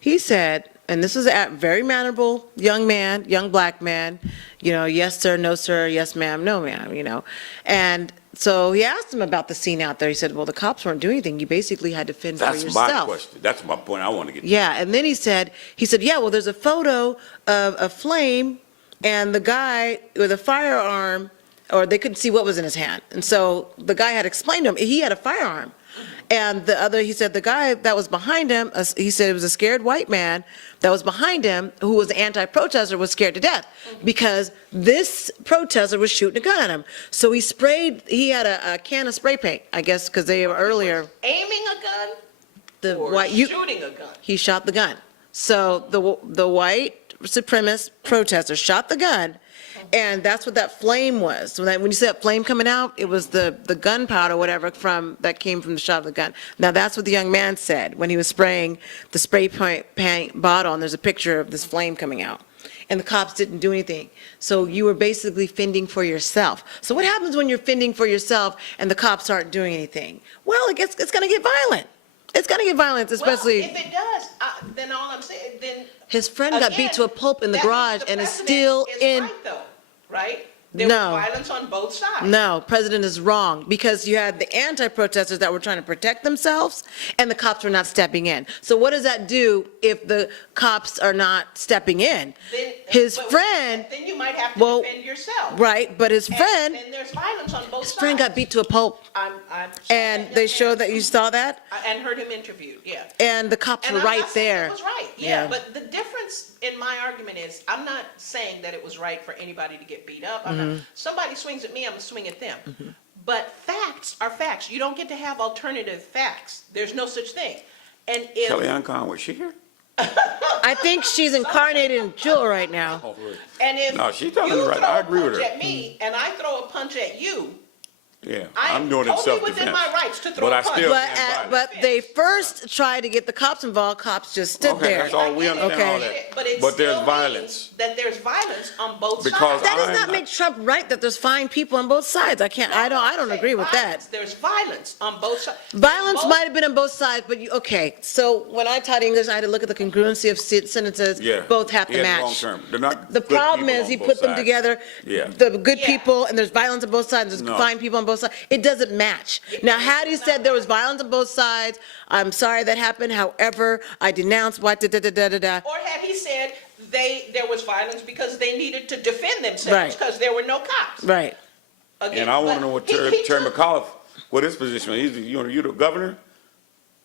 He said, and this is a very mannerable young man, young black man, yes sir, no sir, yes ma'am, no ma'am, And so he asked him about the scene out there. He said, well, the cops weren't doing anything. You basically had to fend for yourself. That's my question. That's my point I want to get to. Yeah, and then he said, yeah, well, there's a photo of a flame and the guy with a firearm, or they couldn't see what was in his hand. And so the guy had explained to him, he had a firearm. And he said the guy that was behind him, he said it was a scared white man that was behind him who was an anti-protester, was scared to death because this protester was shooting a gun at him. So he had a can of spray paint, I guess, because they were earlier. Aiming a gun? Shooting a gun? He shot the gun. So the white supremacist protester shot the gun. And that's what that flame was. So when you see that flame coming out, it was the gunpowder, whatever, that came from the shot of the gun. Now that's what the young man said when he was spraying the spray paint bottle, and there's a picture of this flame coming out. And the cops didn't do anything. So you were basically fending for yourself. So what happens when you're fending for yourself and the cops aren't doing anything? Well, it's going to get violent. It's going to get violent, especially. Well, if it does, then all I'm saying, then. His friend got beat to a pulp in the garage and is still in. Right, though, right? There was violence on both sides. No, President is wrong, because you had the anti-protesters that were trying to protect themselves, and the cops were not stepping in. So what does that do if the cops are not stepping in? Then you might have to defend yourself. Right, but his friend, and there's violence on both sides. his friend got beat to a pulp, and they showed that, you saw that? And heard him interviewed, yeah. And the cops were right there. It was right, yeah. But the difference in my argument is, I'm not saying that it was right for anybody to get beat up. Somebody swings at me, I'm gonna swing at them. But facts are facts. You don't get to have alternative facts. There's no such thing. And if Kellyanne Conway, she here? I think she's incarnated in Jewel right now. And if No, she's telling you you right. throw I a agree with punch her. at me and I throw a punch at you, Yeah, I'm I'm doing it totally self-defense. within my rights to throw But a I punch. still But, stand by but they first tried to get the cops involved, cops just stood Okay, there. that's all. We understand all that. But there's still violence. means that there's violence on both Because sides. That does not make Trump right that there's fine people on both sides. I don't agree with that. There's violence on both sides. Violence might have been on both sides, but so when I taught English, I had to look at the congruency of sentences. Yeah. Both have He to had match. long term. They're not The good problem people is on he both put them sides. together, Yeah. the good people, and there's violence on both sides, there's No. fine people on both sides. It doesn't match. Now, had he said there was violence on both sides, I'm sorry that happened, however, I denounce what, da-da-da-da-da-da. Or had he said there was violence because they needed to defend themselves Right. because there were no cops. Right. Again, And I want to but know what he Terry took- McAuliffe, what his position is. You're the governor,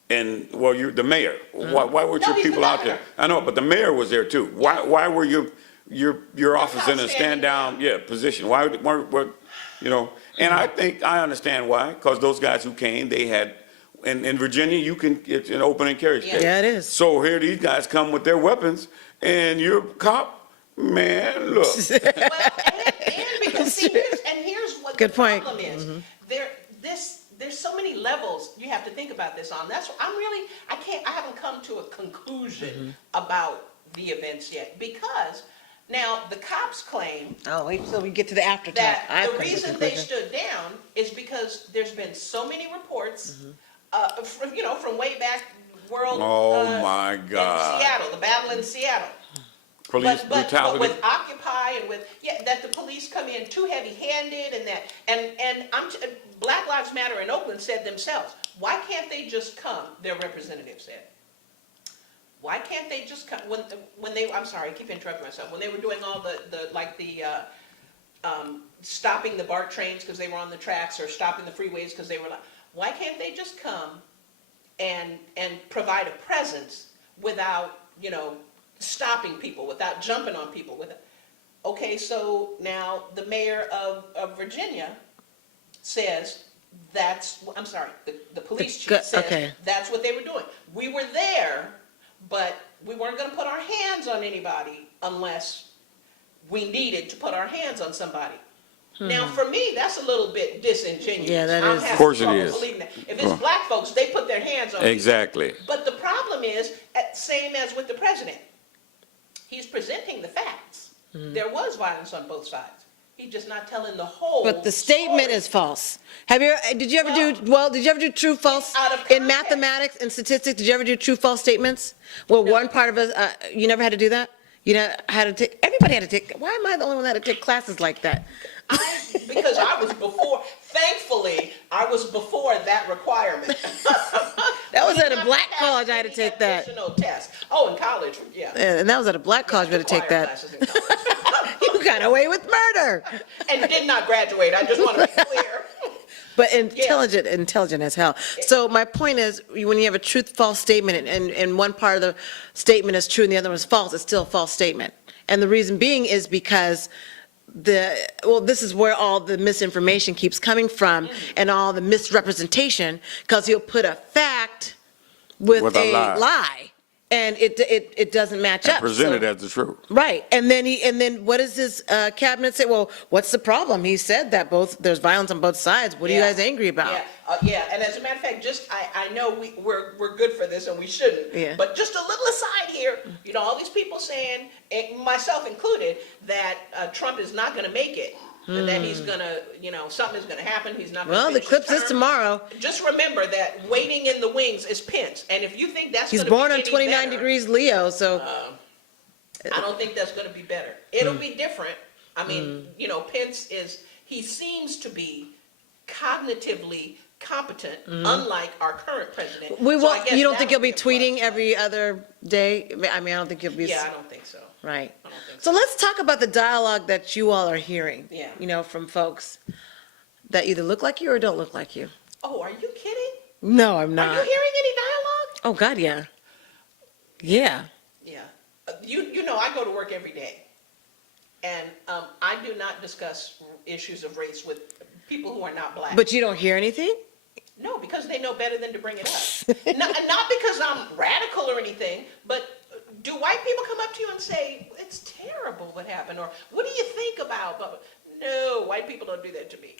and well, you're the mayor. Why weren't No, your he's the people out governor. there? I know, but the mayor was there too. Why were your office in a stand down position? Why And I think I understand why, because those guys who came, they had. In Virginia, it's an open and carry state. Yeah, it is. So here these guys come with their weapons, and you're a cop, man, look. Because here's what Good the point. problem is. There's so many levels you have to think about this on. That's I haven't come to a conclusion about the events yet, because now the cops claim wait till we get to the aftertalk. that the reason they stood down is because there's been so many reports from way back world My in God. Seattle, the battle in Seattle. Police But brutality. with Occupy and that the police come in too heavy-handed and Black Lives Matter in Oakland said themselves, why can't they just come? Their representative said, why can't they just come when they? I'm sorry, I keep interrupting myself. When they were doing all the stopping the BART trains because they were on the tracks, or stopping the freeways because they were like, why can't they just come and provide a presence without stopping people, without jumping on people? Okay, so now the mayor of Virginia says the police chief says that's what they were doing. We were there, but we weren't going to put our hands on anybody unless we needed to put our hands on somebody. Now, for me, that's a little bit disingenuous. Yeah, that is. Of course it is. If it's black folks, they put their hands on people. Exactly. But the problem is, same as with the president, he's presenting the facts. There was violence on both sides. He's just not telling the whole. But the statement is false. Did you ever do true false in mathematics and statistics? Did you ever do true false statements? Well, one part of us, you never had to do that? Everybody had to take, why am I the only one that had to take classes like that? Because thankfully, I was before that requirement. That was at a black college, I had to take that. Test. Oh, in college, yeah. And that was at a black college, we had to take that. You got away with murder. And did not graduate, I just want to be clear. But intelligent as hell. So my point is, when you have a truth-false statement, and one part of the statement is true and the other one is false, it's still a false statement. And the reason being is because this is where all the misinformation keeps coming from, and all the misrepresentation, because he'll put a fact with a lie. And it doesn't match up. Presented as the truth. Right, and then what does his cabinet say? Well, what's the problem? He said that there's violence on both sides. What are you guys angry about? Yeah, and as a matter of fact, I know we're good for this and we shouldn't. Yeah. But just a little aside here, all these people saying, myself included, that Trump is not going to make it. And that he's gonna, something is gonna happen. He's not. Well, the eclipse is tomorrow. Just remember that waiting in the wings is Pence, and if you think that's he's born on 29 degrees Leo, so I don't think that's gonna be better. It'll be different, I mean, you know, Pence he seems to be cognitively competent, unlike our current president. We So I won't, guess you don't that think would he'll be a plus. tweeting every other day? I mean, I don't think he'll be. Yeah, I don't think so. Right. I don't think So let's talk about the dialogue that you all are hearing. Yeah. You know, from folks that either look like you or don't look like you. Oh, are you kidding? No, I'm not. Are you hearing any dialogue? Oh God, yeah. Yeah. Yeah. You know, I go to work every day, and I do not discuss issues of race with people who are not black. But you don't hear anything? No, because they know better than to bring it up. Not because I'm radical or anything, but do white people come up to you and say, it's terrible what happened, or what do you think about? But no, white people don't do that to me.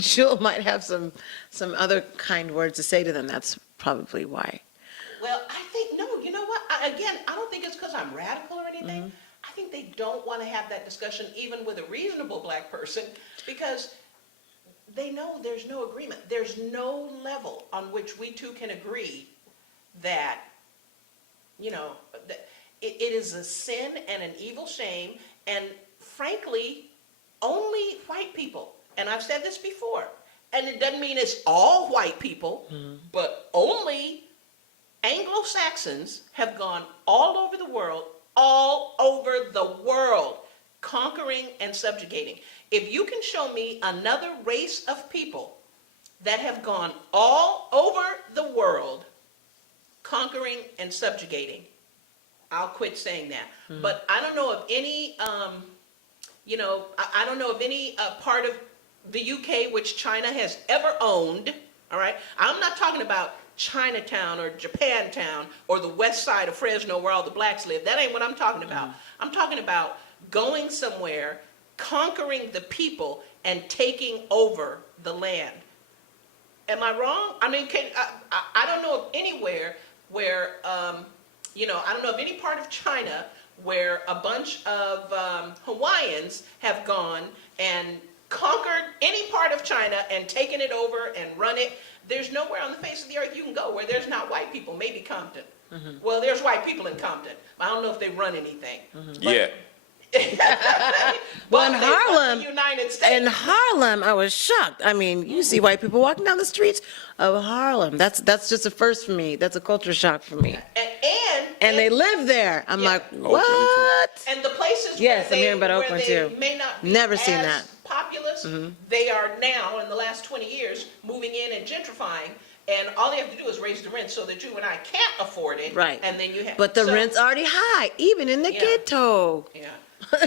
Jewel might have some other kind words to say to them. That's probably why. Well, I think, no, you know what? I don't think it's because I'm radical or anything. I think they don't want to have that discussion even with a reasonable black person because they know there's no agreement. There's no level on which we two can agree that, you know, that it is a sin and an evil shame, and frankly, only white people, and I've said this before, and it doesn't mean it's all white people, but only Anglo-Saxons have gone all over the world, conquering and subjugating. If you can show me another race of people that have gone all over the world, conquering and subjugating, I'll quit saying that. But I don't know of any, you know, I don't know of any part of the UK which China has ever owned, all right? I'm not talking about Chinatown or Japantown or the west side of Fresno where all the blacks live. That ain't what I'm talking about. I'm talking about going somewhere, conquering the people, and taking over the land. Am I wrong? I mean, I don't know of anywhere where, you know, I don't know of any part of China where a bunch of Hawaiians have gone and conquered any part of China and taken it over and run it. There's nowhere on the face of the earth you can go where there's not white people, maybe Compton. Well, there's white people in Compton. I don't know if they run anything. Yeah. Well, in Harlem, United States. I was shocked. I mean, you see white people walking down the streets of Harlem. That's just a first for me. That's a culture shock for me. And they live there. I'm like, what? And the places Yes, where I'm hearing about where Oakland they too. may not be Never seen as that. populous, they are now, in the last 20 years, moving in and gentrifying. And all they have to do is raise the rent so that you and I can't afford it. Right. And then you have. But the rent's already high, even in the ghetto. Yeah.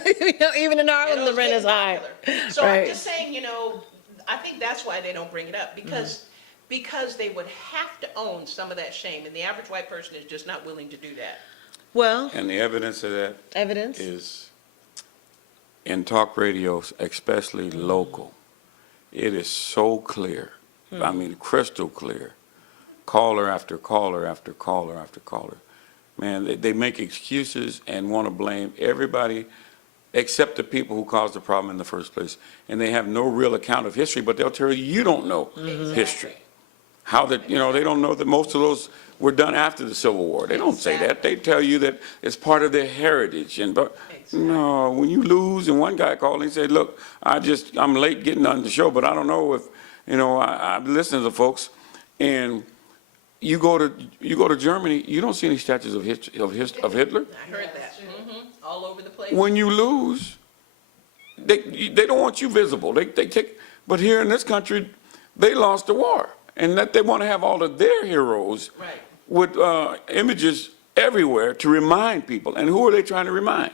You know, even in Harlem, the rent is high. So Right. I'm just saying, you know, I think that's why they don't bring it up, because they would have to own some of that shame, and the average white person is just not willing to do that. Well. And the evidence of that Evidence? is in talk radio, especially local. It is so clear. I mean, crystal clear. Caller after caller after caller after caller. Man, they make excuses and want to blame everybody except the people who caused the problem in the first place. And they have no real account of history, but they'll tell you don't know history. How that, you know, they don't know that most of those were done after the Civil War. They don't say that. They tell you that it's part of their heritage. And but no, when you lose, and one guy called and he said, look, I'm late getting on the show, but I don't know if, you know, I've listened to the folks, and you go to Germany, you don't see any statues of Hitler. I heard that. All over the place. When you lose, they don't want you visible. They take, but here in this country, they lost the war, and that they want to have all of their heroes with images everywhere to remind people. And who are they trying to remind?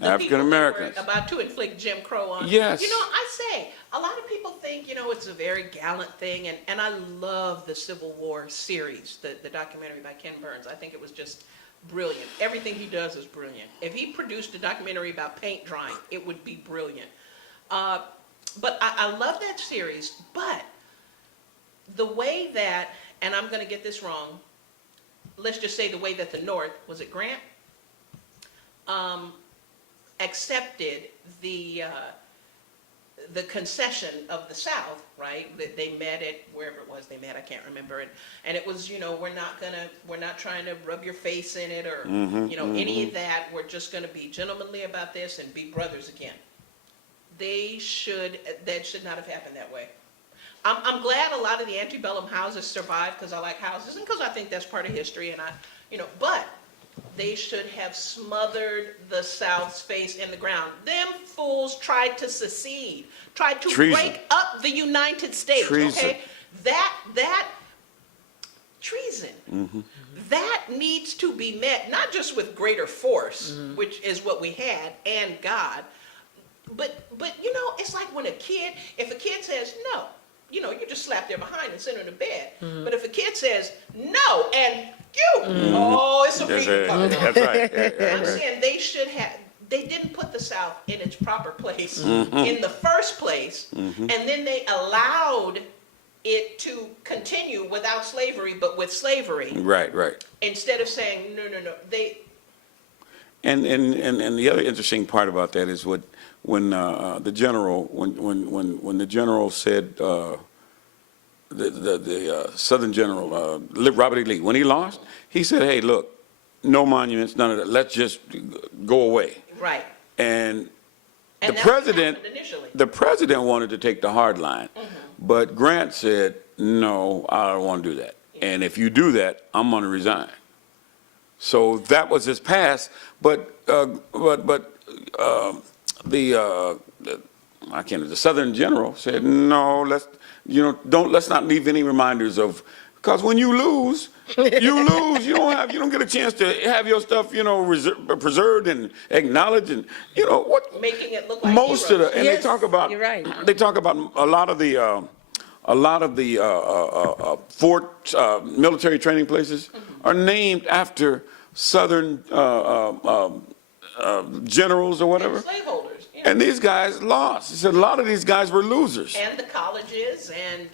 African Americans. About to inflict Jim Crow on. Yes. You know, I say, a lot of people think, you know, it's a very gallant thing, and I love the Civil War series, the documentary by Ken Burns. I think it was just brilliant. Everything he does is brilliant. If he produced a documentary about paint drying, it would be brilliant. But I love that series, but the way that, and I'm going to get this wrong, let's just say the way that the North, was it Grant? Accepted the the concession of the South, right? That they met at wherever it was they met, I can't remember it. And it was, we're not trying to rub your face in it or, any of that. We're just gonna be gentlemanly about this and be brothers again. That should not have happened that way. I'm glad a lot of the antebellum houses survived because I like houses and because I think that's part of history and but they should have smothered the South's face in the ground. Them fools tried to secede, tried to break up the United States, okay? That treason, that needs to be met, not just with greater force, which is what we had, and God, but it's like when if a kid says no, you just slap their behind and send them to bed. But if a kid says no and it's a rebuke. That's right. I'm saying they didn't put the South in its proper place in the first place, and then they allowed it to continue without slavery, but with slavery. Right. Instead of saying no, And the other interesting part about that is when the general said the Southern General Robert E. Lee, when he lost, he said, "Hey, look, no monuments, none of that. Let's just go away." Right. And the president wanted to take the hard line, but Grant said, "No, I don't want to do that. And if you do that, I'm going to resign." So that was his pass, but the Southern General said, "No, let's not leave any reminders of, because when you lose, you lose. You don't get a chance to have your stuff, preserved and acknowledged, and what making it look like most heroes. of the and Yes, they talk about you're right. They talk about a lot of the forts, military training places are named after Southern generals or whatever. Slaveholders. And these guys lost. He said a lot of these guys were losers. And the colleges and,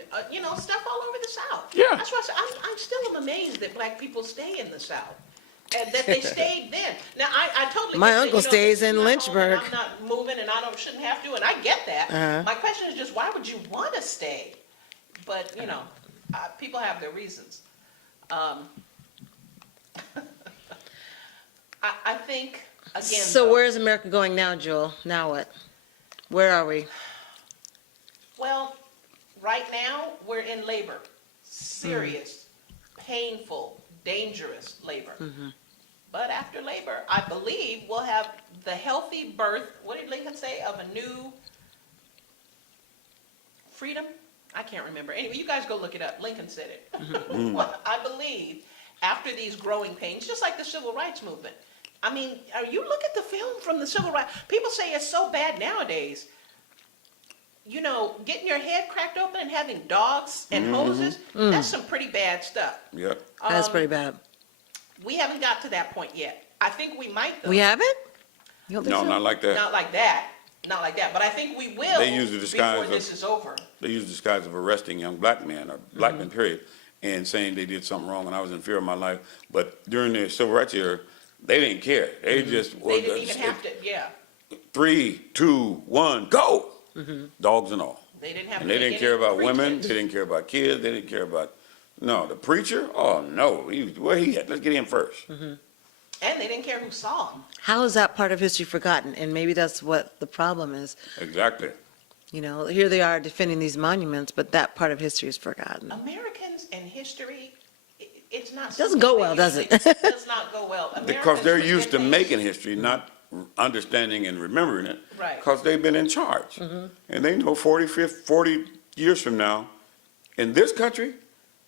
stuff all over the South. Yeah. That's why I still am amazed that black people stay in the South. And that they stayed then. Now, I totally My get that, uncle stays in Lynchburg. I'm not moving and shouldn't have to, and I get that. My question is just, why would you want to stay? But, people have their reasons. I think, again... So where's America going now, Joel? Now what? Where are we? Well, right now, we're in labor. Serious, painful, dangerous labor. But after labor, I believe we'll have the healthy birth, what did Lincoln say, of a new freedom? I can't remember. Anyway, you guys go look it up. Lincoln said it. Well, I believe after these growing pains, just like the civil rights movement. I mean, you look at the film from the civil rights, people say it's so bad nowadays. Getting your head cracked open and having dogs and hoses, that's some pretty bad stuff. Yeah. That's pretty bad. We haven't got to that point yet. I think we might, though. We haven't? No, not like that. Not like that. Not like that. But I think we will They use the disguise before this is over. They use the disguise of arresting young black men, or black men, period, and saying they did something wrong and I was in fear of my life. But during the civil rights era, they didn't care. They just... They didn't even have to, 3, 2, 1, go! Dogs and all. They didn't have And to they make didn't care any about women. pretense. They didn't care about kids. They didn't care about... No, the preacher? Oh, no. Where he at? Let's get him first. And they didn't care who saw him. How is that part of history forgotten? And maybe that's what the problem is. Exactly. Here they are defending these monuments, but that part of history is forgotten. Americans and history, it's not... It doesn't go well, does it? It does not go well. Because they're Americans used to forget making history, not understanding and remembering it. Right. Because they've been in charge. And they know 40 years from now, in this country,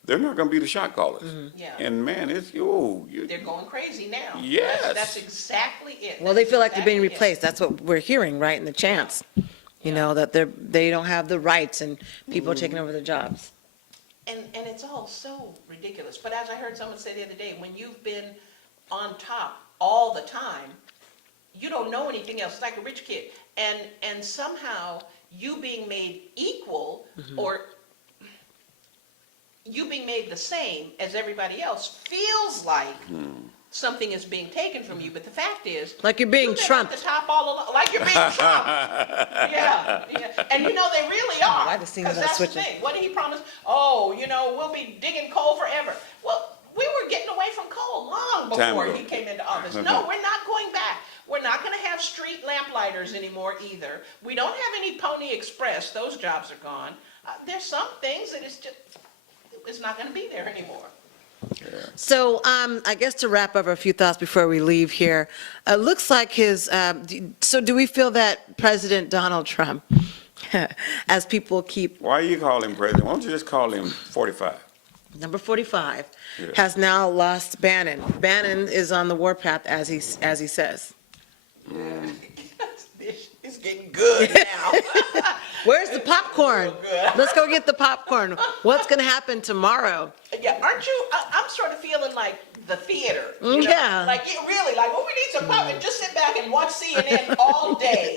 they're not going to be the shot callers. Yeah. And man, it's, they're going crazy now. Yes. That's exactly it. Well, they feel like they're being replaced. That's what we're hearing, right, in the chants. That they don't have the rights and people are taking over their jobs. And it's all so ridiculous. But as I heard someone say the other day, when you've been on top all the time, you don't know anything else. It's like a rich kid. And somehow you being made equal or you being made the same as everybody else feels like something is being taken from you, but the fact is, like you're being you've been trumped. at the top all along, like you're being trumped. Yeah. And you know they really are. Why the scenes Because not that's switching? the thing. What did he promise? Oh, we'll be digging coal forever. Well, we were getting away from coal long before he came into office. No, we're not going back. We're not going to have street lamp-lighters anymore either. We don't have any Pony Express. Those jobs are gone. There's some things that it's not going to be there anymore. So I guess to wrap up a few thoughts before we leave here, looks like so do we feel that President Donald Trump, as people keep... Why you call him president? Why don't you just call him 45? Number 45 has now lost Bannon. Bannon is on the warpath, as he says. It's getting good now. Where's the popcorn? Let's go get the popcorn. What's going to happen tomorrow? Yeah, aren't you? I'm sort of feeling like the theater. You know? Yeah. Like, really, like, we need some popcorn. Just sit back and watch CNN all day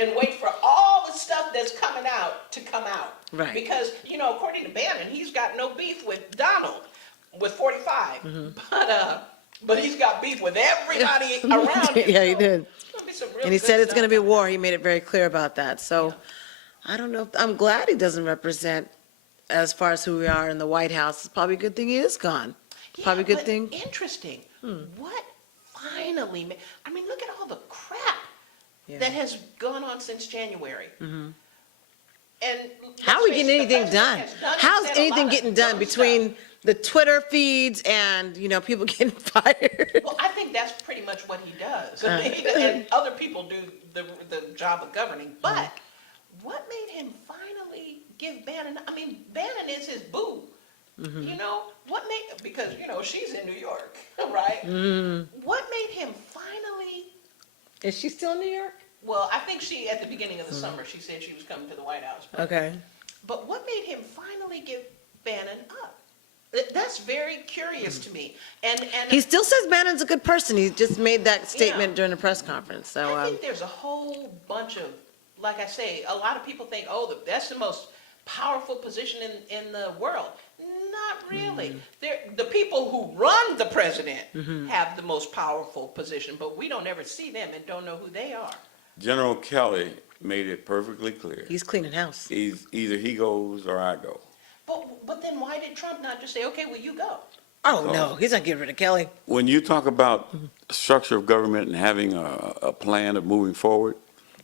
and wait for all the stuff that's coming out to come out. Right. Because, according to Bannon, he's got no beef with Donald, with 45. But he's got beef with everybody around him. Yeah, he did. And he said it's going to be a war. He made it very clear about that. So I don't know. I'm glad he doesn't represent as far as who we are in the White House. It's probably a good thing he is gone. Probably a good thing. Interesting. What finally, I mean, look at all the crap that has gone on since January. And how are we getting anything done? How's anything getting done between the Twitter feeds and, people getting fired? Well, I think that's pretty much what he does. And other people do the job of governing. But what made him finally give Bannon, Bannon is his boo. What made, because, she's in New York, right? What made him finally... Is she still in New York? Well, I think at the beginning of the summer, she said she was coming to the White House. Okay. But what made him finally give Bannon up? That's very curious to me. And he still says Bannon's a good person. He just made that statement during a press conference. So I think there's a whole bunch of, like I say, a lot of people think, that's the most powerful position in the world. Not really. The people who run the president have the most powerful position, but we don't ever see them and don't know who they are. General Kelly made it perfectly clear. He's cleaning house. Either he goes or I go. But then why did Trump not just say, okay, well, you go? Oh, no, he's not getting rid of Kelly. When you talk about structure of government and having a plan of moving forward,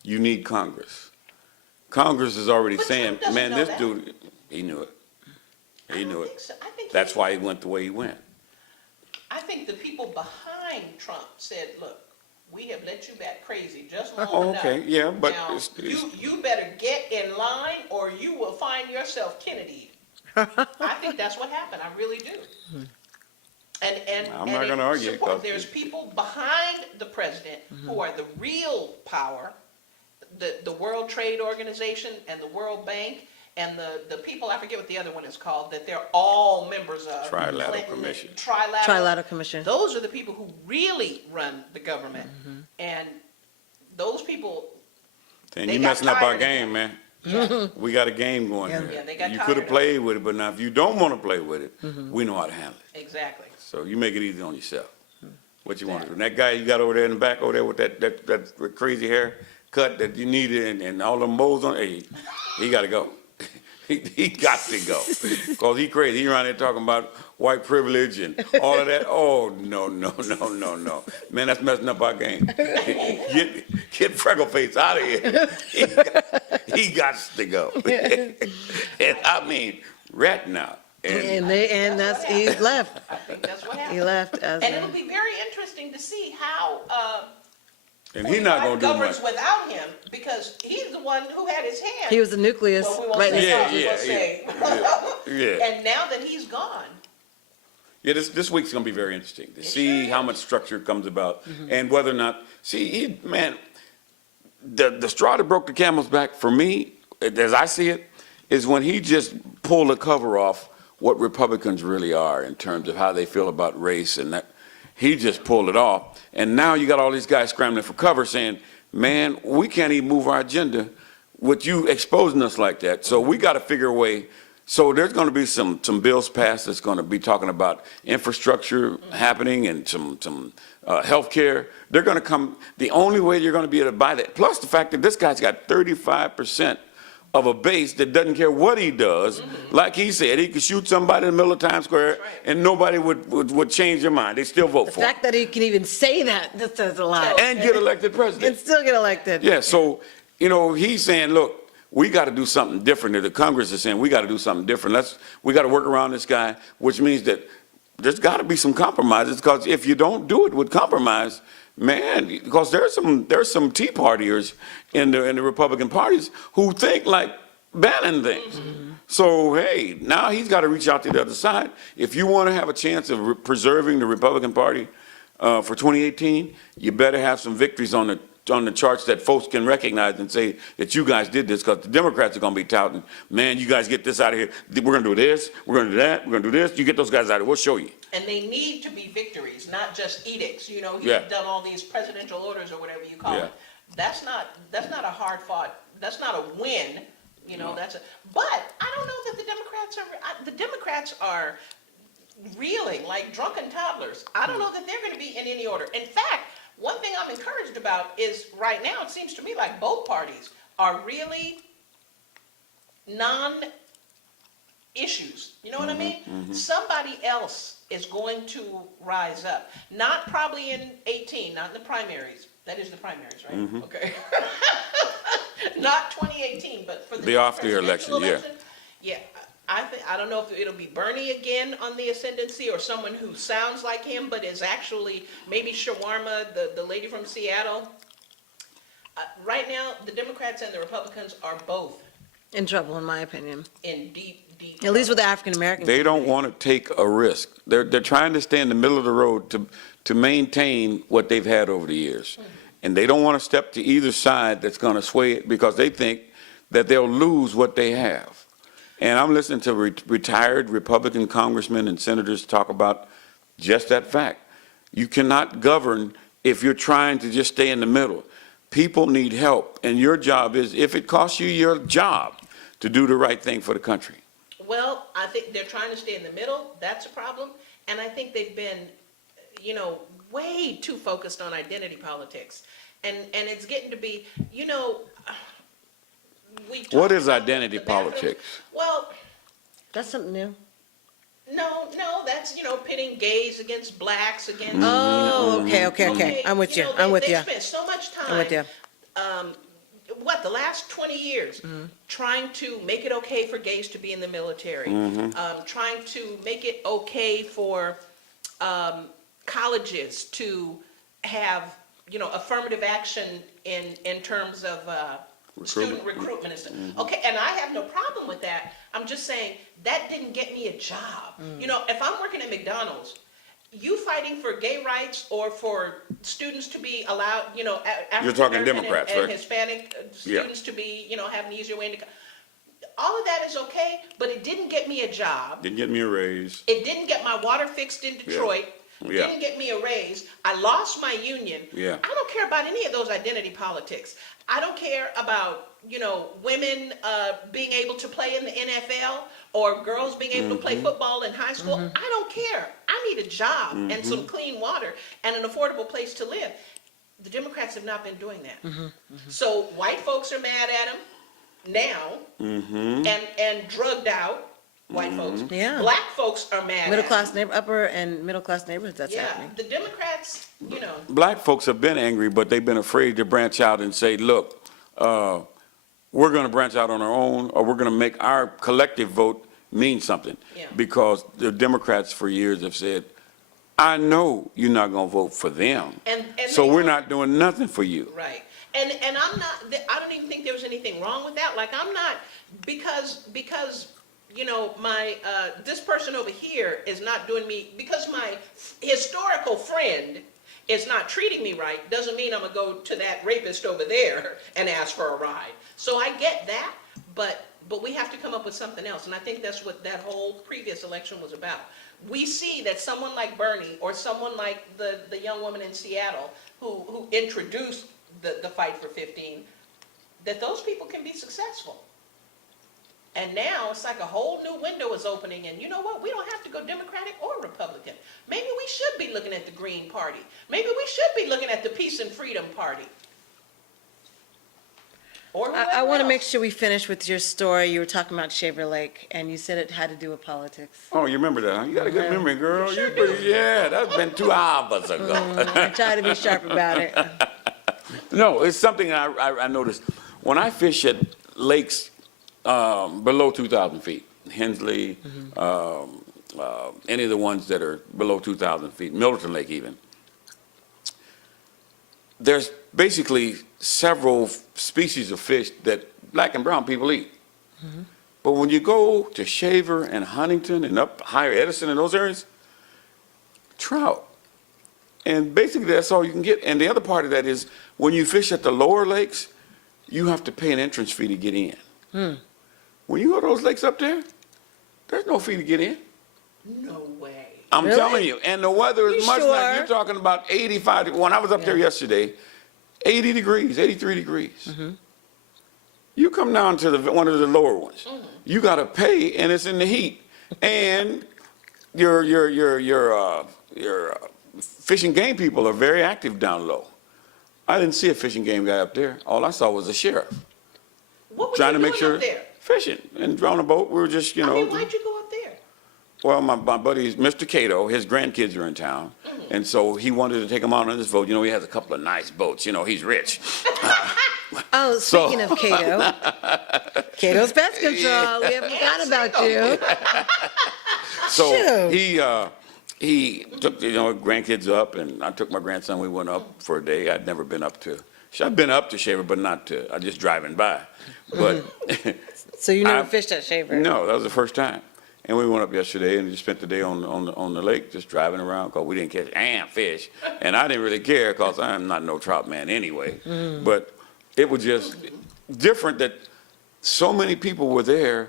you need Congress. Congress is already saying, man, this dude, he knew it. He knew it. So. That's why he went the way he went. I think the people behind Trump said, look, we have let you back crazy just long enough. Okay, yeah, but now, you better get in line or you will find yourself Kennedy. I think that's what happened. I really do. And I'm not going to argue. There's people behind the president who are the real power, the World Trade Organization and the World Bank and the people, I forget what the other one is called, that they're all members of. Trilateral Commission. Trilateral Commission. Those are the people who really run the government. And those people, and you messing up our game, man. Yeah. We got a game going here. Yeah, they got you tired could have of played with it, but now if you don't want to play with it, we know how to handle it. Exactly. So you make it easy on yourself. What you want to do. And that guy you got over there in the back over there with that crazy hair cut that you needed and all them moles on, hey, he got to go. He got to go. Because he crazy. He around there talking about white privilege and all of that. Oh, no. Man, that's messing up our game. Get Freckleface out of here. He got to go. And I mean, right now. And he left. I think that's what happened. He left. And it'll be very interesting to see how and he's not going to do governs much. without him, because he's the one who had his hand. He was the nucleus. Well, we won't right say Yeah. And now that he's gone. Yeah, this week's going to be very interesting to see how much structure comes about and whether or not, the straw that broke the camel's back for me, as I see it, is when he just pulled the cover off what Republicans really are in terms of how they feel about race, and that he just pulled it off. And now you got all these guys scrambling for cover saying, man, we can't even move our agenda with you exposing us like that. So we got to figure a way So there's going to be some bills passed that's going to be talking about infrastructure happening and some health care. They're going to come, the only way you're going to be able to buy that, plus the fact that this guy's got 35% of a base that doesn't care what he does. Like he said, he could shoot somebody in the middle of Times Square and nobody would change their mind. They still vote for him. The fact that he can even say that says a lot. And get elected president. And still get elected. Yeah, so, you know, he's saying, look, we got to do something different. The Congress is saying we got to do something different. We got to work around this guy, which means that there's got to be some compromises, because if you don't do it with compromise, man, because there's some Tea Partiers in the Republican parties who think like Bannon thinks. So, hey, now he's got to reach out to the other side. If you want to have a chance of preserving the Republican Party for 2018, you better have some victories on the charts that folks can recognize and say that you guys did this, because the Democrats are going to be touting, man, you guys get this out of here. We're going to do this, we're going to do that, we're going to do this. You get those guys out of here, we'll show you. And they need to be victories, not just edicts. You know, he's Yeah. done all these presidential orders or whatever you call Yeah. it. That's not a hard fought, that's not a win. You know, but I don't know that the Democrats are reeling like drunken toddlers. I don't know that they're going to be in any order. In fact, one thing I'm encouraged about is right now it seems to me like both parties are really non-issues. You know what I mean? Somebody else is going to rise up. Not probably in 18, not in the primaries. That is the primaries, right? Okay. Not 2018, but for The off-year election, yeah. Yeah, I don't know if it'll be Bernie again on the ascendancy or someone who sounds like him but is actually maybe Shawarma, the lady from Seattle. Right now, the Democrats and the Republicans are both In trouble, in my opinion. in deep At least with the African Americans. They don't want to take a risk. They're trying to stay in the middle of the road to maintain what they've had over the years. And they don't want to step to either side that's going to sway it, because they think that they'll lose what they have. And I'm listening to retired Republican congressmen and senators talk about just that fact. You cannot govern if you're trying to just stay in the middle. People need help, and your job is, if it costs you your job, to do the right thing for the country. Well, I think they're trying to stay in the middle. That's a problem. And I think they've been, you know, way too focused on identity politics. And it's getting to be, you know, What is identity politics? well, That's something new. no, that's, you know, pitting gays against blacks against. Oh, okay. I'm with you. know, I'm with they you. spent so much time. I'm with you. The last 20 years, trying to make it okay for gays to be in the military, trying to make it okay for colleges to have, you know, affirmative action in terms of student recruitment and stuff. Okay, and I have no problem with that. I'm just saying that didn't get me a job. You know, if I'm working at McDonald's, you fighting for gay rights or for students to be allowed, you know, You're talking African-American Democrats, and right? Hispanic students to be, you know, have an easier way into. All of that is okay, but it didn't get me a job. Didn't get me a raise. It didn't get my water fixed in Detroit. Yeah. Didn't get me a raise. I lost my union. Yeah. I don't care about any of those identity politics. I don't care about, you know, women being able to play in the NFL or girls being able to play football in high school. I don't care. I need a job and some clean water and an affordable place to live. The Democrats have not been doing that. So white folks are mad at them now and drugged out. White folks. Yeah. Black folks are mad. Upper and middle class neighborhoods, that's happening. The Democrats, you know. Black folks have been angry, but they've been afraid to branch out and say, look, we're going to branch out on our own, or we're going to make our collective vote mean something. Because the Democrats for years have said, I know you're not going to vote for them. And so we're not doing nothing for you. Right. And I'm not, I don't even think there was anything wrong with that. Like, I'm not, because you know, my, this person over here is not doing me, because my historical friend is not treating me right, doesn't mean I'm gonna go to that rapist over there and ask for a ride. So I get that, but we have to come up with something else. And I think that's what that whole previous election was about. We see that someone like Bernie or someone like the young woman in Seattle who introduced the Fight for 15, that those people can be successful. And now it's like a whole new window is opening, and you know what? We don't have to go Democratic or Republican. Maybe we should be looking at the Green Party. Maybe we should be looking at the Peace and Freedom Party. Or I want to else. make sure we finish with your story. You were talking about Shaver Lake, and you said it had to do with politics. Oh, you remember that? Huh? You got a good memory, girl. Sure Yeah, that's been 2 hours ago. I try to be sharp about it. No, it's something I noticed. When I fish at lakes below 2,000 feet, Hensley, any of the ones that are below 2,000 feet, Milton Lake even, there's basically several species of fish that black and brown people eat. But when you go to Shaver and Huntington and up higher Edison and those areas, trout. And basically that's all you can get. And the other part of that is when you fish at the lower lakes, you have to pay an entrance fee to get in. When you go to those lakes up there, there's no fee to get in. No way. I'm Really? telling you. And the weather is You much sure? like you're talking about 85. When I was up there yesterday, 80 degrees, 83 degrees. You come down to one of the lower ones. You got to pay, and it's in the heat. And your fishing game people are very active down low. I didn't see a fishing game guy up there. All I saw was a sheriff. What were Trying you to make doing sure up there? fishing and on a boat. We were just, you know. I mean, why'd you go up there? Well, my buddy, Mr. Cato, his grandkids are in town, and so he wanted to take them out on this boat. You know, he has a couple of nice boats. You know, he's rich. Oh, speaking of Cato, Cato's Pest Control. We haven't forgotten about you. So he took, you know, grandkids up, and I took my grandson. We went up for a day. I'd never been up to. I've been up to Shaver, but not to. I just driving by. But So you never fished at Shaver? no, that was the first time. And we went up yesterday and just spent the day on the lake, just driving around, because we didn't catch fish. And I didn't really care, because I'm not no trout man anyway. But it was just different that so many people were there,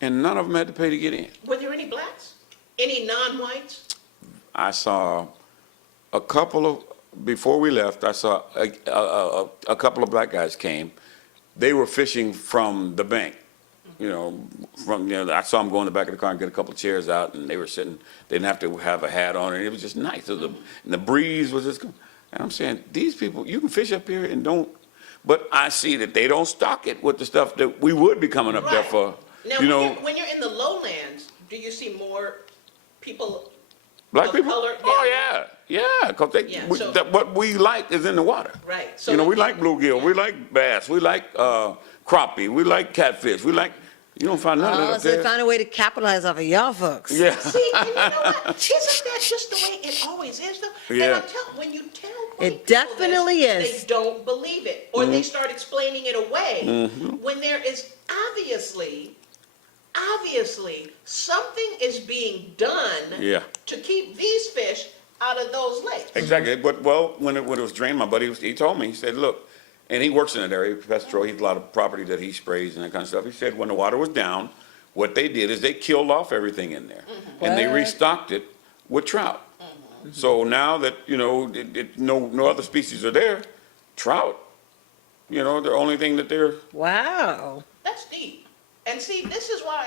and none of them had to pay to get in. Were there any blacks? Any non-whites? I saw a couple of, before we left, I saw a couple of black guys came. They were fishing from the bank. You know, I saw them go in the back of the car and get a couple of chairs out, and they were sitting. They didn't have to have a hat on, and it was just nice. And the breeze was just, and I'm saying, these people, you can fish up here and don't. But I see that they don't stock it with the stuff that we would be coming up there for. Now, you know, when you're in the lowlands, do you see more people? black of people. color down Oh yeah, because what we like is in the water. Right. So You know, we like bluegill, we like bass, we like crappie, we like catfish, we like. You don't find none of that Oh, up so they there. found a way to capitalize off of y'all folks. Yeah. See, and you know what? Isn't that just the way it always is, though? Yeah. And I'm telling, when you tell It definitely is. they don't believe it, or they start explaining it away. When there is obviously something is being done Yeah. to keep these fish out of those lakes. Exactly. But when it was drained, my buddy he told me, he said, look, and he works in that area, pest control. He has a lot of property that he sprays and that kind of stuff. He said when the water was down, what they did is they killed off everything in there, and they restocked it with trout. So now that you know no other species are there, trout, you know, the only thing that they're. Wow. That's deep. And see, this is why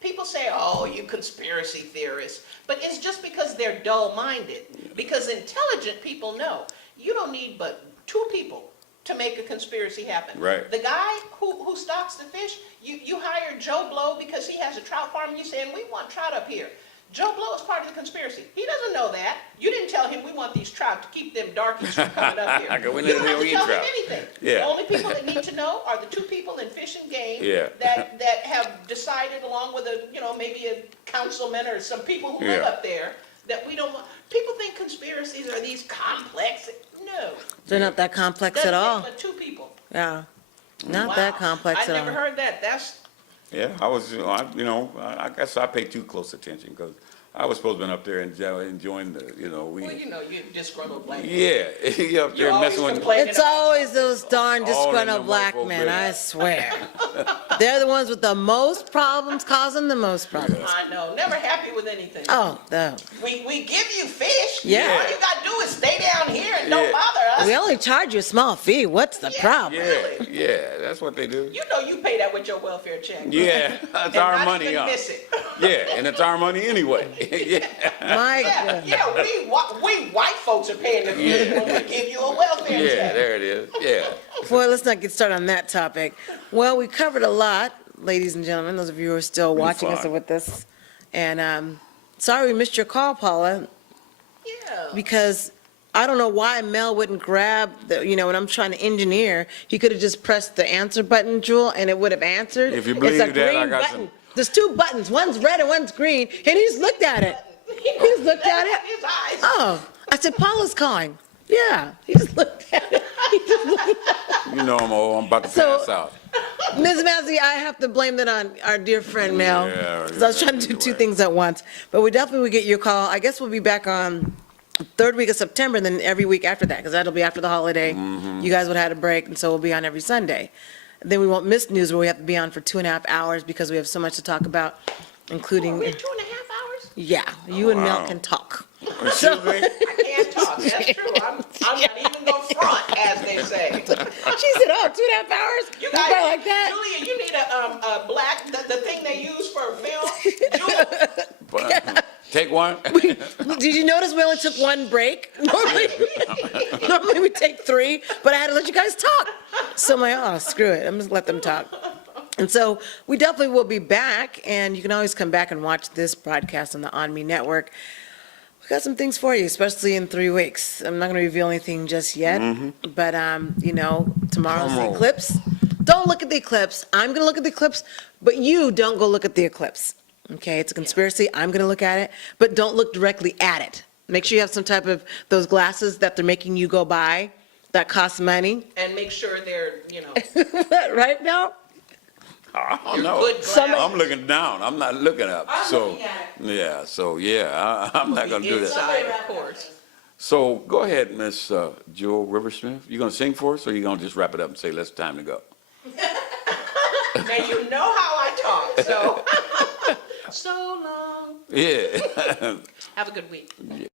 people say, oh, you conspiracy theorists. But it's just because they're dull-minded. Because intelligent people know you don't need but 2 people to make a conspiracy happen. Right. The guy who stocks the fish, you hire Joe Blow because he has a trout farm, and you saying, we want trout up here. Joe Blow is part of the conspiracy. He doesn't know that. You didn't tell him we want these trout to keep them darkies from coming up here. We You don't have to eat tell him trout. anything. Yeah. The only people that need to know are the 2 people in Fish and Game Yeah. that have decided, along with maybe a councilman or some people who live Yeah. up there, that we don't want. People think conspiracies are these complex. No. They're not that complex Doesn't at take all. but 2 people. Yeah. Not Wow. that complex I at all. never heard that. That's Yeah, I guess I pay too close attention because I was supposed to be up there and enjoying the, Well, you're disgruntled black. Yeah, he up there messing with. It's always those darn All disgruntled them black white folk men, I business. swear. They're the ones with the most problems, causing the most problems. I know, never happy with anything. Oh, no. We give you fish. Yeah. All you gotta do is stay down here and don't bother us. We only charge you a small fee. What's the problem? Yeah, that's what they do. You know you pay that with your welfare check. Yeah, it's our not money, even miss it. Yeah, and it's our money anyway. Yeah. We white folks are paying the fee when we give you a welfare Yeah, check. there it is. Yeah. Boy, let's not get started on that topic. Well, we covered a lot, ladies and gentlemen, those of you who are still watching us fine. with us. And sorry we missed your call, Paula. Yeah. Because I don't know why Mel wouldn't grab when I'm trying to engineer, he could have just pressed the answer button, Jewel, and it would have answered. If you It's believe a that, I green got button. some. There's two buttons, one's red and one's green, and he just looked at it. He just looked at it. His eyes. Oh, I said, Paula's calling. Yeah, he just looked at it. He just looked at it. You know I'm about to pass out. Ms. Massey, I have to blame that on our dear friend Mel. Yeah, Because I was trying to do two things at once. But we definitely will get your call. I guess we'll be back on third week of September, and then every week after that, because that'll be after the holiday. Mm-hmm. You guys would have had a break, and so we'll be on every Sunday. Then we won't miss news where we have to be on for 2.5 hours because we have so much to talk about, including. We're 2.5 hours? Yeah, you and Mel Wow. can talk. Excuse me? I can't talk. That's true. I'm not even gonna front, as they say. She said, "Oh, 2.5 hours." You go guys, like that. Julia, you need a black the thing they use for film. Take one. Did you notice we only took one break? Normally we take 3, but I had to let you guys talk. So I'm like, oh, screw it. I'm just let them talk. And so we definitely will be back, and you can always come back and watch this broadcast on the ONME network. We got some things for you, especially in 3 weeks. I'm not going to reveal anything just yet, but tomorrow's the eclipse. Don't look at the eclipse. I'm going to look at the eclipse, but you don't go look at the eclipse. Okay, it's a conspiracy. I'm going to look at it, but don't look directly at it. Make sure you have some type of those glasses that they're making you go buy that cost money. And make sure they're, Right now? Oh, no. I'm looking down. I'm not looking up. I'm looking at I'm not going to do that. inside, of course. So go ahead, Miss Jewel Riversmith. You going to sing for us, or you going to just wrap it up and say, "Let's time to go"? Now you know how I talk, so. So long. Yeah. Have a good week. Yeah.